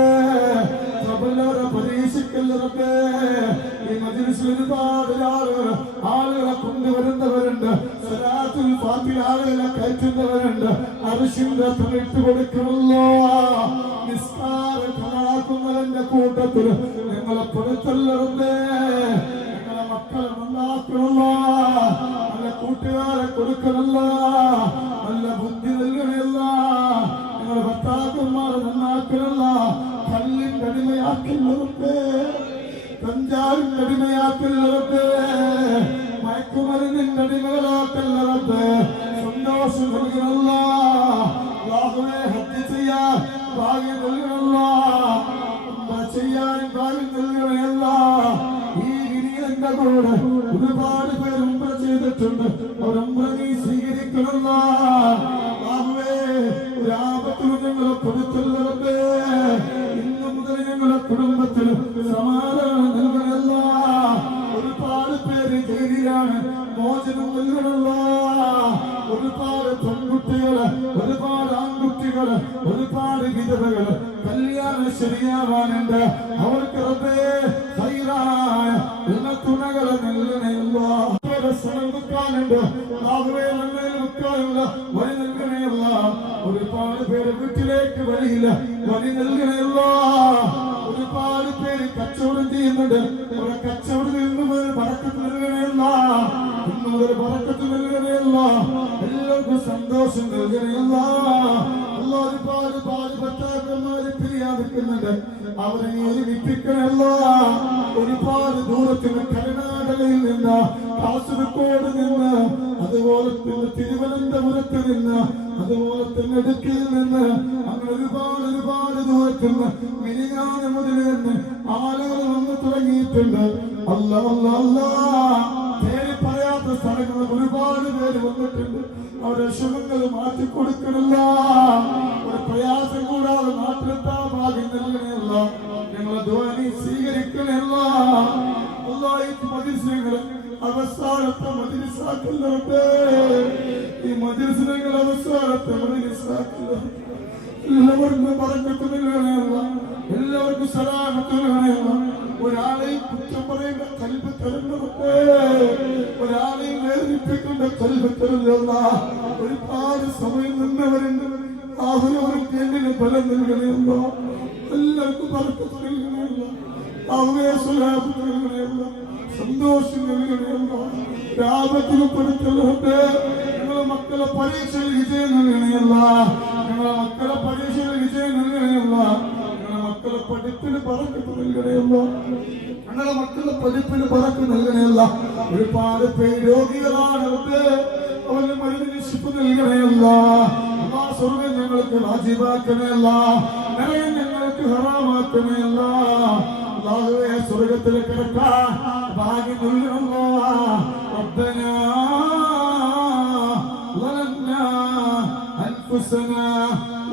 ഖബറിൽ പരീക്ഷിക്കല്ല റബ്ബേ. ഈ മജ്‌ലിസിൽ ഒരുപാട് ആളുകളെ കൊണ്ടുവരുന്നവരുണ്ട്, സലാത്തുൽ ഫാത്തിഹ ആളുകളെ കയറ്റുന്നവരുണ്ട്. അർശിന്റെ തമിട്ട് കൊടുക്കണല്ലോ. നിസ്കാരം കളാക്കുന്നവന്റെ കൂട്ടത്തിൽ ഞങ്ങളെ പെടുത്തല്ല റബ്ബേ. ഞങ്ങളെ മക്കളെ നന്നാക്കണല്ല, നല്ല കൂട്ടുകാരെ കൊടുക്കണല്ല, നല്ല ബുദ്ധി നൽകണല്ല. ഞങ്ങളെ ഭർത്താക്കന്മാരെ നന്നാക്കണല്ല. കല്ലിന്റെ അടിമയാക്കുന്നവർക്ക്, കഞ്ചാവിന്റെ അടിമയാക്കുന്നവർക്ക്, മയക്കുമരുന്നിന്റെ അടിമകളാക്കുന്നവർക്ക് സന്തോഷം നൽകണല്ല. അല്ലാഹുവേ ഹജ്ജ് ചെയ്യാൻ ഭാഗ്യം നൽകണല്ല, ചെയ്യാൻ ഭാഗ്യം നൽകണമല്ല. ഈ വിനീതന്റെ കൂടെ ഒരുപാട് പേർ ഉംറ ചെയ്തിട്ടുണ്ട്, അവർ ഉംറ നീ സ്വീകരിക്കണല്ല. അല്ലാഹുവേ ഒരു ആപത്തിലും ഞങ്ങളെ കൊടുത്തുള്ളവർക്ക് ഇന്നു മുതൽ ഞങ്ങളുടെ കുടുംബത്തിൽ സമാധാനം നൽകണല്ല. ഒരുപാട് പേര് ജയിലിലാണ്, മോചനം നൽകണല്ല. ഒരുപാട് പെൺകുട്ടികള്, ഒരുപാട് ആൺകുട്ടികള്, ഒരുപാട് വിധവകള് കല്യാണം ശരിയാവാനുണ്ട്. അവർക്ക് റബ്ബേ ഹൈറായ തുണകളെ നൽകണമല്ല. സ്ഥലം വെക്കാനുണ്ട്, വെക്കാനുള്ള വഴി നൽകണമല്ല. ഒരുപാട് പേര് വീട്ടിലേക്ക് വഴിയില്ല, വഴി നൽകണമല്ല. ഒരുപാട് പേര് കച്ചവടം ചെയ്യുന്നുണ്ട്, അവരെ കച്ചവടത്തിൽ നിന്ന് ബറക്കത്ത് നൽകണമല്ല. ഇന്ന് മുതൽ ബറക്കത്ത് നൽകണമല്ല. എല്ലാവർക്കും സന്തോഷം നൽകണമല്ല. ഒരുപാട് ഭർത്താക്കന്മാര് പിരിയാൻ നിൽക്കുന്നുണ്ട്, അവരെ ഒരുമിപ്പിക്കണമല്ല. ഒരുപാട് ദൂരത്തിന് കർണാടകയിൽ നിന്ന്, കാസർഗോഡ് നിന്ന്, അതുപോലെ തന്നെ തിരുവനന്തപുരത്ത് നിന്ന്, അതുപോലെ തന്നെ ഇടുക്കിയിൽ നിന്ന്, അങ്ങനെ ഒരുപാട് ദൂരത്തിൽ നിന്ന് മിനിങ്ങാനം മുതൽ തന്നെ ആളുകൾ വന്ന് തുടങ്ങിയിട്ടുണ്ട്. അല്ലാ അല്ലാ അല്ലാ പേര് പറയാത്ത സ്ഥലങ്ങളിൽ ഒരുപാട് പേര് വന്നിട്ടുണ്ട്. അവരുടെ വിഷമങ്ങൾ മാറ്റിക്കൊടുക്കണല്ല. ഒരു പ്രയാസം കൂടാതെ നാട്ടിലെത്താൻ ഭാഗ്യം നൽകണമല്ല. ഞങ്ങളെ ദ്വാനി സ്വീകരിക്കണമല്ല. മജിലിസുകൾ അവസാനത്തെ മജിലിസാക്കല്ലേ, ഈ മജിലിസുകൾ അവസാനത്തെ മജിലിസാക്കല്ല. എല്ലാവർക്കും ബറക്കത്ത് നൽകണമല്ല, എല്ലാവർക്കും സലാമത്ത് നൽകണമല്ല. ഒരാളെയും കുറ്റം പറയേണ്ട കൽബ് തരുന്നവർക്ക്, ഒരാളെയും വേദനിപ്പിക്കേണ്ട കൽബ് തരുന്നില്ല. ഒരുപാട് സമയം നിന്നവരുണ്ട്, അവരവർക്ക് എങ്ങനെ ഫലം നൽകണമല്ല. എല്ലാവർക്കും ബറക്കത്ത് നൽകണമല്ല, അവരെ സലാമത്ത് നൽകണമല്ല, സന്തോഷം നൽകണമല്ല. രാപത്തിലും പെടുത്തലുണ്ട്. ഞങ്ങളെ മക്കളെ പരീക്ഷയിൽ വിജയം നൽകണമല്ല, ഞങ്ങളെ മക്കളെ പരീക്ഷയിൽ വിജയം നൽകണമല്ല. മക്കളെ പഠിപ്പിന് ബറക്കത്ത് നൽകണമല്ല, ഞങ്ങളെ മക്കളെ പഠിപ്പിന് ബറക്കത്ത് നൽകണമല്ല. ഒരുപാട് പേര് രോഗികളാണ്, അവരുടെ മരുന്നിന് ശിഫ നൽകണമല്ല. സ്വർഗ്ഗം ഞങ്ങൾക്ക് വാജിബാക്കണമല്ല, നരകം ഞങ്ങൾക്ക് ഹറാമാക്കണമല്ല. അല്ലാഹുവേ സ്വർഗ്ഗത്തിൽ കിടക്കാൻ ഭാഗ്യം നൽകണമല്ല. റബ്ബനാ أنفسنا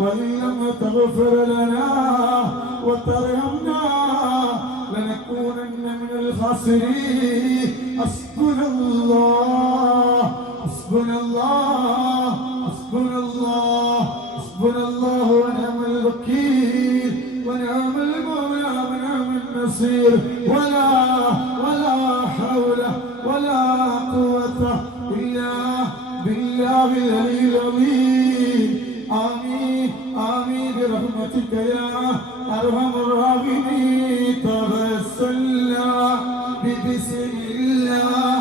وإن لم تغفر لنا وترحمنا لنكونن من الخاسرين. حسبنا الله حسبنا الله حسبنا الله حسبنا الله ونعم الوكيل ونعم المولى ونعم النصير. ولا حول ولا قوة إلا بالله العلي العظيم. آمين آمين برحمتك يا أرحم الراحمين. توسلنا ببسم الله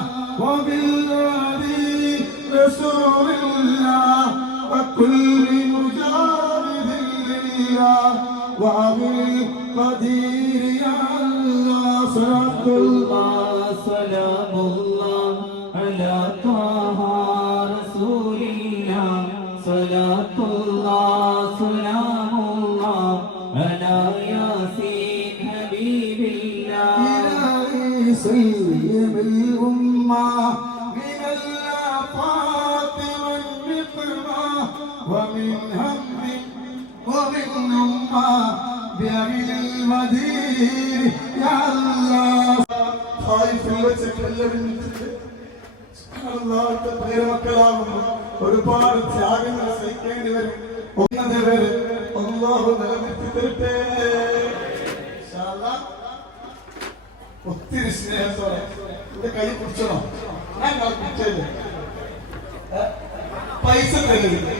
وبالهادي رسول الله وكل مجاهد لله وبالقدير يا الله. صلاة الله سلام الله على طه رسول الله. صلاة الله سلام الله على ياسين حبيب الله. إلهي سلم الأمة من الآفات والنقمة ومن هم ومن أمة بأهل المدينة يا الله. خايف وتكلم മക്കളാകുമ്പോൾ ഒരുപാട് ത്യാഗങ്ങൾ സഹിക്കേണ്ടി വരും. ഒന്നതുവരെ അല്ലാഹു നിലനിർത്തി തരട്ടെ. ഒത്തിരി സ്നേഹത്തോടെ എന്റെ കൈ പിടിച്ചോ. ഞാൻ പിടിച്ചത് പൈസ തരുന്നത്